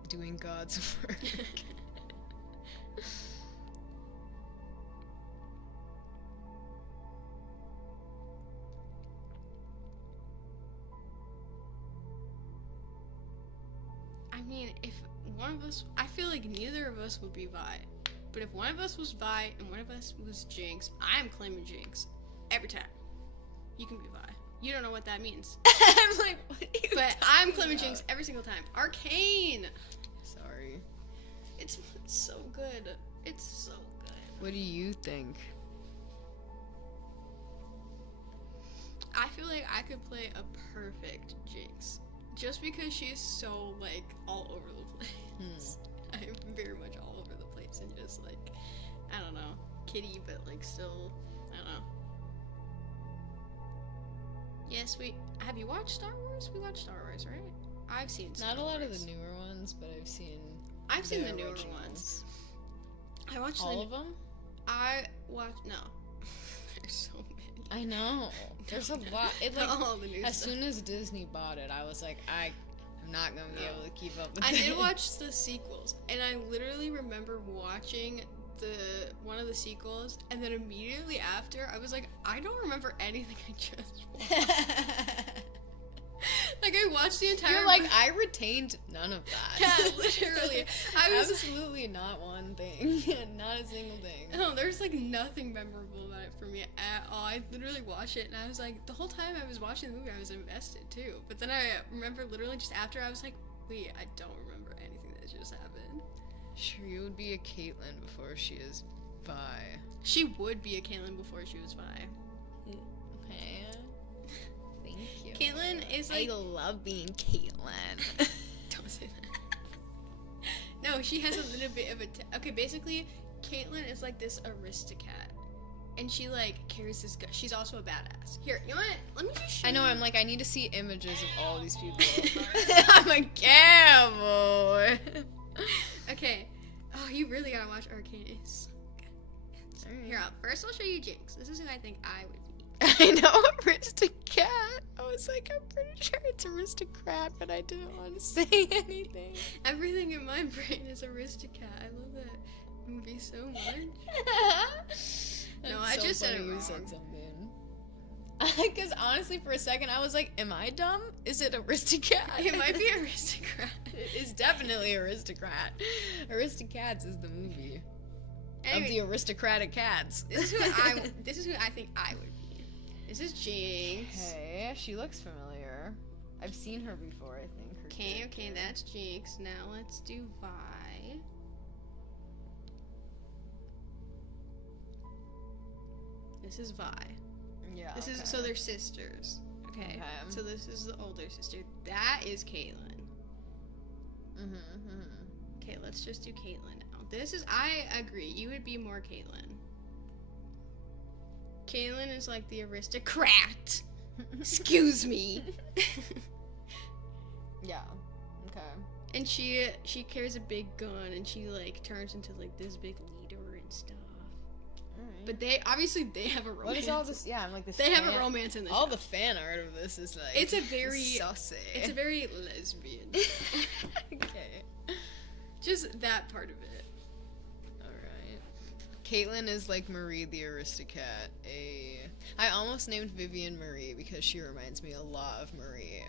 Doing God's work. I mean, if one of us, I feel like neither of us would be Vi. But if one of us was Vi and one of us was Jinx, I'm claiming Jinx. Every time. You can be Vi. You don't know what that means. I'm like, what are you But I'm talking claiming about? Jinx every single time. Arcane! Sorry. It's so good. It's so good. What do you think? I feel like I could play a perfect Jinx. Just because she's so, like, all over the place. I'm very much all over the place and just, like, I don't know, kitty, but, like, still, I don't know. Yes, have you watched Star Wars? We watched Star Wars, right? I've seen Star Not a lot of Wars. the newer ones, but I've seen the newer originals. ones. I watched All of them? I watched, no. There's so many. I know. There's a lot. It like All the new as stuff. soon as Disney bought it, I was like, I'm not gonna be able to keep up with I it. did watch the sequels, and I literally remember watching one of the sequels, and then immediately after, I was like, I don't remember anything I just watched. Like, I watched the entire... You're like, I retained none of that. Yeah, literally. I was... Absolutely not one thing. Not a single thing. No, there's, like, nothing memorable about it for me at all. I literally watched it, and I was like, the whole time I was watching the movie, I was invested, too. But then I remember literally just after, I was like, wait, I don't remember anything that just happened. Sure, you would be a Caitlyn before she is Vi. She would be a Caitlyn before she was Vi. Okay. Thank you. Caitlyn is like... I love being Caitlyn. Don't say that. No, she has a little bit of a... Okay, basically, Caitlyn is like this Aristocat. And she, like, carries this gun. She's also a badass. Here, you know what? Let me just show I know, you. I'm like, I need to see images of all these people. I'm like, yeah, boy. Okay. Oh, you really gotta watch Arcane. It's so good. Here, first I'll show you Jinx. This is who I think I would be. I know, Aristocat. I was like, I'm pretty sure it's Aristocrat, but I didn't want to say anything. Everything in my brain is Aristocat. I love that movie so much. No, I just said it You wrong. said something. Because honestly, for a second, I was like, am I dumb? Is it Aristocrat? It might be Aristocrat. It's definitely Aristocrat. Aristocats is the movie. Anyway, of the aristocratic cats. this is who I think I would be. This is Jinx. Hey, she looks familiar. I've seen her before, I think. her Okay, character. that's Jinx. Now let's do Vi. This is Vi. Yeah. This is so they're sisters. Okay. Okay. So this is the older sister. That is Caitlyn. Mm-hmm. Okay, let's just do Caitlyn now. This is I agree. You would be more Caitlyn. Caitlyn is like the aristocrat. Excuse me. Yeah. Okay. And she carries a big gun and she like turns into like this big leader and stuff. Alright. But they obviously have a romance. What is all this? Yeah, I'm like this. They have a fan- romance in this. All the fan art of this is like. It's a very saucy. It's a very lesbian. Okay. Just that part of it. Alright. Caitlyn is like Marie the Aristocat. I almost named Vivian Marie because she reminds me a lot of Marie.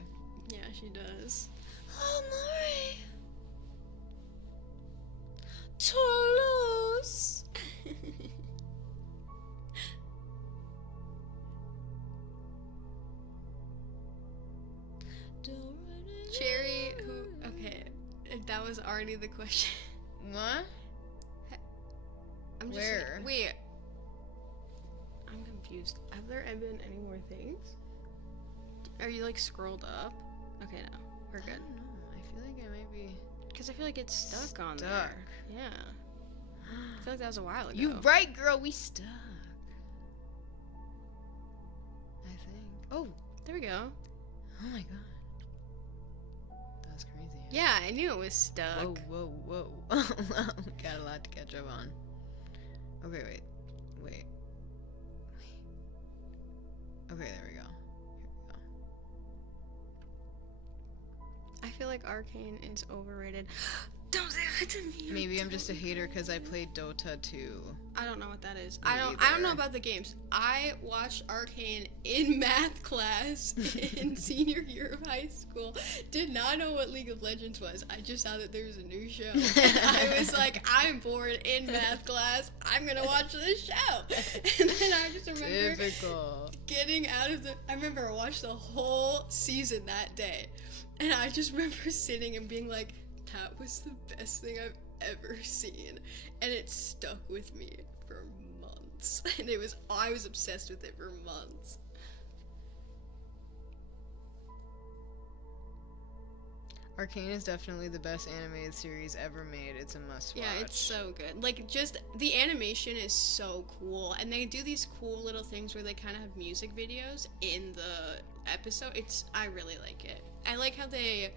Yeah, she does. Oh, Marie. Toulouse. Cherry, who? Okay, that was already the question. What? I'm just Where? wait. I'm confused. Have there been any more things? Are you like scrolled up? Okay, no, we're I good. don't know. I feel like I might be. Because I feel like it's stuck on Stuck. there. Yeah. I feel like that was a while ago. You right, girl. We stuck. I think. Oh. There we go. Oh my god. That was crazy. Yeah, I knew it was stuck. Whoa, whoa, whoa. Got a lot to catch up on. Okay, wait. Okay, there we go. Here we go. I feel like Arcane is overrated. Don't say that to me. Maybe I'm just a hater because I played Dota 2. I don't know what that is. Me I don't know either. about the games. I watched Arcane in math class in senior year of high school. Did not know what League of Legends was. I just saw that there was a new show. I was like, I'm bored in math class. I'm gonna watch this show. And then I just remember Typical. getting out of I remember I watched the whole season that day. And I just remember sitting and being like, that was the best thing I've ever seen. And it stuck with me for months. And I was obsessed with it for months. Arcane is definitely the best animated series ever made. It's a must watch. Yeah, it's so good. Like, just the animation is so cool. And they do these cool little things where they kind of have music videos in the episode. I really like it. I like how they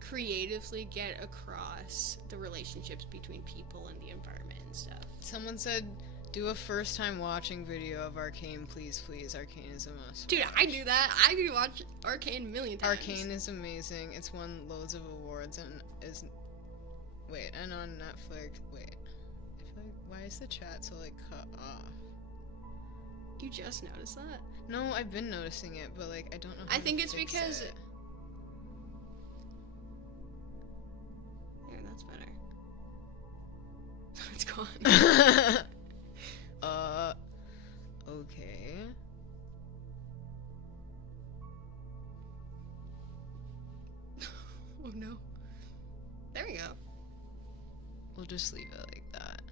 creatively get across the relationships between people and the environment and stuff. Someone said, do a first time watching video of Arcane, please. Arcane is a must. Dude, I do that. I could watch Arcane a million times. Arcane is amazing. It's won loads of awards and is. Wait, and on Netflix. Wait. I feel like. Why is the chat so, like, cut off? You just noticed that? No, I've been noticing it, but, like, I don't know how I think to it's fix because. it. There, that's better. It's gone. Okay. Oh no. There we go. We'll just leave it like that.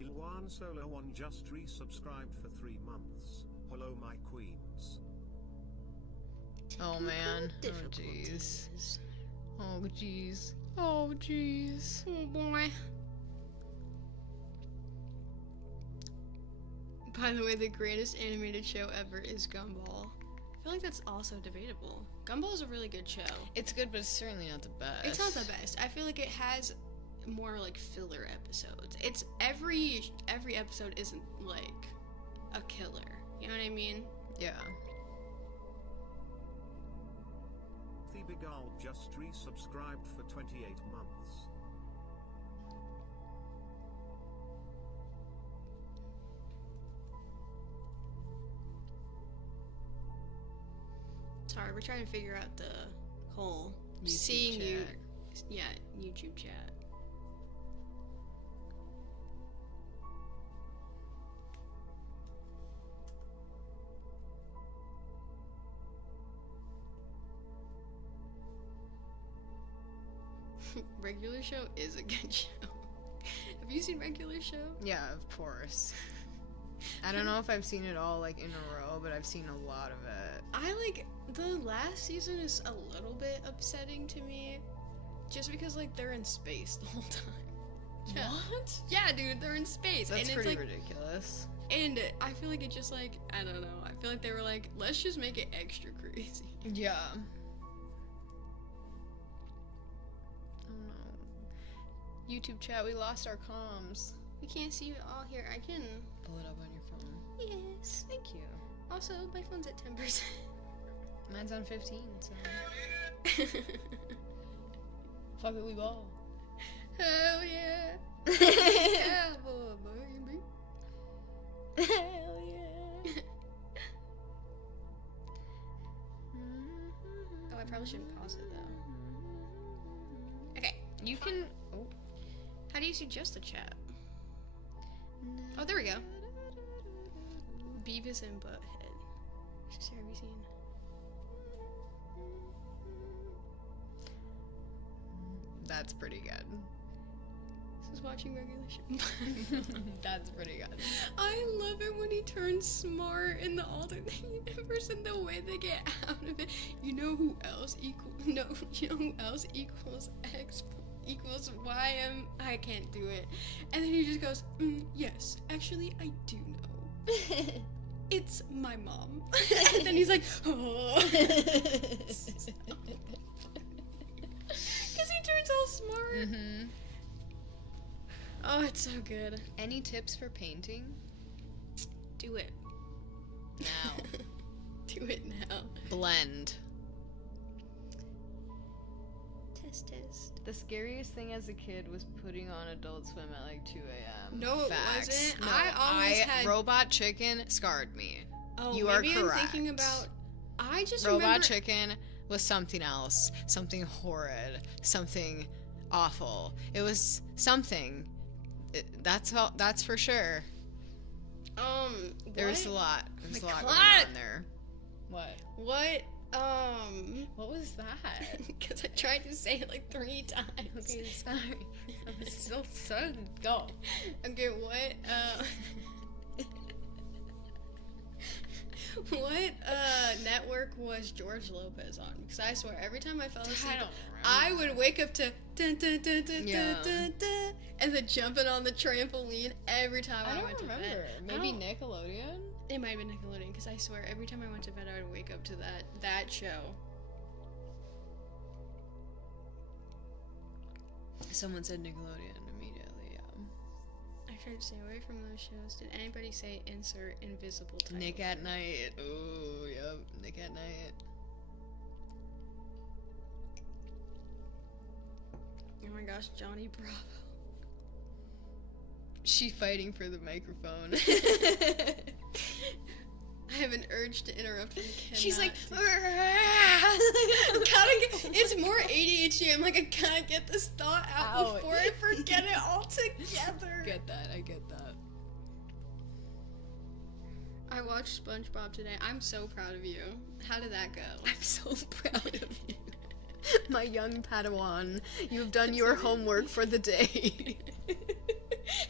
Ilwan Solo 1 just resubscribed for 3 months. Hello my queens. Oh man. Oh jeez. Oh jeez. Oh jeez. Oh boy. By the way, the greatest animated show ever is Gumball. I feel like that's also debatable. Gumball is a really good show. It's good, but it's certainly not the best. It's not the best. I feel like it has more like filler episodes. It's every episode isn't like a killer. You know what I mean? Yeah. Thebigal just resubscribed for 28 months. Sorry, we're trying to figure out the whole YouTube seeing you chat. Yeah, YouTube chat. Regular Show is a good show. Have you seen Regular Show? Yeah, of course. I don't know if I've seen it all like in a row, but I've seen a lot of it. I like the last season is a little bit upsetting to me, just because like they're in space the whole time. Yeah. What? Yeah, dude, they're in space. That's and pretty it's like, ridiculous. and I feel like it just like I don't know. I feel like they were like, let's just make it extra crazy. Yeah. Oh no. YouTube chat, we lost our comms. We can't see you all here. I can. Pull it up on your phone. Yes. Thank you. Also, my phone's at 10%. Mine's on 15, so. Fuck it, we ball. Hell yeah. Yeah, boy, baby. Hell yeah. Oh, I probably shouldn't pause it though. Okay. You can. Oh. How do you suggest the chat? Oh, there we go. Beavis and Butthead. Sister, have you seen? That's pretty good. This is watching Regular Show. That's pretty good. I love it when he turns smart in the alternate universe and the way they get out of it. You know who else equals X equals Y? I can't do it. And then he just goes, yes, actually I do know. It's my mom. And then he's like, oh. Because he turns all smart. Mm-hmm. Oh, it's so good. Any tips for painting? Do it. Now. Do it now. Blend. Test. The scariest thing as a kid was putting on Adult Swim at like 2 a.m. No, it Facts. wasn't. No, I always had. Robot Chicken scarred me. Oh, you maybe are correct. I'm thinking about. I just Robot remember. Chicken was something else. Something horrid. Something awful. It was something. That's for sure. There was a lot. There was a lot going on there. What? What? What was that? Because I tried to say it like 3 times. Okay, sorry. I'm still sudden. Go. Okay, what? What network was George Lopez on? Because I swear, every time I fell asleep, I would wake up to dun, dun, dun, dun, Yeah. dun, dun, dun, and then jumping on the trampoline every time I, went to bed. Maybe Nickelodeon? It might have been Nickelodeon, because I swear, every time I went to bed, I would wake up to that show. Someone said Nickelodeon immediately, yeah. I tried to stay away from those shows. Did anybody say insert invisible title? Nick at Night. Oh, yep. Nick at Night. Oh my gosh, Johnny Bravo. She fighting for the microphone. I have an urge to interrupt and She's like, it's more ADHD. I'm like, I gotta get this thought out before I forget it altogether. I get that. I watched SpongeBob today. I'm so proud of you. How did that go? I'm so proud of you. My young Padawan, you've done your homework for the day.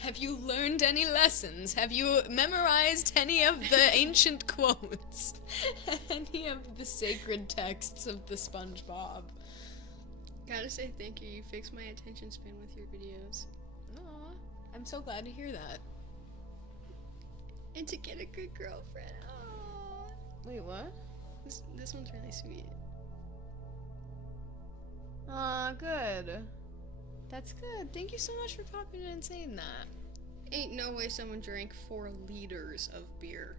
Have you learned any lessons? Have you memorized any of the ancient quotes? Any of the sacred texts of the SpongeBob? Gotta say thank you. You fixed my attention span with your videos. Aw, I'm so glad to hear that. And to get a good girlfriend. Aww. Wait, what? This one's really sweet. Aw, good. That's good. Thank you so much for popping in and saying that. Ain't no way someone drank 4 liters of beer.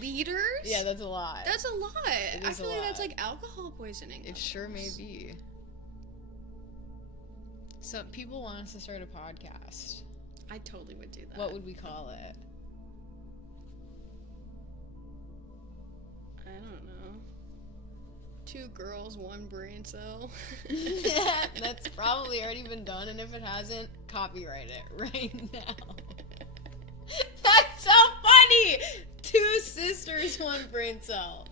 Liters? Yeah, that's a lot. That's a lot. I is feel a like that's lot. like alcohol poisoning. It sure may be. So people want us to start a podcast. I totally would do that. What would we call it? I don't know. 2 girls, 1 brain cell. That's probably already been done, and if it hasn't, copyright it right now. That's so funny! 2 sisters, 1 brain cell.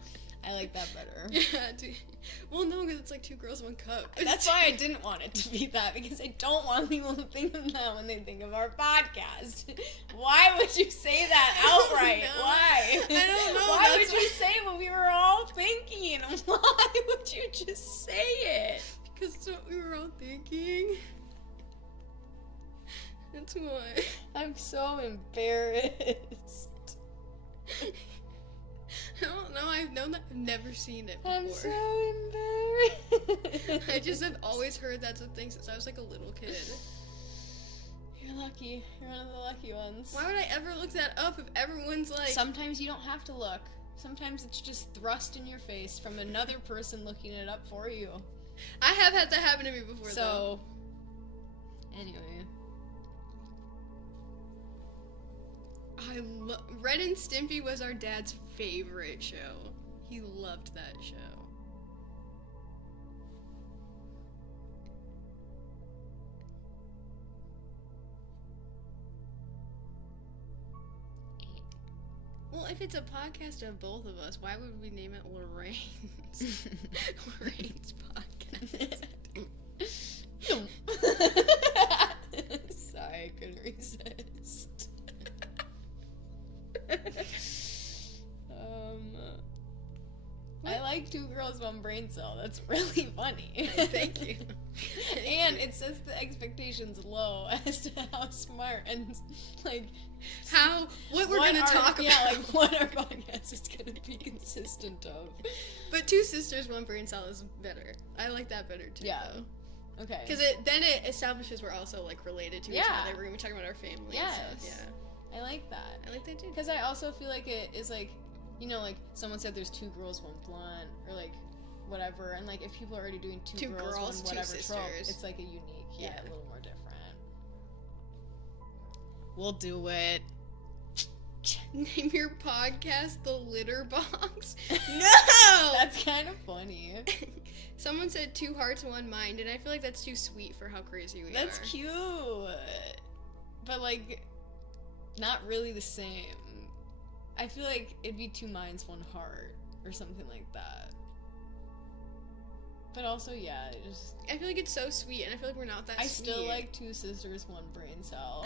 I like that better. Yeah, dude. Well, no, because it's like 2 girls, 1 cup. That's why I didn't want it to be that, because I don't want people to think of that when they think of our podcast. Why would you say that outright? know. Why? I don't know. Why That's would you say what we were all thinking? Why would you just say it? Because it's what we were all thinking. That's why. I'm so embarrassed. I don't know. I've known that. I've never seen it before. I'm so embarrassed. I just have always heard that's a thing since I was like a little kid. You're lucky. You're one of the lucky ones. Why would I ever look that up if everyone's like... Sometimes you don't have to look. Sometimes it's just thrust in your face from another person looking it up for you. I have had that happen to me before, though. So, anyway. Ren and Stimpy was our dad's favorite show. He loved that show. Well, if it's a podcast of both of us, why would we name it Lorraine's? Lorraine's podcast. Sorry, I couldn't resist. I like 2 girls, 1 brain cell. That's really funny. Thank you. And it sets the expectations low as to how smart and like what we're gonna talk about. Yeah, like what our podcast is gonna be consistent of. But 2 sisters, 1 brain cell is better. I like that better too. Yeah. Though. Okay. Because then it establishes we're also like related to each other. We're gonna be talking about our family. Yes. And stuff. Yeah. I like that. I like that too. Because I also feel like it is like, you know, like someone said there's 2 girls, 1 blunt, or like whatever, and like if people are already doing 2 girls, 1 2 whatever sisters. trope, it's like a unique, Yeah. a little more different. We'll do it. Name your podcast The Litter Box. No! That's kind of funny. Someone said 2 hearts, 1 mind, and I feel like that's too sweet for how crazy we are. That's cute. But like, not really the same. I feel like it'd be 2 minds, 1 heart, or something like that. But also, yeah, it just... I feel like it's so sweet, and I feel like we're not that I sweet. still like 2 sisters, 1 brain cell.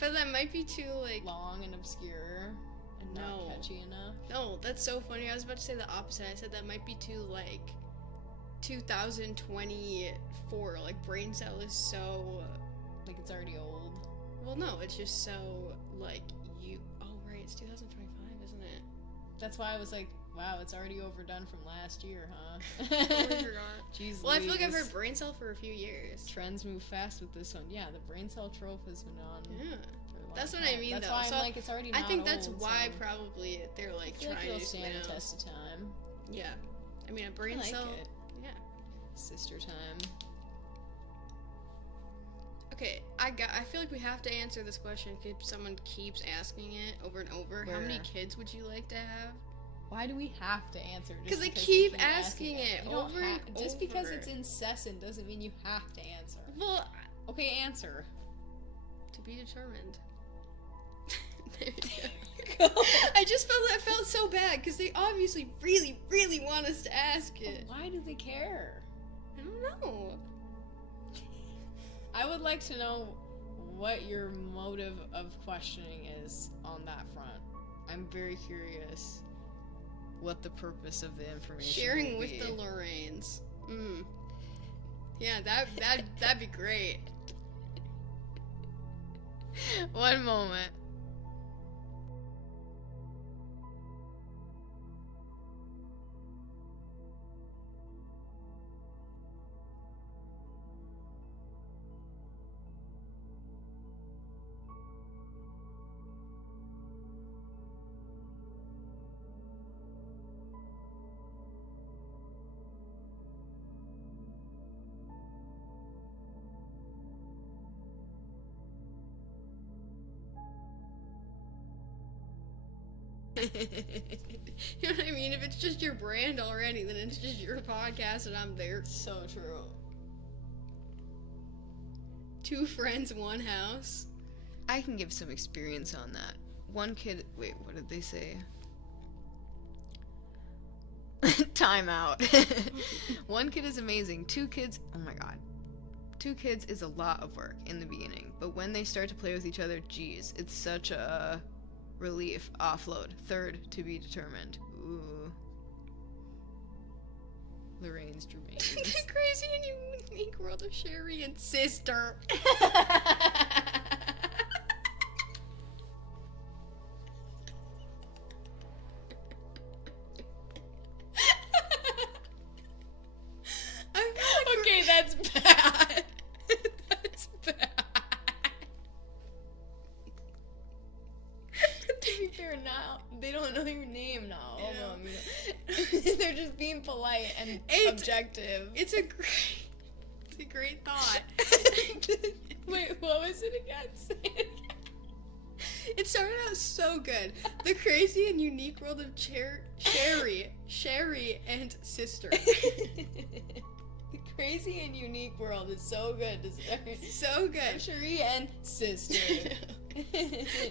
But that might be too, like... Long and obscure, and not catchy enough. No, that's so funny. I was about to say the opposite. I said that might be too, like, 2024. Like, brain cell is so... Like, it's already old. Well, no, it's just so, like, you... Oh, right, it's 2025, isn't it? That's why I was like, wow, it's already overdone from last year, huh? Jeez, Well, I feel like I've Louise. heard brain cell for a few years. Trends move fast with this one. Yeah, the brain cell trope has been on. Yeah. For a long That's what time. I mean, That's though. why So I'm like, it's already not I think that's old, why so probably they're, like, I feel like trying it'll to stand the now. test of time. Yeah. I mean, a I brain like cell... it. Yeah. Sister time. Okay, I feel like we have to answer this question because someone keeps asking it over and over. How many Where? kids would you like to have? Why do we have to answer? Just Because they because keep asking it You don't over and Just because over. it's incessant doesn't mean you have to answer. Well, Okay, answer. to be determined. There you Go. go. I felt so bad because they obviously really, really want us to ask it. Why do they care? I don't know. I would like to know what your motive of questioning is on that front. I'm very curious what the purpose of the information Sharing will with be. the Lorraines. Yeah, that'd be great. One moment. You know what I mean? If it's just your brand already, then it's just your podcast and I'm there. So true. 2 friends, 1 house. I can give some experience on that. One kid, wait, what did they say? Time out. 1 kid is amazing. 2 kids, oh my god. 2 kids is a lot of work in the beginning, but when they start to play with each other, geez, it's such a relief. Offload. 3rd to be determined. Ooh. Lorraine's Jermaine. The crazy and unique world of Sherry and sister. Okay, that's bad. That's bad. To be fair, now they don't know your name now. They're just being polite and objective. It's a great thought. Wait, what was it again? Say it again. It started out so good. The crazy and unique world of Sherry and sister. The crazy and unique world is so good to start. So good. Sherry and sister.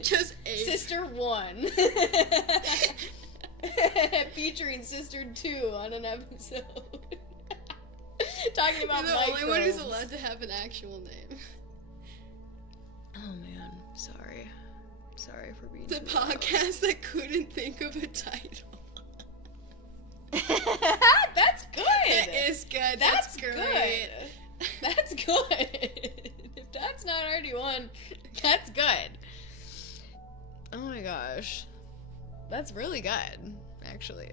Just a Sister 1. Featuring Sister 2 on an episode. Talking about You're the only one who's microbes. allowed to have an actual name. Oh man, sorry. Sorry for being The too loud. podcast that couldn't think of a title. That's good. It is good. That's great. good. That's good. If that's not already one, that's good. Oh my gosh. That's really good, actually.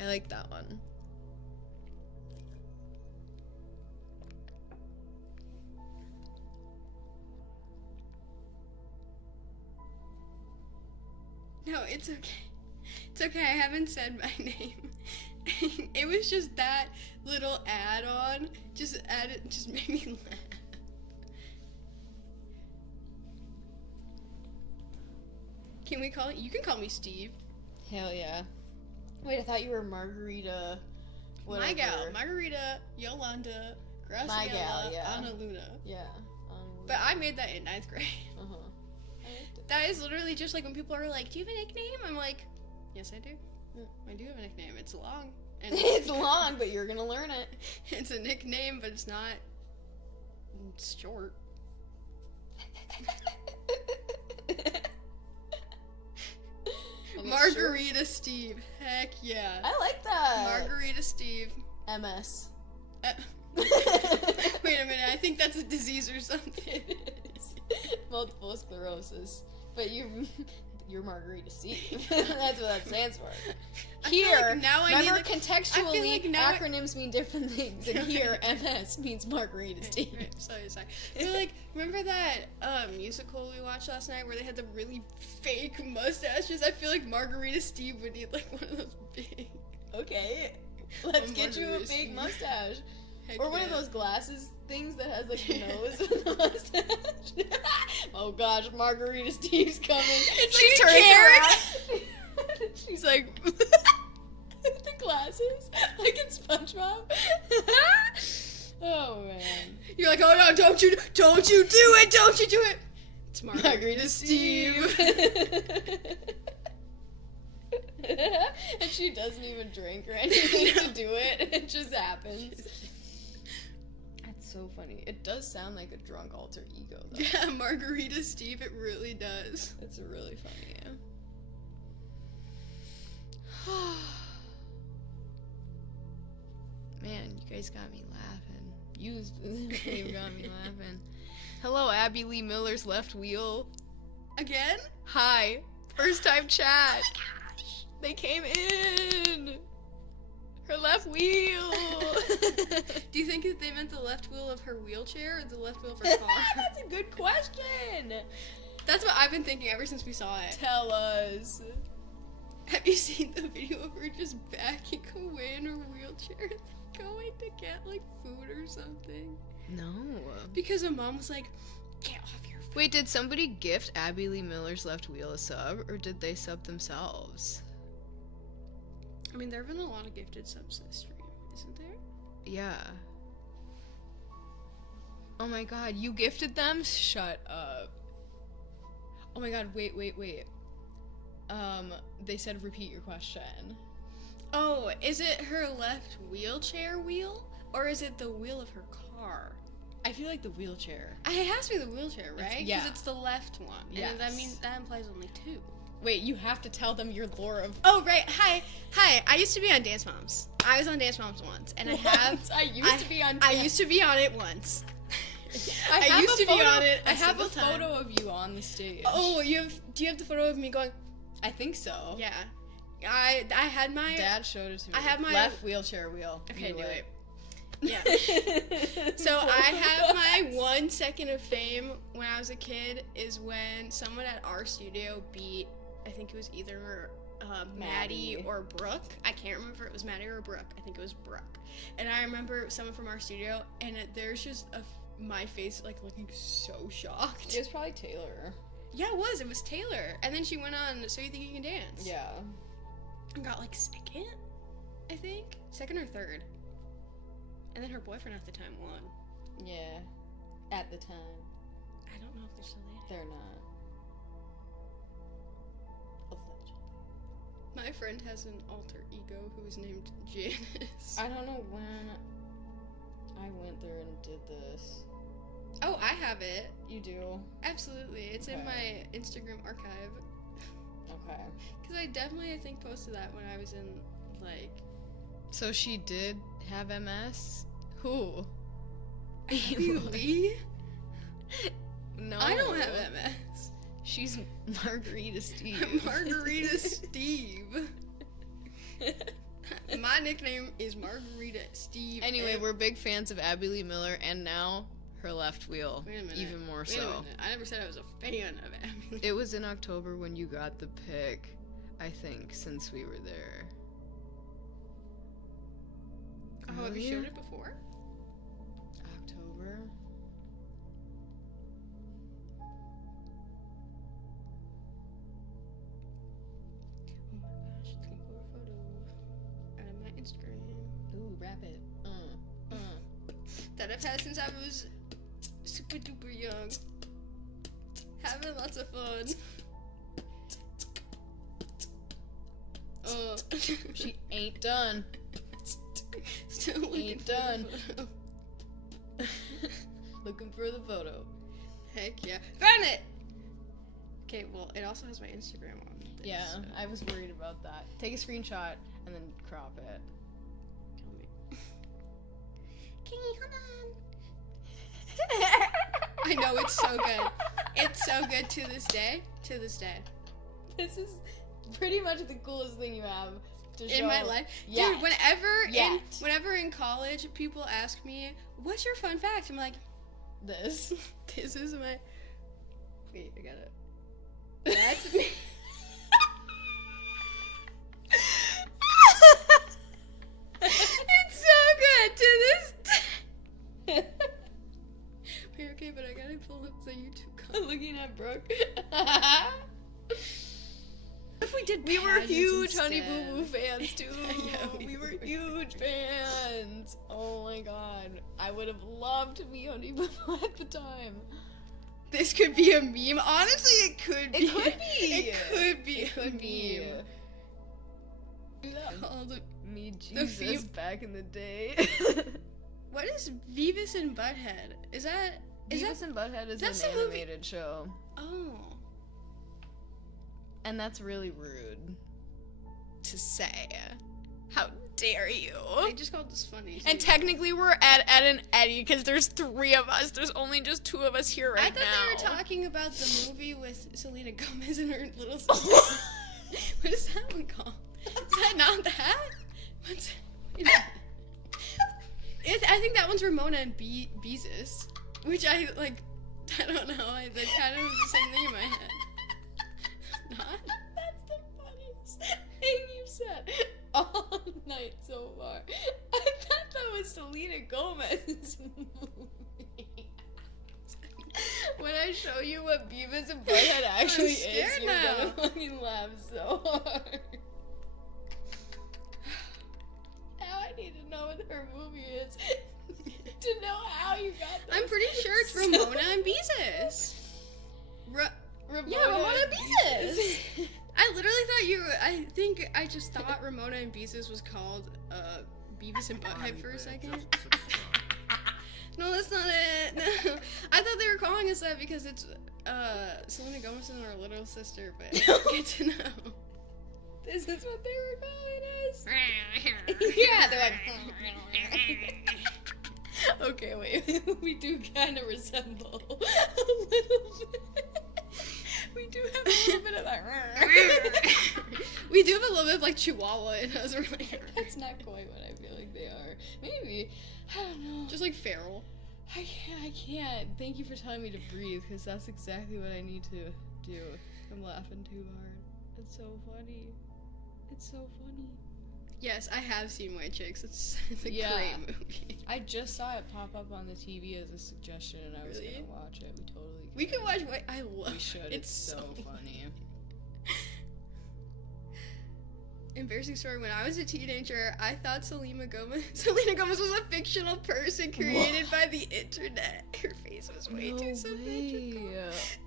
I like that one. No, it's okay. It's okay. I haven't said my name. It was just that little add-on. Just made me laugh. Can we call it? You can call me Steve. Hell yeah. Wait, I thought you were Margarita. My gal, whatever. Margarita, Yolanda, Graciela, My gal, yeah. Anna Luna. Yeah. But I made that in 9th grade. Uh-huh. I liked it. That is literally just like when people are like, "Do you have a nickname?" I'm like, "Yes, I do. I do have a nickname. It's long, and It's long, but you're gonna learn it. it's a nickname, but it's not. It's short." And it's Margarita Steve. Heck yeah. short. I like that. Margarita Steve. MS. Wait a minute. I think that's a disease or something. It is. Multiple sclerosis. But you're Margarita Steve. That's what that stands for. I feel Here, like now I remember need to- contextually, I feel like now acronyms mean different things, and here, MS means Margarita Steve. Sorry. So like, remember that musical we watched last night where they had the really fake mustaches? I feel like Margarita Steve would need like one of those big. Okay, let's Oh, get you a Margarita big Steve. mustache. Heck Or one of yeah. those glasses things that has like a nose with a mustache. Oh gosh, Margarita Steve's coming. It's like a carrot. around. She's like the glasses, like in SpongeBob. Oh man. You're like, oh no, don't you do it, don't you do it. It's Margarita, Margarita Steve. And she doesn't even drink or anything to do it. It just happens. That's so funny. It does sound like a drunk alter ego, though. Yeah, Margarita Steve, it really does. It's really funny. Man, you guys got me laughing. You specifically got me laughing. Hello, Abby Lee Miller's left wheel. Again? Hi. First time chat. They came in. Her left wheel. Do you think that they meant the left wheel of her wheelchair or the left wheel of her car? That's a good question. That's what I've been thinking ever since we saw it. Tell us. Have you seen the video of her just backing away in her wheelchair, going to get like food or something? No. Because her mom was like, "Get off your Wait, did somebody gift Abby Lee Miller's Left Wheel a sub, or did they sub themselves? I mean, there have been a lot of gifted subs this stream, isn't there? Yeah. Oh my god, you gifted them? Shut up. Oh my god, wait. They said repeat your question. Oh, is it her left wheelchair wheel? Or is it the wheel of her car? I feel like the wheelchair. It has to be the wheelchair, right? yeah. Because it's the left one. Yes. And that means that implies only 2. Wait, you have to tell them your lore of... Oh, right. Hi. I used to be on Dance Moms. I was on Dance Moms once. And I used to be on it once. I used to be on it. I have a photo of you on the stage. Oh, do you have the photo of me going? I think so. Yeah. I had my Dad showed it to me. I have my left wheelchair wheel. Okay, You do were- it. Yeah. So I have my 1 second of fame when I was a kid is when someone at our studio beat, I think it was either Maddie or Brooke. I can't remember if it was Maddie or Brooke. I think it was Brooke. And I remember someone from our studio, and there's just my face like looking so shocked. It was probably Taylor. Yeah, it was. It was Taylor. And then she went on So You Think You Can Dance. Yeah. And got like second, I think. Second or third. And then her boyfriend at the time won. Yeah. At the time. I don't know if they're still dating. They're not. My friend has an alter ego who's named Janice. I don't know when I went there and did this. Oh, I have it. You do? Absolutely. It's in Okay. my Instagram archive. Okay. Because I definitely, I think, posted that when I was in, like... So she did have MS? Who? Lee? No. I don't have MS. She's Margarita Steve. Margarita Steve. My nickname is Margarita Steve. Anyway, we're big fans of Abby Lee Miller, and now her left wheel. Wait a minute. Even more Wait a so. minute. I never said I was a fan of Abby. It was in October when you got the pic, I think, since we were there. Oh, have you showed it before? October? Oh my gosh, looking for a photo out of my Instagram Ooh, wrap it. that I've had since I was super duper young. Having lots of fun. She ain't done. Still looking Ain't for a done. photo. Looking for the photo. Heck yeah. Found it! Okay, well, it also has my Instagram on this, Yeah, so I was worried about that. Take a screenshot and then crop it. tell me. Okay, hold on. I know, it's so good. It's so good to this day. To this day. This is pretty much the coolest thing you have to show. In my life. Yet. Dude, Yet. whenever in college people ask me, what's your fun fact? I'm like, This. this is my... Wait, I gotta... That's me. It's so good to this day. Wait, okay, but I gotta pull up the YouTube comment. Looking at Brooke. If we did We were pageants huge Honey instead. Boo Boo fans too. Yeah, we were huge fans. Oh my god. I would have loved to be Honey Boo Boo at the time. This could be a meme. Honestly, it could be. It could be. It could be. It could be. Meme. Called... Me The Jesus fem- back in the day. What is Beavis and Butthead? Is that... Beavis and Butthead is that's an the movie- animated show. Oh. And that's really rude to say. How dare you? They just called this funny. And technically we're at an Eddie because there's 3 of us. There's only just 2 of us here right I thought now. they were talking about the movie with Selena Gomez and her little sister. What is that one called? Is that not that? What's I think that one's Ramona and Beezus, which I like. I don't know. That kind of was the same thing in my head. Not? That's the funniest thing you said all night so far. I thought that was Selena Gomez's movie. When I show you what Beavis and Butthead actually is, scared you're now. gonna fucking laugh so hard. Now I need to know what her movie is to know how you got that. I'm pretty sure it's Ramona and Beezus. Ramona Ramona and and Beezus. I literally thought I think I just thought Ramona and Beezus was called Beavis and Butthead for a second. Just subscribe. No, that's not it. No. I thought they were calling us that because it's Selena Gomez and her little sister, but good to know. This is what they were calling us. Yeah, they're like. Okay, wait. We do kind of resemble a little bit. We do have a little bit of that. We do have a little bit of like Chihuahua in us. We're like, That's not quite what I feel like they are. Maybe. I don't know. just like feral. I can't. Thank you for telling me to breathe, because that's exactly what I need to do. I'm laughing too hard. It's so funny. It's so funny. Yes, I have seen White Chicks. It's a Yeah. great movie. I just saw it pop up on the TV as a suggestion, and I was Really? gonna watch it. We totally could. We could watch White. I love. We should. It's so funny. Embarrassing story. When I was a teenager, I thought Selena Gomez was a fictional person created by the internet. Her face was way too symmetrical.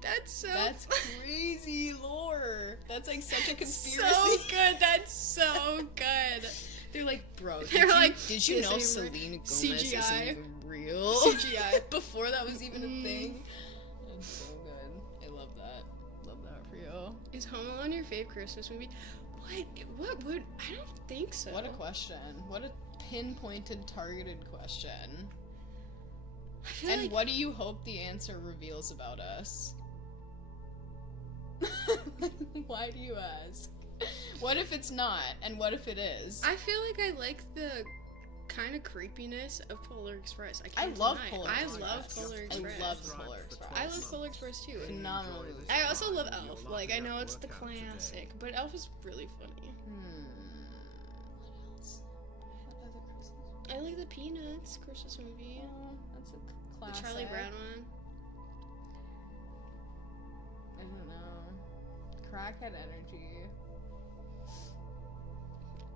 That's That's crazy lore. That's like such a conspiracy. so good. That's so good. They're like, bro. They're like, did you this know ain't Selena Gomez CGI. isn't even real? CGI. Before that was even a thing. That's so good. I love that. Love that for you. Is Home Alone your fave Christmas movie? What would? I don't think so. What a question. What a pinpointed, targeted question. I feel And like what do you hope the answer reveals about us? Why do you ask? What if it's not? And what if it is? I feel like I like the kind of creepiness of Polar Express. I can't love deny it. Polar I Express. love Polar Express. I love Polar Express. I love Polar Express too. Phenomenal movie. I also love Elf. Like I know it's the classic, but Elf is really funny. What else? What other Christmas? I like the Peanuts Christmas movie. Oh, that's a The classic. Charlie Brown one. I don't know. Crackhead energy.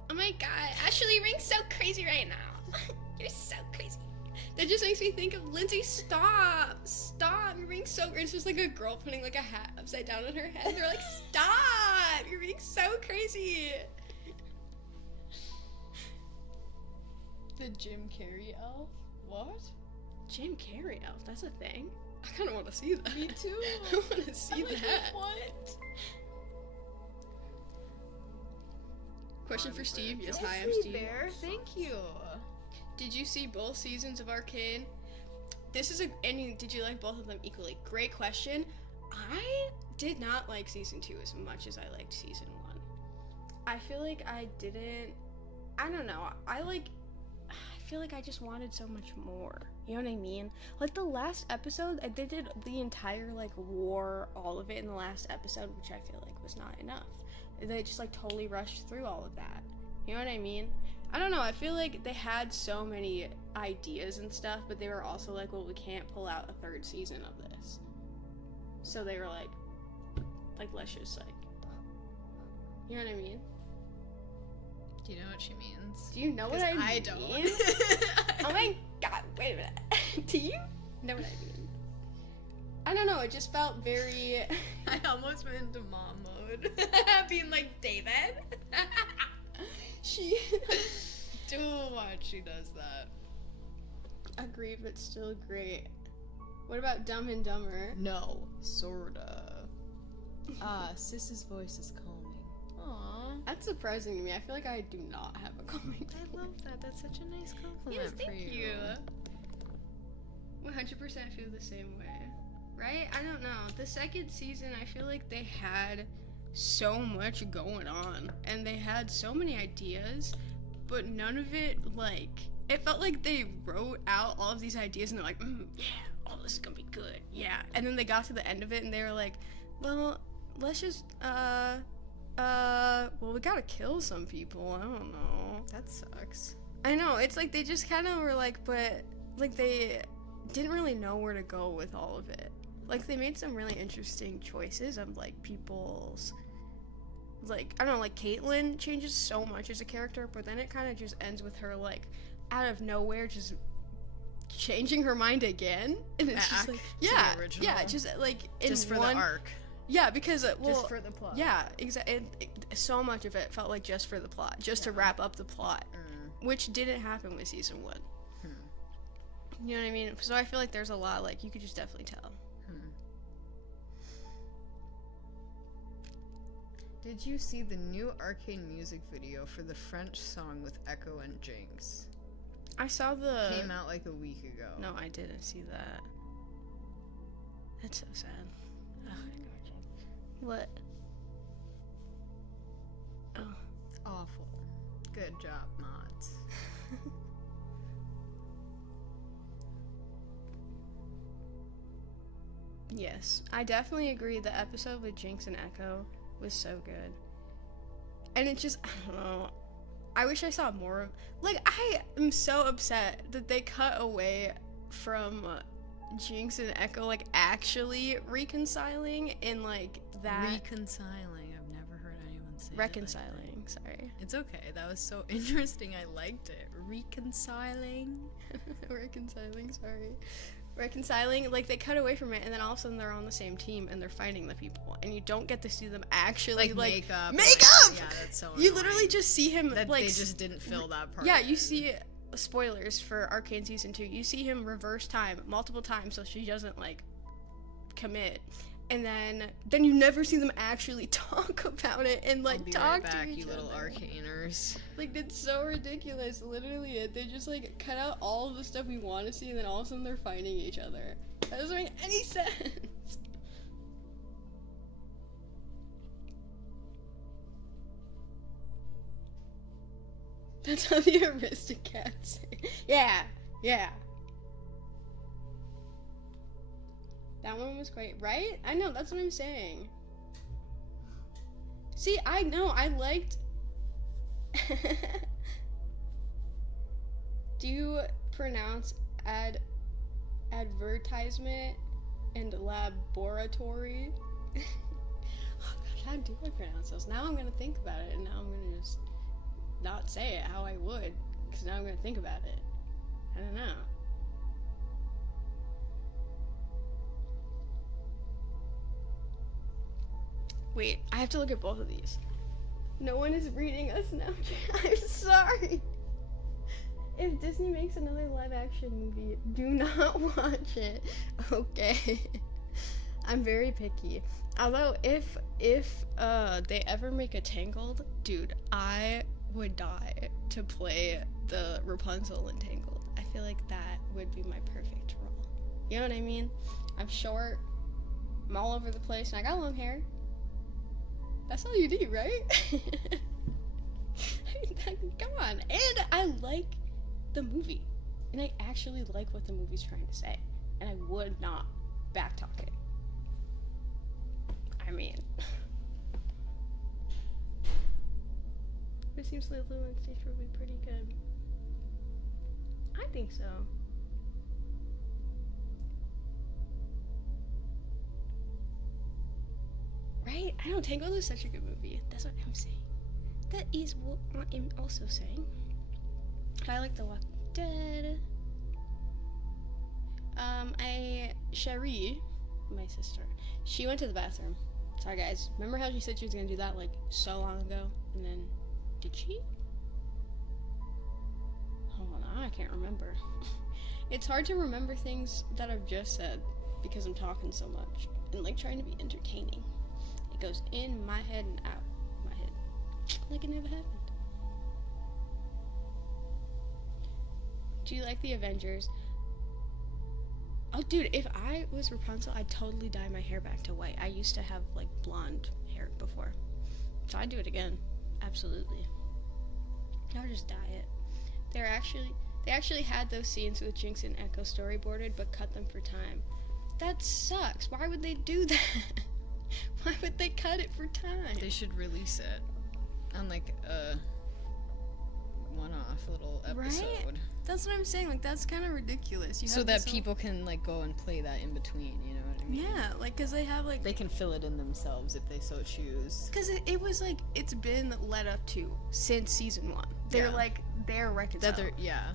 Oh my god, Ashley, you're being so crazy right now. You're so crazy. That just makes me think of Lindsay. Stop. You're being so. It's just like a girl putting like a hat upside down on her head. They're like, stop. You're being so crazy. The Jim Carrey elf? What? Jim Carrey elf. That's a thing. I kind of want to see that. Me too. I want to see I'm like, that. What? Question for Steve. Yes, Yes, hi, I'm Sweet Steve. Bear, thank you. Did you see both seasons of Arcane? Did you like both of them equally? Great question. I did not like season 2 as much as I liked season 1. I feel like I didn't. I don't know. I feel like I just wanted so much more. You know what I mean? Like the last episode, they did the entire like war, all of it in the last episode, which I feel like was not enough. They just like totally rushed through all of that. You know what I mean? I don't know. I feel like they had so many ideas and stuff, but they were also like, well, we can't pull out a third season of this. So they were like let's just like, you know what I mean? Do you know what she means? Do you know what I mean? I don't. Oh my god, wait a minute. Do you know what I mean? I don't know, it just felt very... I almost went into mom mode. Being like, David? She... Too much she does that. Agreed, but still great. What about Dumb and Dumber? No, sorta. Sis's voice is calming. Aww. That's surprising to me. I feel like I do not have a calming I love that. That's such a nice compliment Yes, for thank you. 100% feel the same way. Right? I don't know. The second season, I feel like they had so much going on. And they had so many ideas, but none of it, like... It felt like they wrote out all of these ideas and they're like, yeah, oh, this is gonna be good. Yeah. And then they got to the end of it and they were like, well, let's just, well, we gotta kill some people. I don't know. That sucks. I know, it's like they just kind of were like, but like they didn't really know where to go with all of it. like they made some really interesting choices of like people's, like, I don't know, like Caitlyn changes so much as a character, but then it kind of just ends with her like out of nowhere just changing her mind again, and it's just like, yeah, yeah, just like in Just for one, the arc. yeah, because well, Just for the plot. yeah, exactly. So much of it felt like just for the plot, just to wrap up the plot, which didn't happen with season 1. You know what I mean? So I feel like there's a lot, like, you could just definitely tell. Did you see the new Arcane music video for the French song with Echo and Jinx? I saw the... Came out like a week ago. No, I didn't see that. That's so sad. Oh, what? Oh. Awful. Good job, mods. Yes, I definitely agree. The episode with Jinx and Echo was so good. And it just, I don't know. I wish I saw more of, like, I am so upset that they cut away from Jinx and Echo, like, actually reconciling and, like, that. Reconciling. I've never heard anyone say it like Reconciling, sorry. that. It's okay. That was so interesting. I liked it. Reconciling. Reconciling, sorry. Reconciling, like, they cut away from it, and then all of a sudden they're on the same team and they're fighting the people, and you don't get to see them actually like make up. Makeup! Yeah, that's so You annoying. literally just see him that like they just didn't fill that part. yeah, you see, spoilers for Arcane season 2, you see him reverse time multiple times so she doesn't like commit, and then you never see them actually talk about it and like I'll be talk right back, to each you little other. arcaners. Like, it's so ridiculous, literally it. They just like cut out all of the stuff we want to see, and then all of a sudden they're fighting each other. That doesn't make any sense. That's how the Aristocats say. Yeah, yeah. That one was great, right? I know, that's what I'm saying. See, I know, I liked... Do you pronounce advertisement and laboratory? Oh gosh, how do I pronounce those? Now I'm gonna think about it, and now I'm gonna just not say it how I would, because now I'm gonna think about it. I don't know. Wait, I have to look at both of these. No one is reading us now. I'm sorry. If Disney makes another live action movie, do not watch it. Okay. I'm very picky. Although if they ever make a Tangled, dude, I would die to play the Rapunzel in Tangled. I feel like that would be my perfect role. You know what I mean? I'm short, I'm all over the place, and I got long hair. That's all you need, right? Come on. And I like the movie. And I actually like what the movie's trying to say. And I would not backtalk it. I mean... It seems like Lilo and Stitch would be pretty good. I think so. Right? I know, Tangled is such a good movie. That's what I'm saying. That is what I am also saying. I like The Walking Dead. Cherie, my sister, she went to the bathroom. Sorry guys, remember how she said she was gonna do that like so long ago? And then, did she? Hold on, I can't remember. It's hard to remember things that I've just said because I'm talking so much and like trying to be entertaining. It goes in my head and out my head. Like it never happened. Do you like the Avengers? Oh, dude, if I was Rapunzel, I'd totally dye my hair back to white. I used to have, like, blonde hair before. So I'd do it again. Absolutely. I would just dye it. They actually had those scenes with Jinx and Echo storyboarded, but cut them for time. That sucks. Why would they do that? Why would they cut it for time? They should release it on like a one-off little episode. That's what I'm saying. Like, that's kind of ridiculous. You So have that this whole- people can, like, go and play that in between, you know what I mean? Yeah, like, because they have, like... They can fill it in themselves if they so choose. Because it was, like, it's been led up to since season 1. They're, Yeah. like, they're reconciled. That they're, yeah.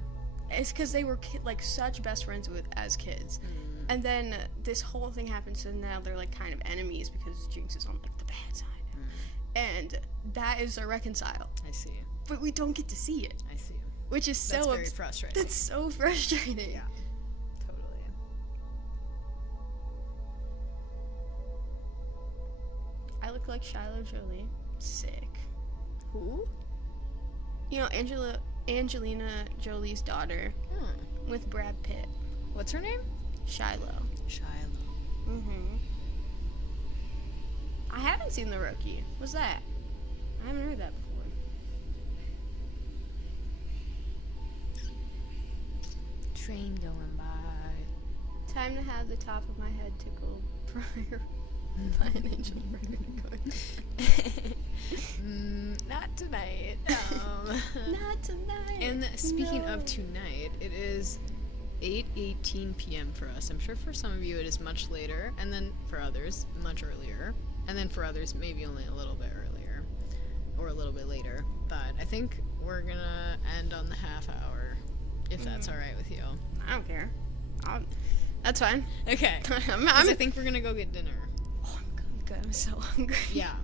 It's because they were, like, such best friends as kids. And then this whole thing happens, and now they're, like, kind of enemies because Jinx is on, like, the bad side. And that is a reconcile. I see. But we don't get to see it. I see. Which is so... That's very frustrating. That's so frustrating. Yeah. Totally. I look like Shiloh Jolie. Sick. Who? You know, Angelina Jolie's daughter with Brad Pitt. What's her name? Shiloh. Shiloh. Mm-hmm. I haven't seen The Rookie. What's that? I haven't heard that before. Train going by. Time to have the top of my head tickled prior by an angel Not tonight. Not tonight. And speaking No. of tonight, it is 8:18 p.m. for us. I'm sure for some of you it is much later, and then for others, much earlier. And then for others, maybe only a little bit earlier. Or a little bit later. But I think we're gonna end on the half hour, if that's alright with you. I don't care. That's fine. Okay. I think we're gonna go get dinner. Oh, I'm good. I'm so hungry. Yeah.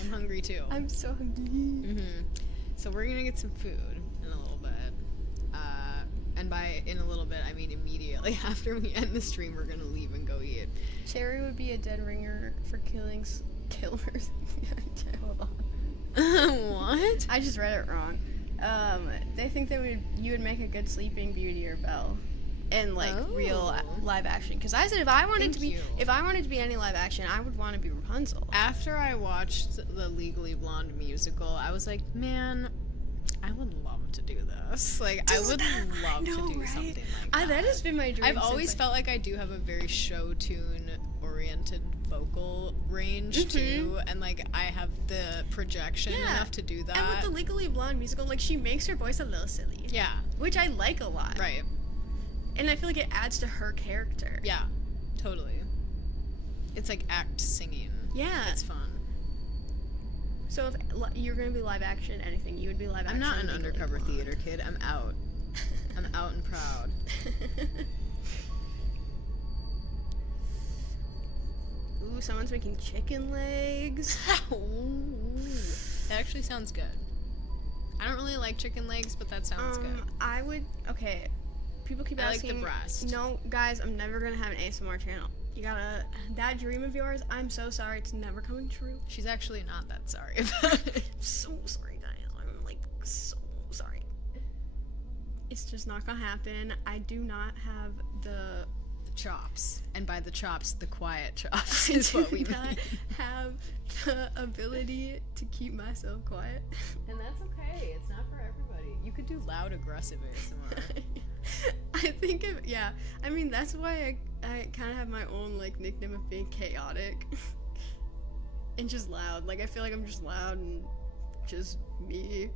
I'm hungry too. I'm so hungry. Mm-hmm. So we're gonna get some food in a little bit. And by in a little bit, I mean immediately after we end the stream, we're gonna leave and go eat. Cherry would be a dead ringer for killers. Hold on. What? I just read it wrong. They think that you would make a good Sleeping Beauty or Belle in like real live action. Because I said if I wanted to be any live action, I would want to be Rapunzel. After I watched the Legally Blonde musical, I was like, man, I would love to do this. Like, I would love to do something like that. That has been my dream. I've always felt like I do have a very show tune oriented vocal range too, and like I have the projection enough to do that. And with the Legally Blonde musical, like she makes her voice a little silly. Yeah. Which I like a lot. Right. And I feel like it adds to her character. Yeah. Totally. It's like act singing. Yeah. It's fun. So if you're gonna be live action anything, you would be live action. I'm not an Legally undercover Blonde. theater kid. I'm out. I'm out and proud. Ooh, someone's making chicken legs. Ooh. That actually sounds good. I don't really like chicken legs, but that sounds good. I would. Okay. People keep I like asking. the breast. No, guys, I'm never gonna have an ASMR channel. You gotta. That dream of yours, I'm so sorry, it's never coming true. She's actually not that sorry about it. I'm so sorry, guys. I'm like so sorry. It's just not gonna happen. I do not have the Chops. And by the chops, the quiet chops is what we do not mean. have the ability to keep myself quiet. And that's okay. It's not for everybody. You could do loud, aggressive ASMR. I think I mean that's why I kind of have my own like nickname of being chaotic and just loud. Like I feel like I'm just loud and just me.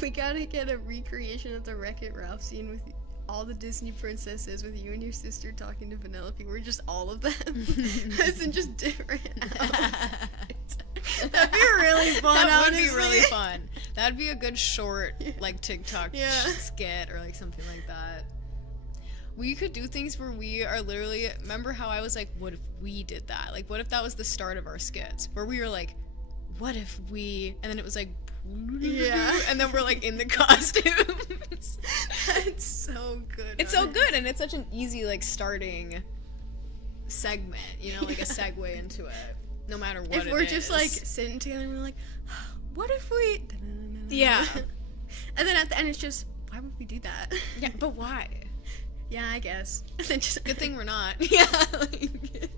We gotta get a recreation of the Wreck-It Ralph scene with all the Disney princesses, with you and your sister talking to Penelope. We're just all of them. As in just different outfits. That'd be really fun. That would honestly. be really fun. That'd be a good short, like TikTok Yeah. skit or like something like that. We could do things where we are literally. Remember how I was like, "What if we did that? Like, what if that was the start of our skits? Where we were like, what if we?" And then it was like, Yeah. and then we're like in the costumes. That's so good. It's so good, and it's such an easy like starting segment. You know, like a segue into it. No matter what. If we're just like sitting together and we're like, what if we? Yeah. And then at the end it's just, why would we do that? Yeah, but why? Yeah, I guess. And then just Good thing we're not. Yeah. Like,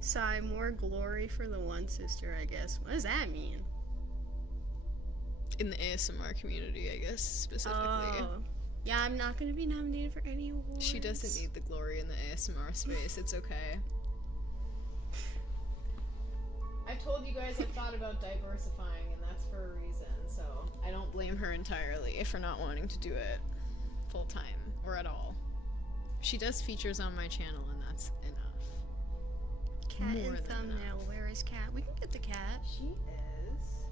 sigh, more glory for the one sister, I guess. What does that mean? in the ASMR community, I guess, specifically. Oh. Yeah, I'm not gonna be nominated for any awards. She doesn't need the glory in the ASMR space. It's okay. I told you guys I've thought about diversifying, and that's for a reason, so I don't blame her entirely for not wanting to do it full time or at all. She does features on my channel, and that's enough. Cat More in than thumbnail. enough. Where is Cat? We can get the cat. She is.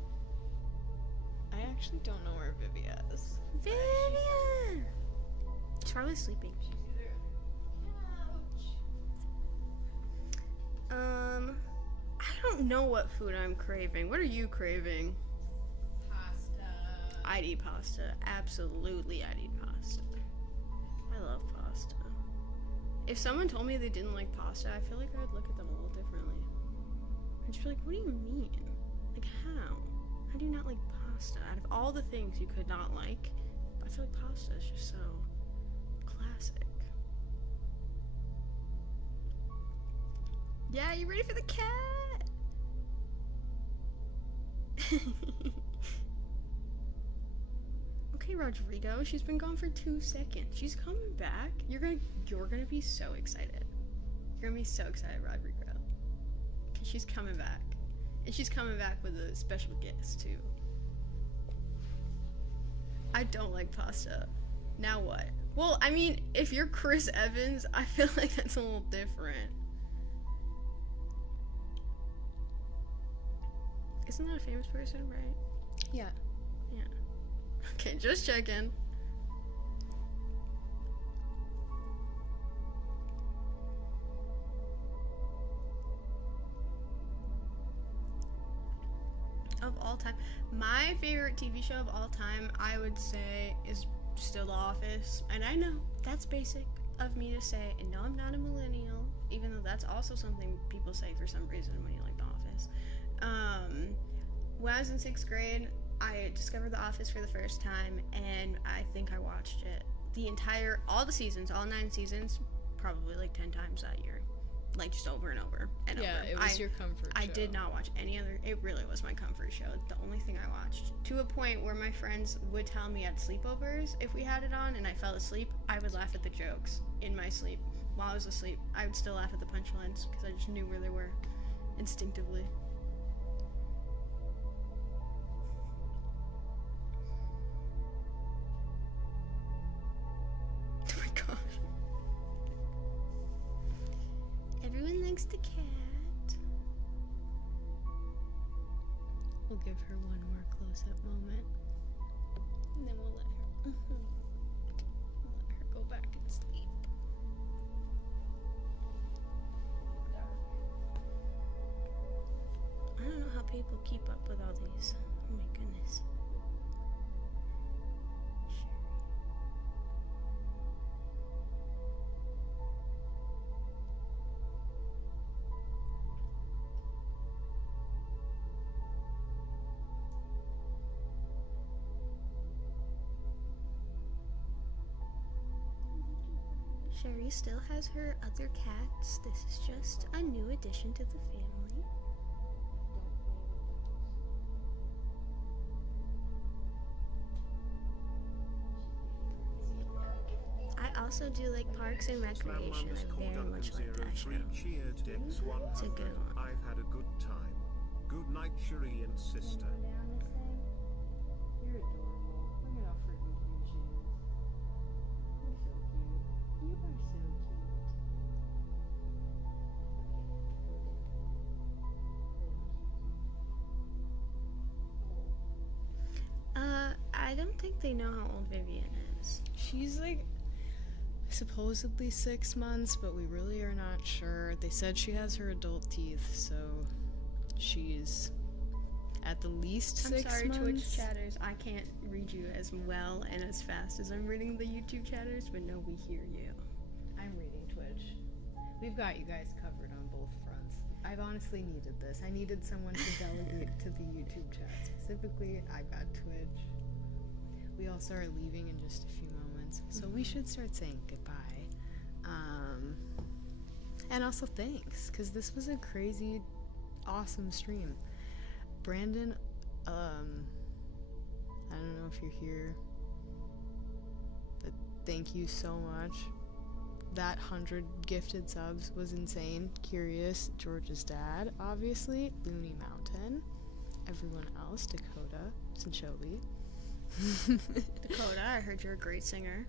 I actually don't know where Vivi is. Vivian! She's probably sleeping. She's either I don't know what food I'm craving. What are you craving? pasta. I'd eat pasta. Absolutely, I'd eat pasta. I love pasta. If someone told me they didn't like pasta, I feel like I'd look at them a little differently. I'd just be like, what do you mean? Like, how? How do you not like pasta? Out of all the things you could not like, I feel like pasta is just so classic. Yeah, you ready for the cat? Okay, Rodrigo, she's been gone for 2 seconds. She's coming back. You're gonna be so excited. You're gonna be so excited, Rodrigo. Cause she's coming back. And she's coming back with a special guest too. I don't like pasta. Now what? Well, I mean, if you're Chris Evans, I feel like that's a little different. Isn't that a famous person, right? Yeah. Yeah. Okay, just checking. Of all time, my favorite TV show of all time, I would say, is still The Office. And I know that's basic of me to say, and no, I'm not a millennial, even though that's also something people say for some reason when you like The Office. When I was in 6th grade, I discovered The Office for the first time, and I think I watched it all the seasons, all 9 seasons, probably like 10 times that year. Like, just over and over and over. Yeah, it was your comfort show. I did not watch any other. It really was my comfort show. The only thing I watched. To a point where my friends would tell me at sleepovers, if we had it on and I fell asleep, I would laugh at the jokes in my sleep. While I was asleep, I would still laugh at the punchlines because I just knew where they were instinctively. Oh my gosh. Everyone likes the cat. We'll give her one more close-up moment, and then we'll let her go back and sleep. I don't know how people keep up with all these. Oh my goodness. Sherry still has her other cats. This is just a new addition to the family. I also do like Parks and Recreation. I very much like that show. Cheered Dex It's a 100. good one. I've had a good time. Good night, Cherie and sister. You're adorable. Look at how freaking cute she is. You're so cute. You are so cute. I don't think they know how old Vivian is. She's like supposedly 6 months, but we really are not sure. They said she has her adult teeth, so she's at the least 6 months. I'm sorry, Twitch chatters. I can't read you as well and as fast as I'm reading the YouTube chatters, but no, we hear you. I'm reading Twitch. We've got you guys covered on both fronts. I've honestly needed this. I needed someone to delegate to the YouTube chat. Specifically, I've got Twitch. We also are leaving in just a few moments, so we should start saying goodbye. And also thanks, because this was a crazy, awesome stream. Brandon, I don't know if you're here, but thank you so much. That 100 gifted subs was insane. Curious, George's dad, obviously, Looney Mountain, everyone else, Dakota, Sinchobi. Dakota, I heard you're a great singer.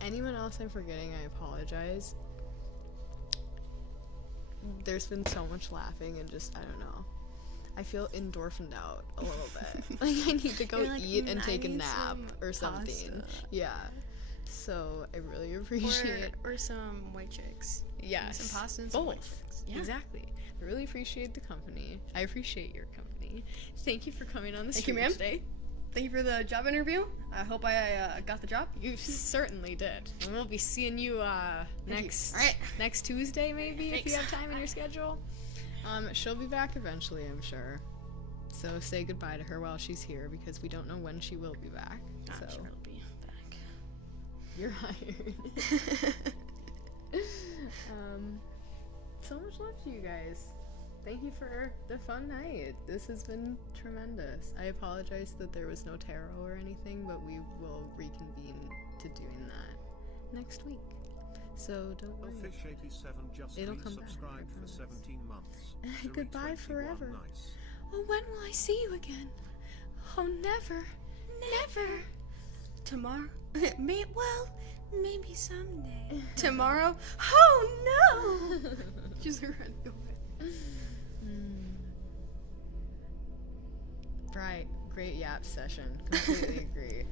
Anyone else I'm forgetting, I apologize. There's been so much laughing and just, I don't know. I feel endorphined out a little bit. Like I need to go You're like, eat and I take a need nap some or something. pasta." Yeah. So I really appreciate Or some white chicks. yes. Some pasta and some white both. chicks. Yeah. Exactly. I really appreciate the company. I appreciate your company. Thank you for coming on the Thank you, stream ma'am. today. Thank you for the job interview. I hope I got the job. You certainly did. And we'll be seeing you next All right. next Tuesday maybe if you Thanks. have time in your schedule. She'll be back eventually, I'm sure. So say goodbye to her while she's here because we don't know when she will be back. I'm so sure it'll be back. you're hired. So much love to you guys. Thank you for the fun night. This has been tremendous. I apologize that there was no tarot or anything, but we will reconvene to doing that next week. So don't worry. Fish87 just It'll come back, I resubscribed for promise. 17 months. Goodbye 21 forever. Nice. Oh, when will I see you again? Oh, never. Never. Tomorrow? Maybe someday. Tomorrow? Oh, no! Just run away. Right. Great yap session. Completely agree.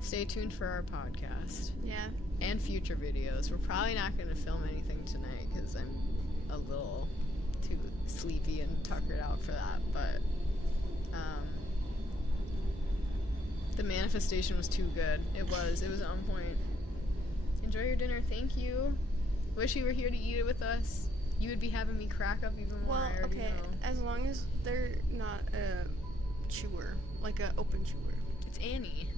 Stay tuned for our podcast Yeah. and future videos. We're probably not going to film anything tonight because I'm a little too sleepy and tuckered out for that. But the manifestation was too good. It was on point. Enjoy your dinner. Thank you. Wish you were here to eat it with us. You would be having me crack up even more. Well, I already okay, know. as long as they're not a chewer, like a open chewer. It's Annie.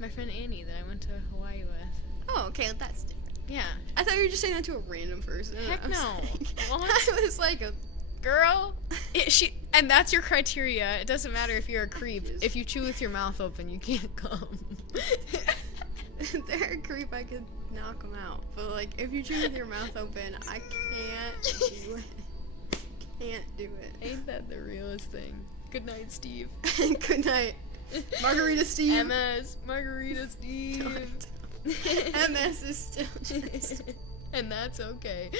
My friend Annie that I went to Hawaii with. Oh, okay, that's different. Yeah. I thought you were just saying that to a random person. Heck I was no. like- What? I was like a Girl, and that's your criteria. It doesn't matter if you're a creep. If you chew with your mouth open, you can't come. if they're a creep, I could knock them out. But like, if you chew with your mouth open, I can't do it. Can't do it. Ain't that the realest thing? Good night, Steve. Good night, Margarita Steve. MS, Margarita Steve. MS is still just. And that's okay.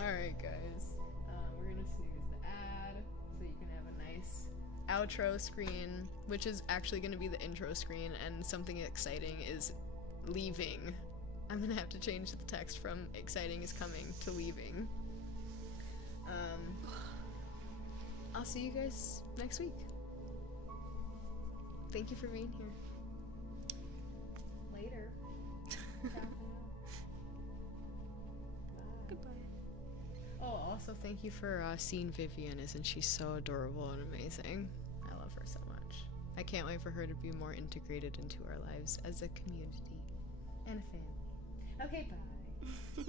Alright, guys. We're gonna snooze the ad so you can have a nice outro screen, which is actually gonna be the intro screen, and something exciting is leaving. I'm gonna have to change the text from exciting is coming to leaving. I'll see you guys next week. Thank you for being here. Later. Goodbye. Oh, also thank you for seeing Vivian. Isn't she so adorable and amazing? I love her so much. I can't wait for her to be more integrated into our lives as a community and a family. Okay, bye.